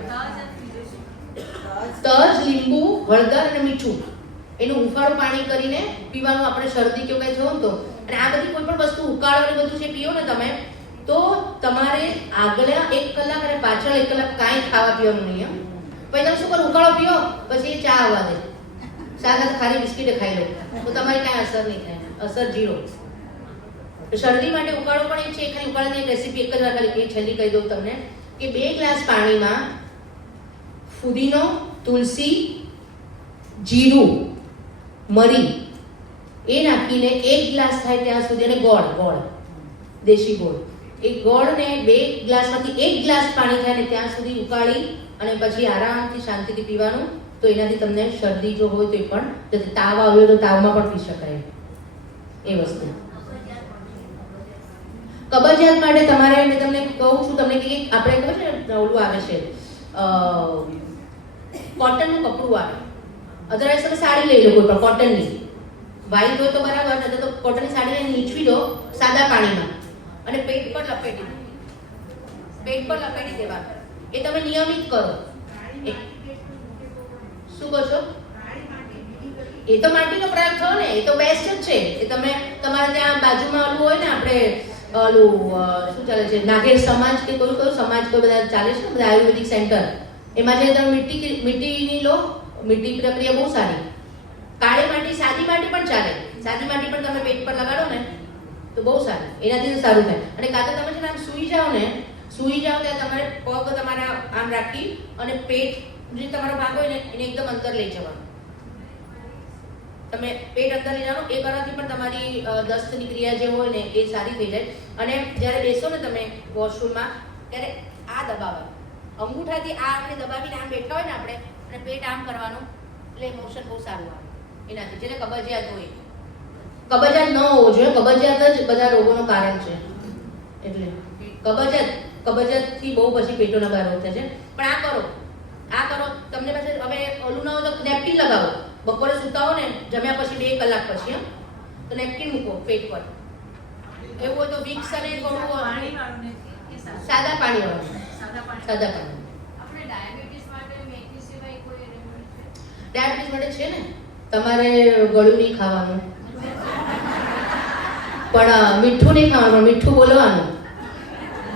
તજ, લીંબુ, હળદર અને મીઠું એનું ઉકાળું પાણી કરીને પીવાનું. આપણે શરદી કેવું કઈ થયું તો, અને આ બધી કોઈ પણ વસ્તુ ઉકાળો ને બધું જે પીઓ ને તમે, તો તમારે આગલા 1 કલાક અને પાછળ 1 કલાક કાંઈ ખાવા પીવાનું નહીં. પછી તમે શું કરો, ઉકાળો પીઓ પછી ચા આવવા દે, સાથે ખાલી બિસ્કીટ ખાઈ લો તો તમારી કાંઈ અસર નહીં થાય, અસર 0. શરદી માટે ઉકાળો પણ એક છે. ખાલી ઉકાળાની એક રેસીપી એક જ વાર ખાલી છેલ્લી કહી દઉં તમને કે 2 ગ્લાસ પાણીમાં ફુદીનો, તુલસી, જીરું, મરી એ નાખીને 1 ગ્લાસ થાય ત્યાં સુધી, અને ગોળ, દેશી ગોળ, એ ગોળને 2 ગ્લાસમાંથી 1 ગ્લાસ પાણી થાય ને ત્યાં સુધી ઉકાળી અને પછી આરામથી શાંતિથી પીવાનું. તો એનાથી તમને શરદી જો હોય તો એ પણ, તાવ આવ્યો તો તાવમાં પણ પી શકાય એ વસ્તુ. કબજિયાત માટે તમારે મેં તમને કહું છું, તમને કે આપણે કહું છે ઓલું આવે છે કોટનનું કપડું આવે. અદરવાઇઝ તમે સાડી લઈ લો કોઈ પણ કોટનની, વ્હાઈટ હોય તો બરાબર, નહીં તો કોટનની સાડી લઈને નીચવી દો સાદા પાણીમાં અને પેટ પર લપેટી દેવાનું. એ તમે નિયમિત કરો. શું કહો છો? એ તો માટીનો પ્રયોગ થયો ને, એ તો બેસ્ટ જ છે. એ તમે તમારે ત્યાં બાજુમાં ઓલું હોય ને, આપણે ઓલું શું ચાલે છે, નાગેર સમાજ કે કોઈ સમાજ કોઈ બધા ચાલે છે ને, બધા આયુર્વેદિક સેન્ટર, એમાં જે તમે મીઠીની લો, મીઠી પ્રક્રિયા બહુ સારી. કાળી માટી, સાદી માટી પણ ચાલે. સાદી માટી પણ તમે પેટ પર લગાડો ને તો બહુ સારું, એનાથી સારું થાય. અને કાં તો તમે છે ને આમ સૂઈ જાઓ ત્યાં તમારે પગ તમારા આમ રાખી અને પેટ જે તમારો ભાગ હોય ને એને એકદમ અંદર લઈ જવાનું. તમે પેટ અંદર લઈ જવાનું, એ કરવાથી પણ તમારી દસ્તની ક્રિયા જે હોય ને એ સારી થઈ જાય. અને જ્યારે બેસો ને તમે વોશરૂમમાં ત્યારે આ દબાવવાનું, અંગૂઠાથી આ આપણે દબાવીને આમ બેઠા હોય ને આપણે, અને પેટ આમ કરવાનું, એટલે મોશન બહુ સારું આવે એનાથી. જેને કબજિયાત હોય, કબજિયાત ન હોવો જોઈએ, કબજિયાત જ બધા રોગોનું કારણ છે. એટલે કબજિયાતથી બહુ પછી પેટોના બહાર રોગ થાય છે. પણ આ કરો તમને પાસે હવે ઓલું ન હોય તો નેપકિન લગાવો. બપોરે સૂતા હો ને જમ્યા પછી 2 કલાક પછી તો નેપકિન મૂકો પેટ પર. એવું હોય તો વિક્સ અને થોડું સાદા પાણી વાળું. ડાયાબિટીસ માટે છે ને, તમારે ગળું નહીં ખાવાનું, પણ મીઠું નહીં ખાવાનું, મીઠું બોલવાનું.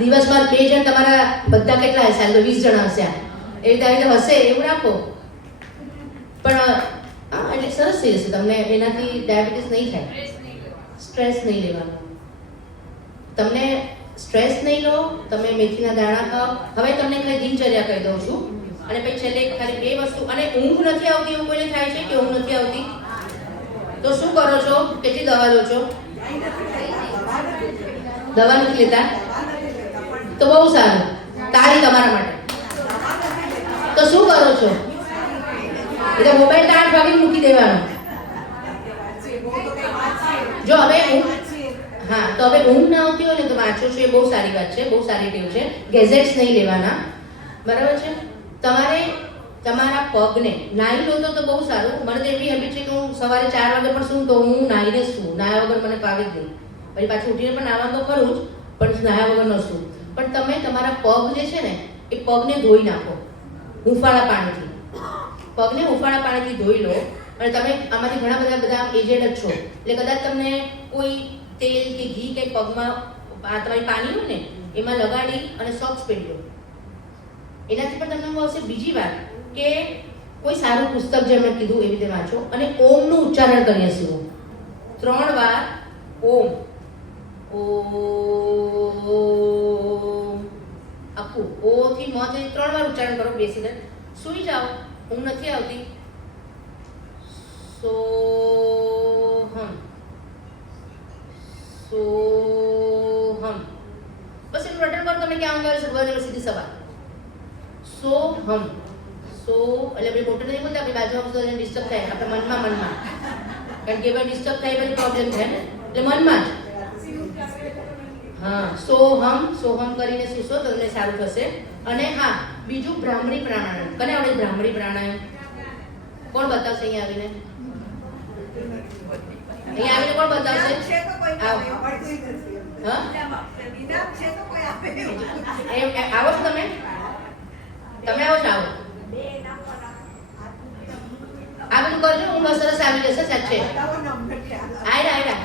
દિવસમાં 2 જણ તમારા બધા કેટલા હશે? તો 20 જણા હશે. એવી રીતે હશે એવું રાખો. પણ હા, એટલે સરસ થઈ જશે તમને. એનાથી ડાયાબિટીસ નહીં થાય. સ્ટ્રેસ નહીં લેવાનો. તમને સ્ટ્રેસ નહીં લો. તમે મેથીના દાણા ખાઓ. હવે તમને ખાલી દિનચર્યા કહી દઉં છું. અને પછી છેલ્લે ખાલી 2 વસ્તુ. અને ઊંઘ નથી આવતી એવું કોઈને થાય છે કે ઊંઘ નથી આવતી? તો શું કરો છો? કેટલી દવા લો છો? દવા નથી લેતા? તો બહુ સારું. તાળી તમારા માટે. તો શું કરો છો? એટલે મોબાઈલ 8 વાગે મૂકી દેવાનો. જો હવે હા, તો હવે ઊંઘ ના આવતી હોય ને તો વાંચો છો, એ બહુ સારી વાત છે, બહુ સારી ટેવ છે. ગેઝેટ્સ નહીં લેવાના, બરાબર છે? તમારે તમારા પગને નાહી લો તો બહુ સારું. મને તો એવી હેબિટ છે કે હું સવારે 4 વાગે પણ સૂવું તો હું નાહીને સૂવું. નાહ્યા વગર મને ફાવે જ નહીં. પછી પાછું ઉઠીને પણ નાહવાનું તો ખરું જ, પણ નાહ્યા વગર ન સૂવું. પણ તમે તમારા પગ જે છે ને એ પગને ધોઈ નાખો હુંફાળા પાણીથી. પગને હુંફાળા પાણીથી ધોઈ લો. અને તમે આમાંથી ઘણા બધા એજેડ જ છો, એટલે કદાચ તમને કોઈ તેલ કે ઘી કે પગમાં તમારી પાણી હોય ને એમાં લગાડી અને સોક્સ પહેરી લો. એનાથી પણ તમને આવશે. બીજી વાત કે કોઈ સારું પુસ્તક જે મેં કીધું એવી રીતે વાંચો અને ઓમનું ઉચ્ચારણ કરીએ છીએ. 3 વાર ઓમ. આખું ઓ થી મ થી 3 વાર ઉચ્ચારણ કરો. બેસીને સૂઈ જાઓ. ઊંઘ નથી આવતી. સોહમ સોહમ. બસ એનું રટણ કરો. તમે ક્યાં ઊંઘ આવે સીધી સવાર. સોહમ સો એટલે આપણે મોટું નહીં બોલતા. આપણી બાજુમાં ડિસ્ટર્બ થાય આપણે મનમાં. કારણ કે એવા ડિસ્ટર્બ થાય પછી પ્રોબ્લેમ થાય ને, એટલે મનમાં જ. હા, સોહમ કરીને સૂસો તો તમને સારું થશે. અને હા, બીજું ભ્રામરી પ્રાણાયામ. કને આવડે ભ્રામરી પ્રાણાયામ? કોણ બતાવશે અહીંયા આવીને? અહીંયા આવીને કોણ બતાવશે? આવો છો તમે? તમે આવો છો? આ બધું કરજો. ઊંઘ સરસ આવી જશે. સાચે આયરા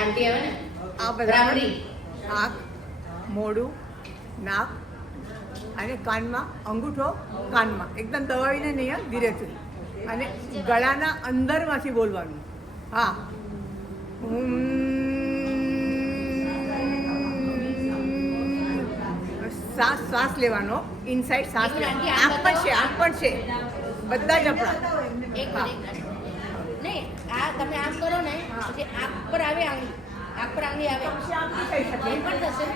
આંટી આવે ને ભ્રામરી. આંખ, મોઢું, નાક અને કાનમાં અંગૂઠો કાનમાં એકદમ દબાવીને નહીં, ધીરેથી. અને ગળાના અંદરમાંથી બોલવાનું. હા, શ્વાસ લેવાનો. ઇનસાઇડ શ્વાસ લેવાનો. આંખ પણ છે બધા જ આપણા. એક મિનિટ નહીં, આ તમે આમ કરો ને પછી આંખ પર આવે આંગળી. આંખ પર આંગળી આવે એ પણ થશે.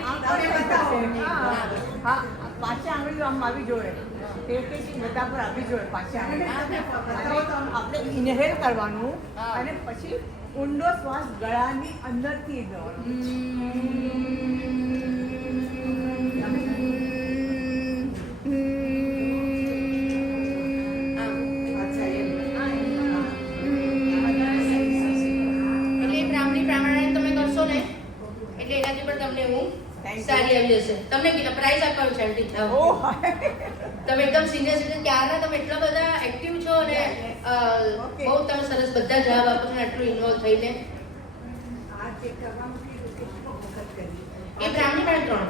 હા, પાછી આંગળીઓ આમ આવી જોઈએ. બધા પર આવી જોઈએ પાછી આંગળી. આપણે ઇનહેલ કરવાનું અને પછી ઊંડો શ્વાસ ગળાની અંદરથી લેવાનો. સારી આવી જશે. તમને કેટલા પ્રાઇઝ આપવાનું છે આંટી? તમે એકદમ સિનિયર સિટીઝન ક્યારના તમે એટલા બધા એક્ટિવ છો અને બહુ તમે સરસ બધા જવાબ આપો છો આટલું ઇન્વોલ્વ થઈને. એ બ્રાહ્મણી પણ 3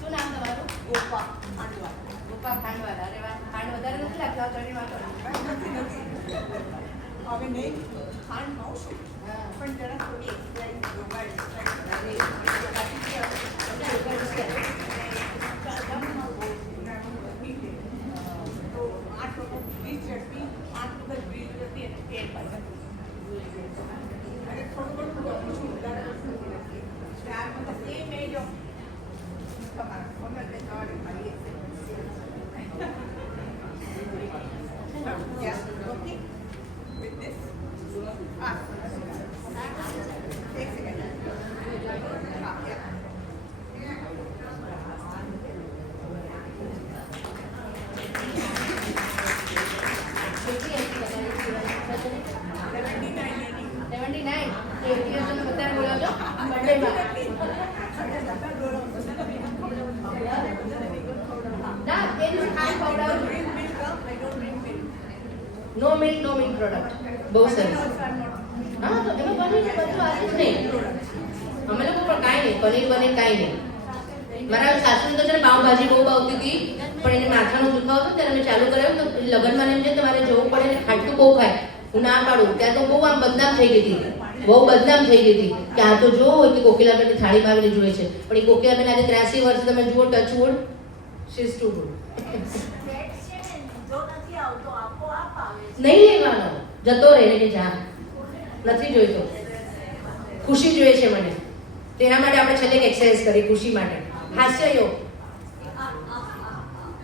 શું નામ તમારું? ગોપા ખાંડવાલા. અરે વાહ, ખાંડ વધારે નથી લાગતા શરીરમાં? હવે નહીં ખાંડ ખાઉં છું પણ જરા થોડી નો મિલ્ક પ્રોડક્ટ. બહુ સરસ. હા, તો એમાં પનીર બધું આવે જ નહીં. અમે લોકો પણ કાંઈ નહીં, પનીર બને કાંઈ નહીં. મારા સાસુને તો છે ને પાવભાજી બહુ ભાવતી હતી, પણ એને માથાનો દુખાવો હતો ત્યારે મેં ચાલુ કરાવ્યું તો લગ્નમાં એમ છે તમારે જવું પડે ને ખાટું બહુ ખાય. હું ના પાડું ત્યાં તો બહુ આમ બદનામ થઈ ગઈ હતી, બહુ બદનામ થઈ ગઈ હતી કે આ તો જો કે કોકિલાબેનની થાળીમાં આવીને જોઈએ છે, પણ એ કોકિલાબેન આજે 83 વર્ષ તમે જુઓ touchwood she is too good. નહીં લેવાનો, જતો રહે ને જા, નથી જોઈતો. ખુશી જોઈએ છે મને, તેના માટે આપણે છેલ્લે એક એક્સરસાઇઝ કરી ખુશી માટે. હાસ્ય યોગ.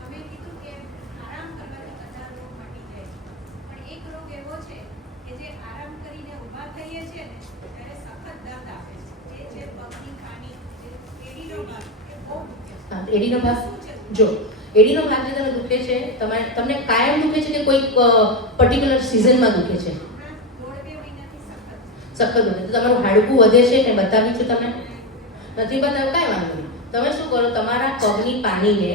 તમે કીધું કે આરામ કરવાથી બધા રોગ મટી જાય, પણ એક રોગ એવો છે કે જે આરામ કરીને ઊભા થઈએ છીએ ને ત્યારે સખત દર્દ આપે છે, એ છે પગની ખાની, એડીનો ભાગ. એ બહુ હા, એડીનો ભાગ જો એડીનો ભાગ જે તમે દુખે છે, તમને કાયમ દુખે છે કે કોઈ પર્ટિક્યુલર સિઝનમાં દુખે છે? દોઢ બે મહિનાથી સખત સખત દુખે તો તમારું હાડકું વધે છે કે બતાવ્યું છે તમે? નથી બતાવ્યું, કાંઈ વાંધો નહીં. તમે શું કરો, તમારા પગની પાનીને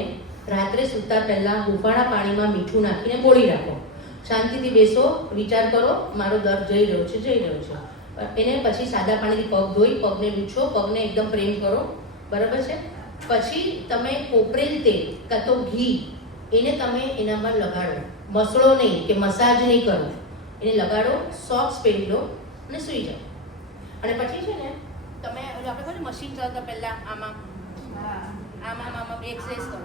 રાત્રે સૂતા પહેલા હુંફાળા પાણીમાં મીઠું નાખીને બોળી રાખો. શાંતિથી બેસો, વિચાર કરો મારો દર્દ જઈ રહ્યો છે, જઈ રહ્યો છે. એને પછી સાદા પાણીથી પગ ધોઈ પગને લૂછો, પગને એકદમ પ્રેમ કરો, બરાબર છે? પછી તમે કોપરેલ તેલ કાં તો ઘી એને તમે એના પર લગાડો, મસળો નહીં કે મસાજ નહીં કરો, એને લગાડો, સોક્સ પહેરી લો અને સૂઈ જાઓ. અને પછી છે ને તમે આપણે કહો ને મશીન ચલાવતા પહેલાં આમાં એક્સરસાઇઝ કરો.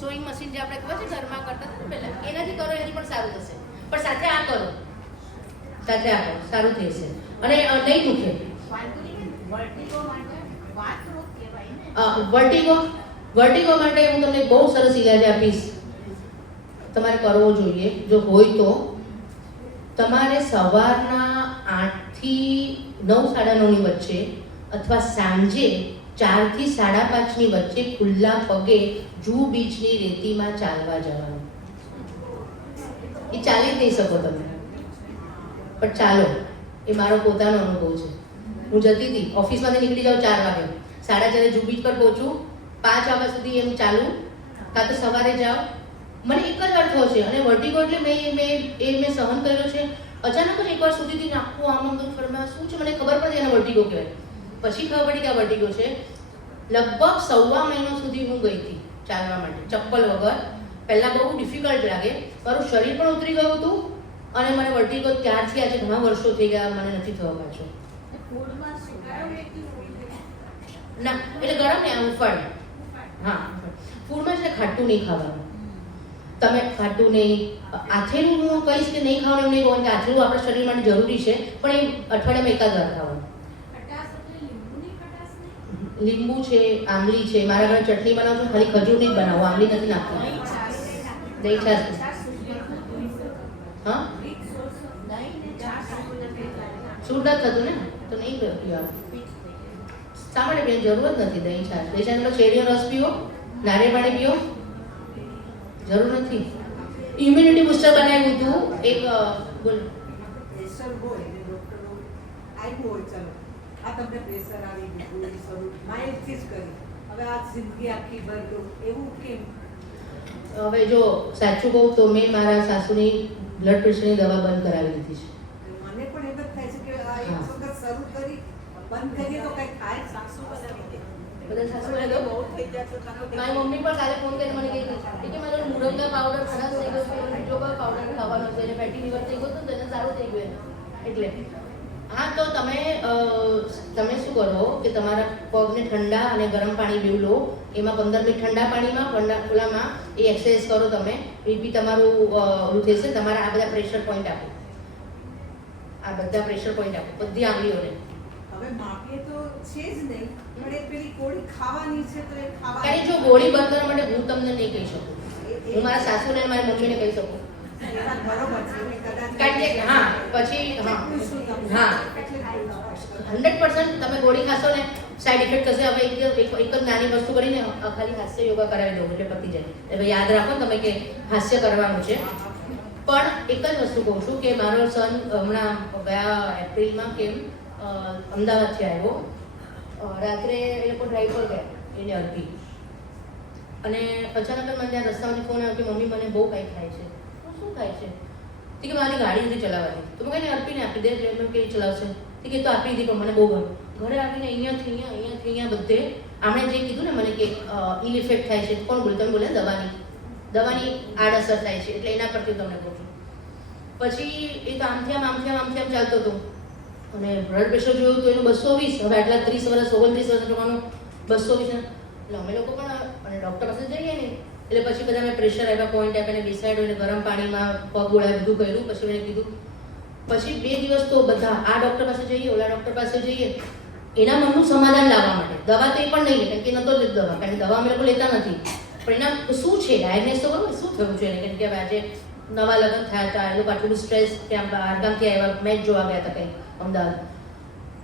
સોઈંગ મશીન જે આપણે ખબર છે ઘરમાં કરતા હતા ને પહેલાં, એનાથી કરો, એનાથી પણ સારું થશે. પણ સાથે આ કરો, સાથે આ કરો, સારું થશે અને નહીં દુખે. વર્ટિગો માટે હું તમને બહુ સરસ ઇલાજ આપીશ, તમારે કરવો જોઈએ જો હોય તો. તમારે સવારના 8 થી 9, 9:30 વચ્ચે અથવા સાંજે 4 થી 5:30 વચ્ચે ખુલ્લા પગે જૂ બીચની રેતીમાં ચાલવા જવાનું. એ ચાલી જ નહીં શકો તમે, પણ ચાલો. એ મારો પોતાનો અનુભવ છે. હું જતી હતી, ઓફિસમાંથી નીકળી જાઉં 4 વાગે, 4:30 જૂ બીચ પર પહોંચું, 5 વાગ્યા સુધી એમ ચાલું, કાં તો સવારે જાઓ. મને એક જ વાર થયો છે અને વર્ટિગો એટલે મેં સહન કર્યો છે. અચાનક જ એકવાર સુધીથી નાખવું આમ ફરમાં શું છે મને ખબર પડી એને વર્ટિગો કહેવાય. પછી ખબર પડી કે આ વર્ટિગો છે. લગભગ 1.25 મહિનો સુધી હું ગઈ હતી ચાલવા માટે ચપ્પલ વગર. પહેલાં બહુ ડિફિકલ્ટ લાગે, મારું શરીર પણ ઉતરી ગયું હતું અને મને વર્ટિગો ત્યારથી આજે ઘણા વર્ષો થઈ ગયા મને નથી થયો પાછો. ના એટલે ગરમ ને ઉફાળ. હા, ફૂડમાં છે ખાટું નહીં ખાવાનું. તમે ખાટું નહીં, આથેલું હું કહીશ કે નહીં ખાવાનું, નહીં કહું કે આથેલું આપણા શરીર માટે જરૂરી છે, પણ એ અઠવાડિયામાં એકાદ વાર ખાવાનું. લીંબુ છે, આંબલી છે, મારા ઘરે ચટણી બનાવું છું, ખાલી ખજૂરની જ બનાવું, આંબલી નથી નાખતી. દહીં છાશ. હા, સૂટ નથી થતું ને તો નહીં પીવાનું. સામાન્ય પીવાની જરૂર જ નથી. દહીં છાશ શેરડીનો રસ પીવો, નારિયેળ પાણી પીવો, જરૂર નથી. ઇમ્યુનિટી બુસ્ટર બનાવ્યું હતું એક બોલ. પ્રેશર હોય ને ડોક્ટરો આવ્યું હોય, ચાલો આ તમને પ્રેશર આવી ગયું, ગોળી શરૂ માઇલ્ડથી જ કરી, હવે આ જિંદગી આખી બદલો, એવું કેમ? હવે જો સાચું કહું તો મેં મારા સાસુની બ્લડ પ્રેશરની દવા બંધ કરાવી દીધી છે. મને પણ એમ જ થાય છે કે આ એક વખત શરૂ કરી બંધ કરીએ તો કંઈ થાય. સાસુ બનાવી દે બધા સાસુ બહુ થઈ જાય તો મારી મમ્મી પણ કાલે ફોન કરીને મને કહી કે મારો મુરબ્બા પાવડર ખરાબ થઈ ગયો છે, બીજો કોઈ પાવડર ખાવાનો છે, એટલે ફેટી લીવર થઈ ગયું તો તેને સારું થઈ ગયું એટલે. હા, તો તમે શું કરો કે તમારા પગને ઠંડા અને ગરમ પાણી પીવું લો, એમાં 15 મિનિટ ઠંડા પાણીમાં ખુલ્લામાં એ એક્સરસાઇઝ કરો તમે, બીપી તમારું ઓલું થશે. તમારા આ બધા પ્રેશર પોઈન્ટ આપો, આ બધા પ્રેશર પોઈન્ટ આપો બધી આંગળીઓને. હવે માપીએ તો છે જ નહીં, પણ એ પેલી ગોળી ખાવાની છે તો એ ખાવાની. કારણ જો ગોળી બંધ કરવા માટે હું તમને નહીં કહી શકું, હું મારા સાસુને અને મારી મમ્મીને કહી શકું. બરોબર છે કદાચ. કારણ કે હા પછી હા 100% તમે ગોળી ખાશો ને સાઈડ ઇફેક્ટ થશે. હવે એક જ નાની વસ્તુ કરીને ખાલી હાસ્ય યોગા કરાવી દઉં એટલે પતી જાય. એટલે યાદ રાખો તમે કે હાસ્ય કરવાનું છે. પણ એક જ વસ્તુ કહું છું કે મારો સન હમણાં ગયા એપ્રિલમાં કેમ અમદાવાદથી આવ્યો, રાત્રે એ લોકો ડ્રાઈવ પર ગયા એને અર્પી, અને અચાનક જ મને ત્યાં રસ્તામાંથી ફોન આવ્યો કે મમ્મી મને બહુ કંઈ થાય છે. શું થાય છે? કે મારી ગાડી નથી ચલાવવાની. તો મેં કહીને અર્પીને આપી દે, એટલે મેં કેવી ચલાવશે? કે તો આપી દીધી, પણ મને બહુ ગમ્યું. ઘરે આવીને અહીંયાથી બધે આમણે જે કીધું ને મને કે ઇલ ઇફેક્ટ થાય છે, કોણ બોલે? તમે બોલે દવાની આડઅસર થાય છે, એટલે એના પરથી તમને કહું છું. પછી એ તો આમથી આમ ચાલતો હતો અને બ્લડ પ્રેશર જોયું તો એનું 220. હવે આટલા 30 વર્ષ 29 વર્ષ પ્રમાણનું 220. એટલે અમે લોકો પણ અને ડૉક્ટર પાસે જઈએ ને, એટલે પછી બધા મેં પ્રેશર આવ્યા, પોઈન્ટ આપ્યા, બેસાડ્યો અને ગરમ પાણીમાં પગ ગોળાય બધું કર્યું. પછી મેં કીધું, પછી 2 દિવસ તો બધા આ ડૉક્ટર પાસે જઈએ, ઓલા ડૉક્ટર પાસે જઈએ, એના મનનું સમાધાન લાવવા માટે. દવા તો એ પણ નહીં લે, કેમ કે નતો જ દવા, કારણ કે દવા અમે લોકો લેતા નથી. પણ એના શું છે ડાયગ્નોસ તો બરાબર શું થયું છે એને, કેમ કે હવે આજે નવા લગ્ન થયા હતા, એ લોકો આટલું સ્ટ્રેસ, ત્યાં બહારગામથી આવ્યા, મેચ જોવા ગયા હતા કંઈ અમદાવાદ.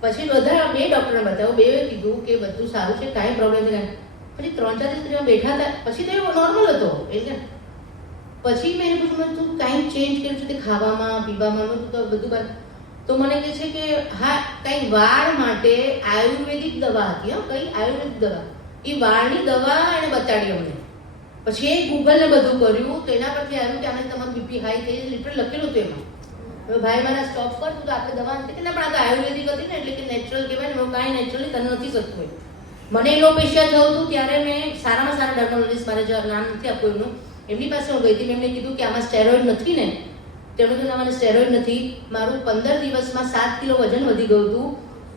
પછી બધા 2 ડૉક્ટરને બતાવ્યું, 2એ કીધું કે બધું સારું છે, કાંઈ પ્રોબ્લેમ નથી. પછી 3-4 દિવસ બેઠા હતા, પછી તો એ નોર્મલ હતો એટલે. પછી મેં એને પૂછ્યું, તું કાંઈ ચેન્જ કર્યું છે તે ખાવામાં પીવામાં? તો બધું બાર. તો મને કહે છે કે હા, કંઈ વાળ માટે આયુર્વેદિક દવા હતી. કઈ આયુર્વેદિક દવા? એ વાળની દવા એને બતાડી અમને. પછી એ ગૂગલને બધું કર્યું તો એના પરથી આવ્યું કે આને તમારું બીપી હાઈ થઈ, લિટરલ લખેલું હતું એમાં. હવે ભાઈ મારા સ્ટોપ કર, તું તો આપણે દવા નથી કે ના, પણ આ તો આયુર્વેદિક હતી ને, એટલે કે નેચરલ કહેવાય ને, કાંઈ નેચરલી તને નથી શકતું હોય. મને એલોપેશિયા થયું હતું ત્યારે મેં સારામાં સારા ડર્મોલોજીસ્ટ, મારે જે નામ નથી આપવું એમનું, એમની પાસે હું ગઈ હતી. મેં એમને કીધું કે આમાં સ્ટેરોઇડ નથી ને? તેમણે કીધું મને સ્ટેરોઇડ નથી. મારું 15 દિવસમાં 7 કિલો વજન વધી ગયું હતું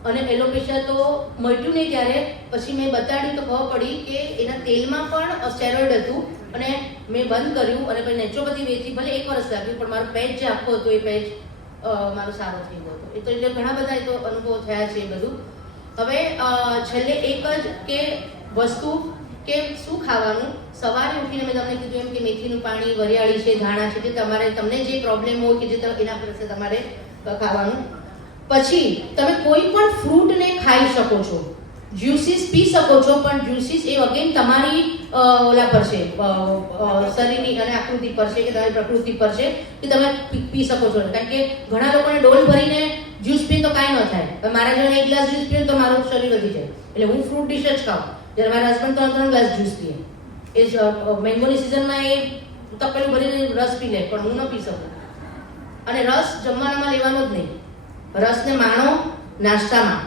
અને એલોપેશિયા તો મટ્યું નહીં. ત્યારે પછી મેં બતાડ્યું તો ખબર પડી કે એના તેલમાં પણ સ્ટેરોઇડ હતું અને મેં બંધ કર્યું અને પછી નેચરોપેથી વેચી. ભલે 1 વર્ષ લાગ્યું, પણ મારો પેચ જે આખો હતો એ પેચ મારો સારો થઈ ગયો હતો. એ તો એટલે ઘણા બધા એ તો અનુભવ થયા છે એ બધું. હવે છેલ્લે એક જ કે વસ્તુ કે શું ખાવાનું. સવારે ઉઠીને મેં તમને કીધું એમ કે મેથીનું પાણી, વરિયાળી છે, ધાણા છે, જે તમને જે પ્રોબ્લેમ હોય કે જે એના પર તમારે ખાવાનું. પછી તમે કોઈ પણ ફ્રૂટને ખાઈ શકો છો, જ્યુસીસ પી શકો છો, પણ જ્યુસીસ એ અગેન તમારી ઓલા પર છે, શરીરની અને આકૃતિ પર છે કે તમારી પ્રકૃતિ પર છે કે તમે પી શકો છો. કારણ કે ઘણા લોકોને ડોલ ભરીને જ્યુસ પીને તો કાંઈ ન થાય. મારા જેવા 1 ગ્લાસ જ્યુસ પીને તો મારું શરીર વધી જાય. એટલે હું ફ્રૂટ ડીશ જ ખાઉં. જ્યારે મારા હસબન્ડ 3 ગ્લાસ જ્યુસ પીએ. એ જ મેંગોની સિઝનમાં એ તપેલું ભરીને રસ પી લે, પણ હું ન પી શકું. અને રસ જમવાનામાં લેવાનો જ નહીં. રસને માણો નાસ્તામાં,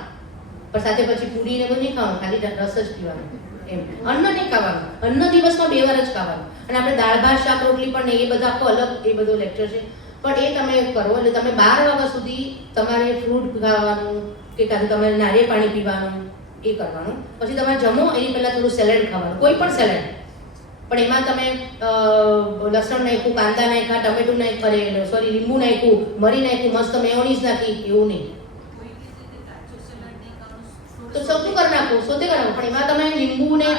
પણ સાથે પછી પૂરી ને બધું નહીં ખાવાનું, ખાલી રસ જ પીવાનું. એમ અન્ન નહીં ખાવાનું. અન્ન દિવસમાં 2 વાર જ ખાવાનું. અને આપણે દાળ ભાત શાક રોટલી પણ નહીં, એ બધા આખો અલગ એ બધો લેક્ચર છે. પણ એ તમે કરો એટલે તમે 12 વાગ્યા સુધી તમારે ફ્રૂટ ખાવાનું કે કાં તમારે નારિયેળ પાણી પીવાનું એ કરવાનું. પછી તમે જમો એની પહેલાં થોડું સેલેડ ખાવાનું, કોઈ પણ સેલેડ. પણ એમાં તમે લસણ નાખ્યું, કાંદા નાખ્યા, ટમેટું નાખ્યું, સોરી લીંબુ નાખ્યું, મરી નાખ્યું, મસ્ત મેયોનીઝ નાખી, એવું નહીં. તો સૌથી કરી નાખું, સોતે કરી નાખું. પણ એમાં તમે લીંબુ ને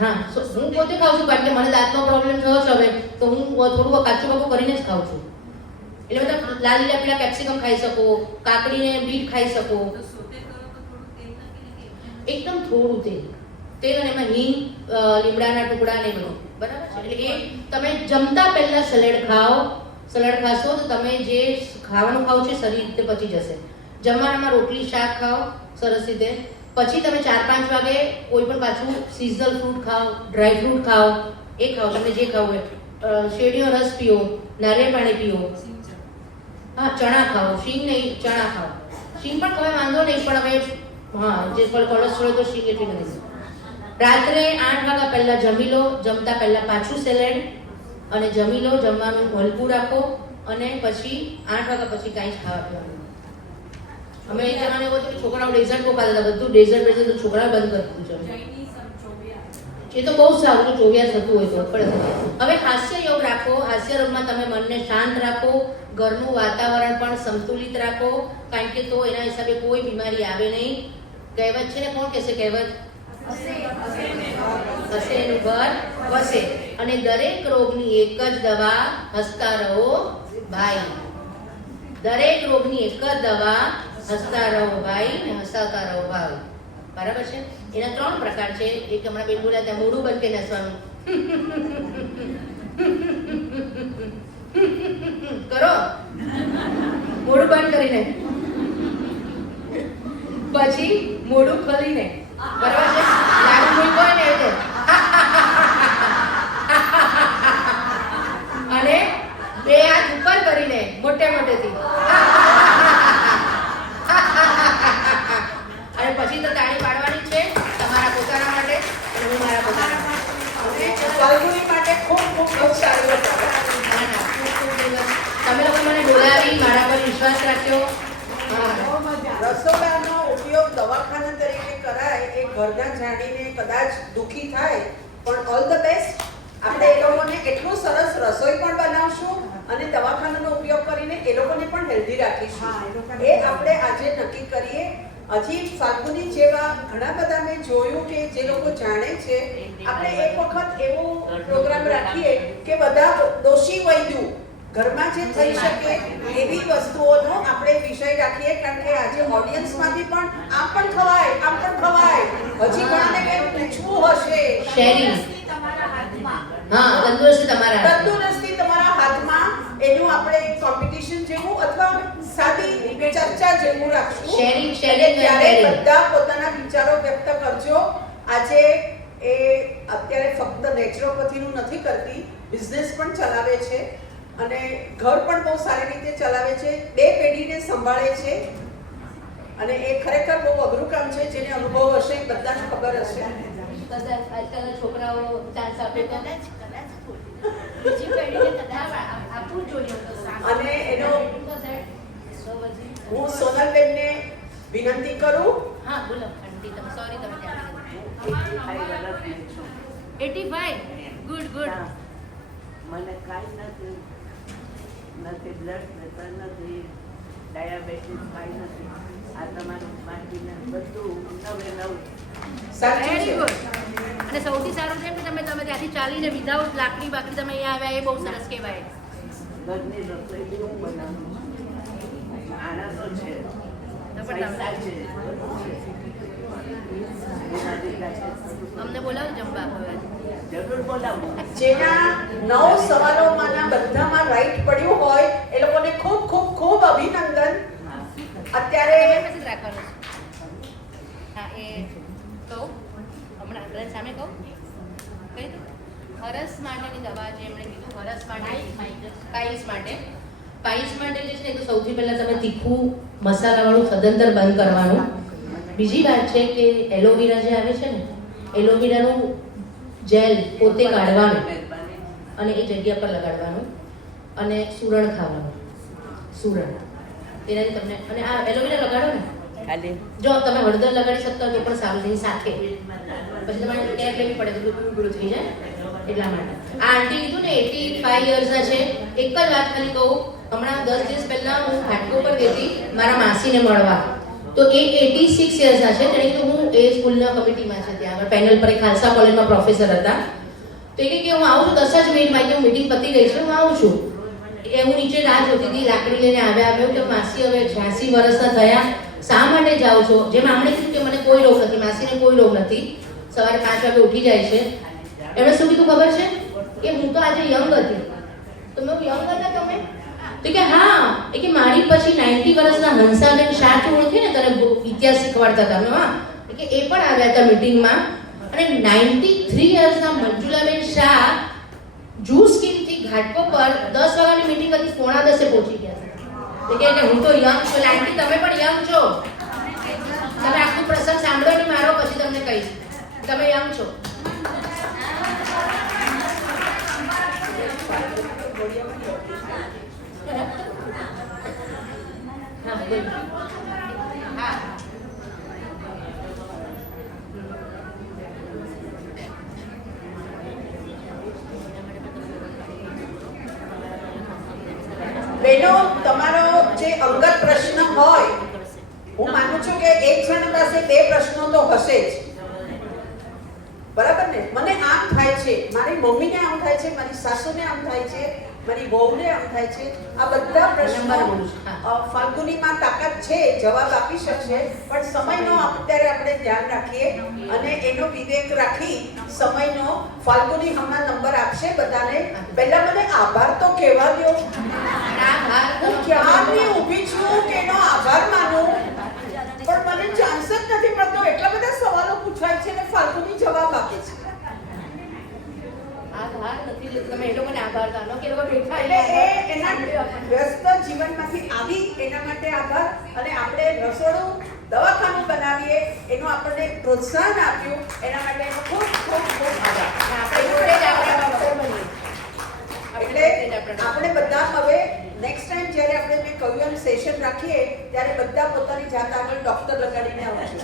હા, હું પોતે ખાઉં છું, કારણ કે મને દાંતનો પ્રોબ્લેમ થયો છે હવે, તો હું થોડું કાચું કાપું કરીને જ ખાઉં છું. એટલે બધા લાલ લીલા પીળા કેપ્સિકમ ખાઈ શકો, કાકડીને બીટ ખાઈ શકો. એકદમ થોડું તેલ અને એમાં હિંગ, લીમડાના ટુકડા ને બધું, બરાબર છે. એટલે એ તમે જમતા પહેલા સલાડ ખાઓ. સલાડ ખાશો તો તમે જે ખાવાનું ખાવ છો સારી રીતે પચી જશે. જમવાનામાં રોટલી શાક ખાઓ સરસ રીતે. પછી તમે 4-5 વાગે કોઈ પણ પાછું સિઝનલ ફ્રૂટ ખાઓ, ડ્રાય ફ્રૂટ ખાઓ, એ ખાઓ તમને જે ખાવું હોય. શેરડીનો રસ પીઓ, નારિયેળ પાણી પીઓ. હા, ચણા ખાઓ, શીંગ નહીં, ચણા ખાઓ. શીંગ પણ ખવાય વાંધો નહીં, પણ હવે હા જે કોલેસ્ટ્રોલ તો શીંગ એટલી નથી. રાત્રે 8 વાગ્યા પહેલા જમી લો. જમતા પહેલા પાછું સેલેડ અને જમી લો. જમવાનું હલકું રાખો અને પછી 8 વાગ્યા પછી કાંઈ જ ખાવા પીવાનું. અમે એ જમાને એવું હતું કે છોકરાઓ ડેઝર્ટ બહુ ખાતા હતા, બધું ડેઝર્ટ તો છોકરાઓ બંધ કરી દીધું છે. એ તો બહુ સારું ચોવ્યાસ થતું હોય તો. પણ હવે હાસ્ય યોગ રાખો. હાસ્ય યોગમાં તમે મનને શાંત રાખો, ઘરનું વાતાવરણ પણ સંતુલિત રાખો, કારણ કે તો એના હિસાબે કોઈ બીમારી આવે નહીં. કહેવત છે ને, કોણ કહેશે કહેવત? હસે એનું ઘર વસે. અને દરેક રોગની એક જ દવા, હસતા રહો ભાઈ. દરેક રોગની એક જ દવા, હસતા રહો ભાઈ ને હસાતા રહો ભાઈ. બરાબર છે. એના 3 પ્રકાર છે. એક હમણાં બેન બોલ્યા ત્યાં મોઢું બંધ કરીને હસવાનું કરો, મોઢું બંધ કરીને, પછી મોઢું ખોલીને, બરાબર છે. લાડુ મૂકો ને એટલે અને 2 હાથ ઉપર કરીને મોઢું ઘરના જાણીને કદાચ દુઃખી થાય, પણ ઓલ ધ બેસ્ટ. આપણે એ લોકોને એટલું સરસ રસોઈ પણ બનાવશું અને દવાખાનાનો ઉપયોગ કરીને એ લોકોને પણ હેલ્ધી હા, એ રાખીશું. લોકોને એ આપણે આજે નક્કી કરીએ. હજી ફાલ્ગુની જેવા ઘણા બધા મેં જોયું કે જે લોકો જાણે છે, આપણે એક વખત એવો પ્રોગ્રામ રાખીએ કે બધા દોષી વૈદ્યું ઘરમાં જે થઈ શકે એવી વસ્તુઓનો આપણે વિષય રાખીએ, કારણ કે આજે ઓડિયન્સમાંથી પણ આમ પણ ખવાય, આમ પણ ખવાય, હજી ઘણાને કંઈક પૂછવું હશે. શેરિંગ. તમારા હાથમાં. હા, તંદુરસ્તી તમારા હાથમાં. તંદુરસ્તી તમારા હાથમાં. એનું આપણે કોમ્પિટિશન જેવું અથવા સાદી ચર્ચા જેવું રાખશું. Sharing, અને sharing and ત્યારે caring. બધા પોતાના વિચારો વ્યક્ત કરજો. આજે એ અત્યારે ફક્ત નેચરોપેથીનું નથી કરતી, બિઝનેસ પણ ચલાવે છે અને ઘર પણ બહુ સારી રીતે ચલાવે છે, 2 પેઢીને સંભાળે છે અને એ ખરેખર બહુ અઘરું કામ છે. જેને અનુભવ હશે બધાને ખબર હશે. કદાચ આજકાલના છોકરાઓ ચાન્સ આપે તો બીજી પેઢીને કદાચ આપવું જોઈએ તો સારું. અને એનો હું સોનલબેનને વિનંતી કરું. હા, બોલો આંટી, તમે સોરી, તમે ત્યાં 85 ગુડ ગુડ. મને કાંઈ નથી બ્લડ પ્રેશર નથી, ડાયાબિટીસ કાંઈ નથી. આ તમારું બાકીને બધું નવે નવું. સાચું વેરી છે. ગુડ. અને સૌથી સારું છે કે તમે ત્યાંથી ચાલીને વિધાઉટ લાકડી બાકડી તમે અહીંયા આવ્યા, એ બહુ સરસ કહેવાય. ઘરની રસોઈ બી હું બનાવું. માણસો છે, પૈસા છે, અમને બોલાવો જમવા હવે. જરૂર બોલાવું. જેના 9 સવાલોમાંના બધામાં રાઈટ પડ્યું હોય એ લોકોને ખૂબ ખૂબ ખૂબ અભિનંદન. અત્યારે મેસેજ રાખવાનો છે. હા, એ કહું હમણાં આપણે સામે કહું કહી દઉં. હરસ માટેની દવા જે એમણે કીધું, હરસ માટે પાઇલ્સ માટે જે છે ને, તો સૌથી પહેલાં તમે તીખું મસાલાવાળું સદંતર બંધ કરવાનું. બીજી વાત છે કે એલોવેરા જે આવે છે ને, એલોવેરાનું જેલ પોતે કાઢવાનું અને એ જગ્યા પર લગાડવાનું અને સુરણ ખાવાનું. સુરણ તેનાથી તમને, અને આ એલોવેરા લગાડો ને, ખાલી જો તમે હળદર લગાડી શકતા તો પણ સારું છે એની સાથે. પછી તમારે કેર લેવી પડે તો ગુરુ થઈ જાય, એટલા માટે. આ આંટી કીધું ને 85 યર્સના છે. એક જ વાત ખાલી કહું, હમણાં 10 દિવસ પહેલા હું ઘાટકો પર ગઈ હતી મારા માસીને મળવા, તો એ 86 યર્સના છે. તેણે કીધું હું એ સ્કૂલના કમિટીમાં છે, ત્યાં આગળ પેનલ પર એ ખાલસા કોલેજમાં પ્રોફેસર હતા. તો એ કે હું આવું છું 10 જ મિનિટમાં, કે હું મીટિંગ પતી ગઈ છે, હું આવું છું. એ હું નીચે રાહ જોતી હતી, લાકડી લઈને આવ્યો કે માસી હવે 86 વર્ષના થયા, શા માટે જાઓ છો? જેમ આમણે કીધું કે મને કોઈ રોગ નથી, માસીને કોઈ રોગ નથી, સવારે 5 વાગે ઉઠી જાય છે. એમણે શું કીધું ખબર છે કે હું તો આજે યંગ હતી. તો મેં યંગ હતા તમે? તો કે હા, એ કે મારી પછી 90 વર્ષના હંસાબેન શાહ ઓળખે ને, તને ઇતિહાસ શીખવાડતા હતા. હા, કે એ પણ આવ્યા હતા મીટિંગમાં. અને 93 યર્સના મંજુલાબેન શાહ જૂસ સ્કીમથી ઘાટકો પર 10 વાગ્યાની મીટિંગ હતી, 9:45 પહોંચી ગયા છે. કે હું તો યંગ છું. આંટી તમે પણ યંગ છો. તમે આખું પ્રસંગ સાંભળો ને મારો, પછી તમને કહીશ તમે યંગ છો. હા, બોલો. હા, બેનો, તમારો જે અંગત પ્રશ્ન હોય, હું માનું છું કે એક જણ પાસે 2 પ્રશ્નો તો હશે જ, બરાબર ને? મને આમ થાય છે, મારી મમ્મીને આમ થાય છે, મારી સાસુને આમ થાય છે, મારી વહુને આમ થાય છે. આ બધા પ્રશ્નો ફાલ્ગુનીમાં તાકાત છે, જવાબ આપી શકશે, પણ સમયનો અત્યારે આપણે ધ્યાન રાખીએ અને એનો વિવેક રાખી સમયનો. ફાલ્ગુની હમણાં નંબર આપશે બધાને. પહેલા મને આભાર તો કહેવા દો. હું ક્યારની ઊભી છું કે એનો આભાર માનું, પણ મને ચાન્સ જ નથી મળતો. એટલા બધા સવાલો પૂછાય છે ને ફાલ્ગુની જવાબ આપે છે. આભાર નથી લેતો તમે, એ લોકોને આભાર માનો કે એ લોકો બેઠા એટલે એ એના વ્યસ્ત જીવનમાંથી આવી એના માટે આભાર. અને આપણે રસોડું દવાખાનું બનાવીએ એનું આપણને પ્રોત્સાહન આપ્યું, એના માટે એનો ખૂબ ખૂબ ખૂબ આભાર. એટલે આપણે બધા હવે નેક્સ્ટ ટાઈમ જ્યારે આપણે મેં કહ્યું એમ સેશન રાખીએ ત્યારે બધા પોતાની જાત આગળ ડોક્ટર લગાડીને આવજો.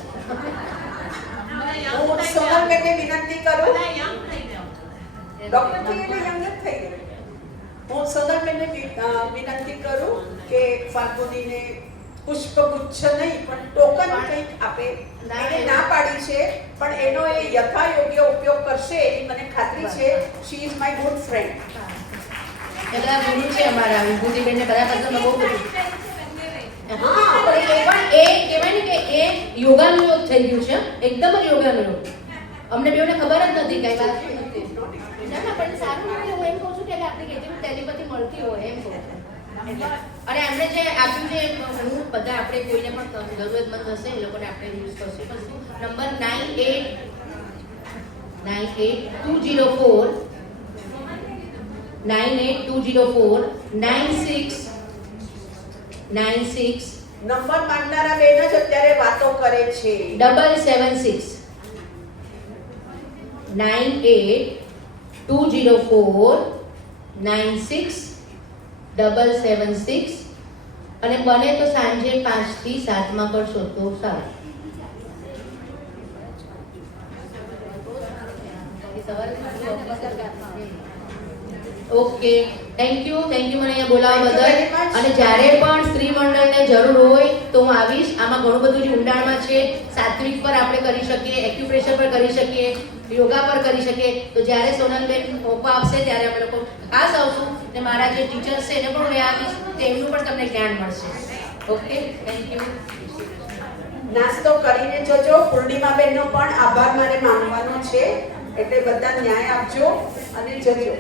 હું સોનલબેનને વિનંતી કરું. ડૉક્ટર થઈ એટલે યંગ જ થઈ ગયું. હું સોનલબેનને વિનંતી કરું કે ફાલ્ગુનીને પુષ્પગુચ્છ નહીં પણ ટોકન કંઈક આપે. એને ના પાડી છે પણ એનો એ યથાયોગ્ય ઉપયોગ કરશે એની મને ખાતરી છે. She is my good friend. પેલા ગુરુ છે અમારા વિભૂતિબેનને બધા કરતા બહુ બધું. હા પણ એ કહેવાય ને કે એ યોગાનું યોગ થઈ ગયું છે, એકદમ જ યોગાનું યોગ. અમને બેઉને ખબર જ નથી કઈ વાત નથી. ના ના પણ સારું લાગે. હું એમ કહું છું કે આપણી કેટલી ટેલિપેથી મળતી હોય એમ કહું છું. અને એમને જે આપ્યું છે હું બધા આપણે કોઈને પણ જરૂરતમંદ હશે એ લોકોને આપણે યુઝ કરશું. નંબર 9820496204 9696 નંબર માંગનારા બેન જ અત્યારે વાતો કરે છે. 776 9820496776 અને બને તો સાંજે 5 થી 7 માં કરશો તો સારું. ઓકે થેન્ક યુ મને અહીંયા બોલાવવા બદલ. અને જ્યારે પણ સ્ત્રી મંડળને જરૂર હોય તો હું આવીશ. આમાં ઘણું બધું જે ઊંડાણમાં છે, સાત્વિક પર આપણે કરી શકીએ, એક્યુપ્રેશર પર કરી શકીએ, યોગા પર કરી શકીએ. તો જ્યારે સોનલબેન મોકો આપશે ત્યારે અમે લોકો ખાસ આવશું ને મારા જે ટીચર્સ છે એને પણ લઈ આવીશ, તેમનું પણ તમને જ્ઞાન મળશે. Okay thank you. નાસ્તો કરીને જજો. પૂર્ણિમાબેનનો પણ આભાર મારે માનવાનો છે એટલે બધા ન્યાય આપજો અને જજો.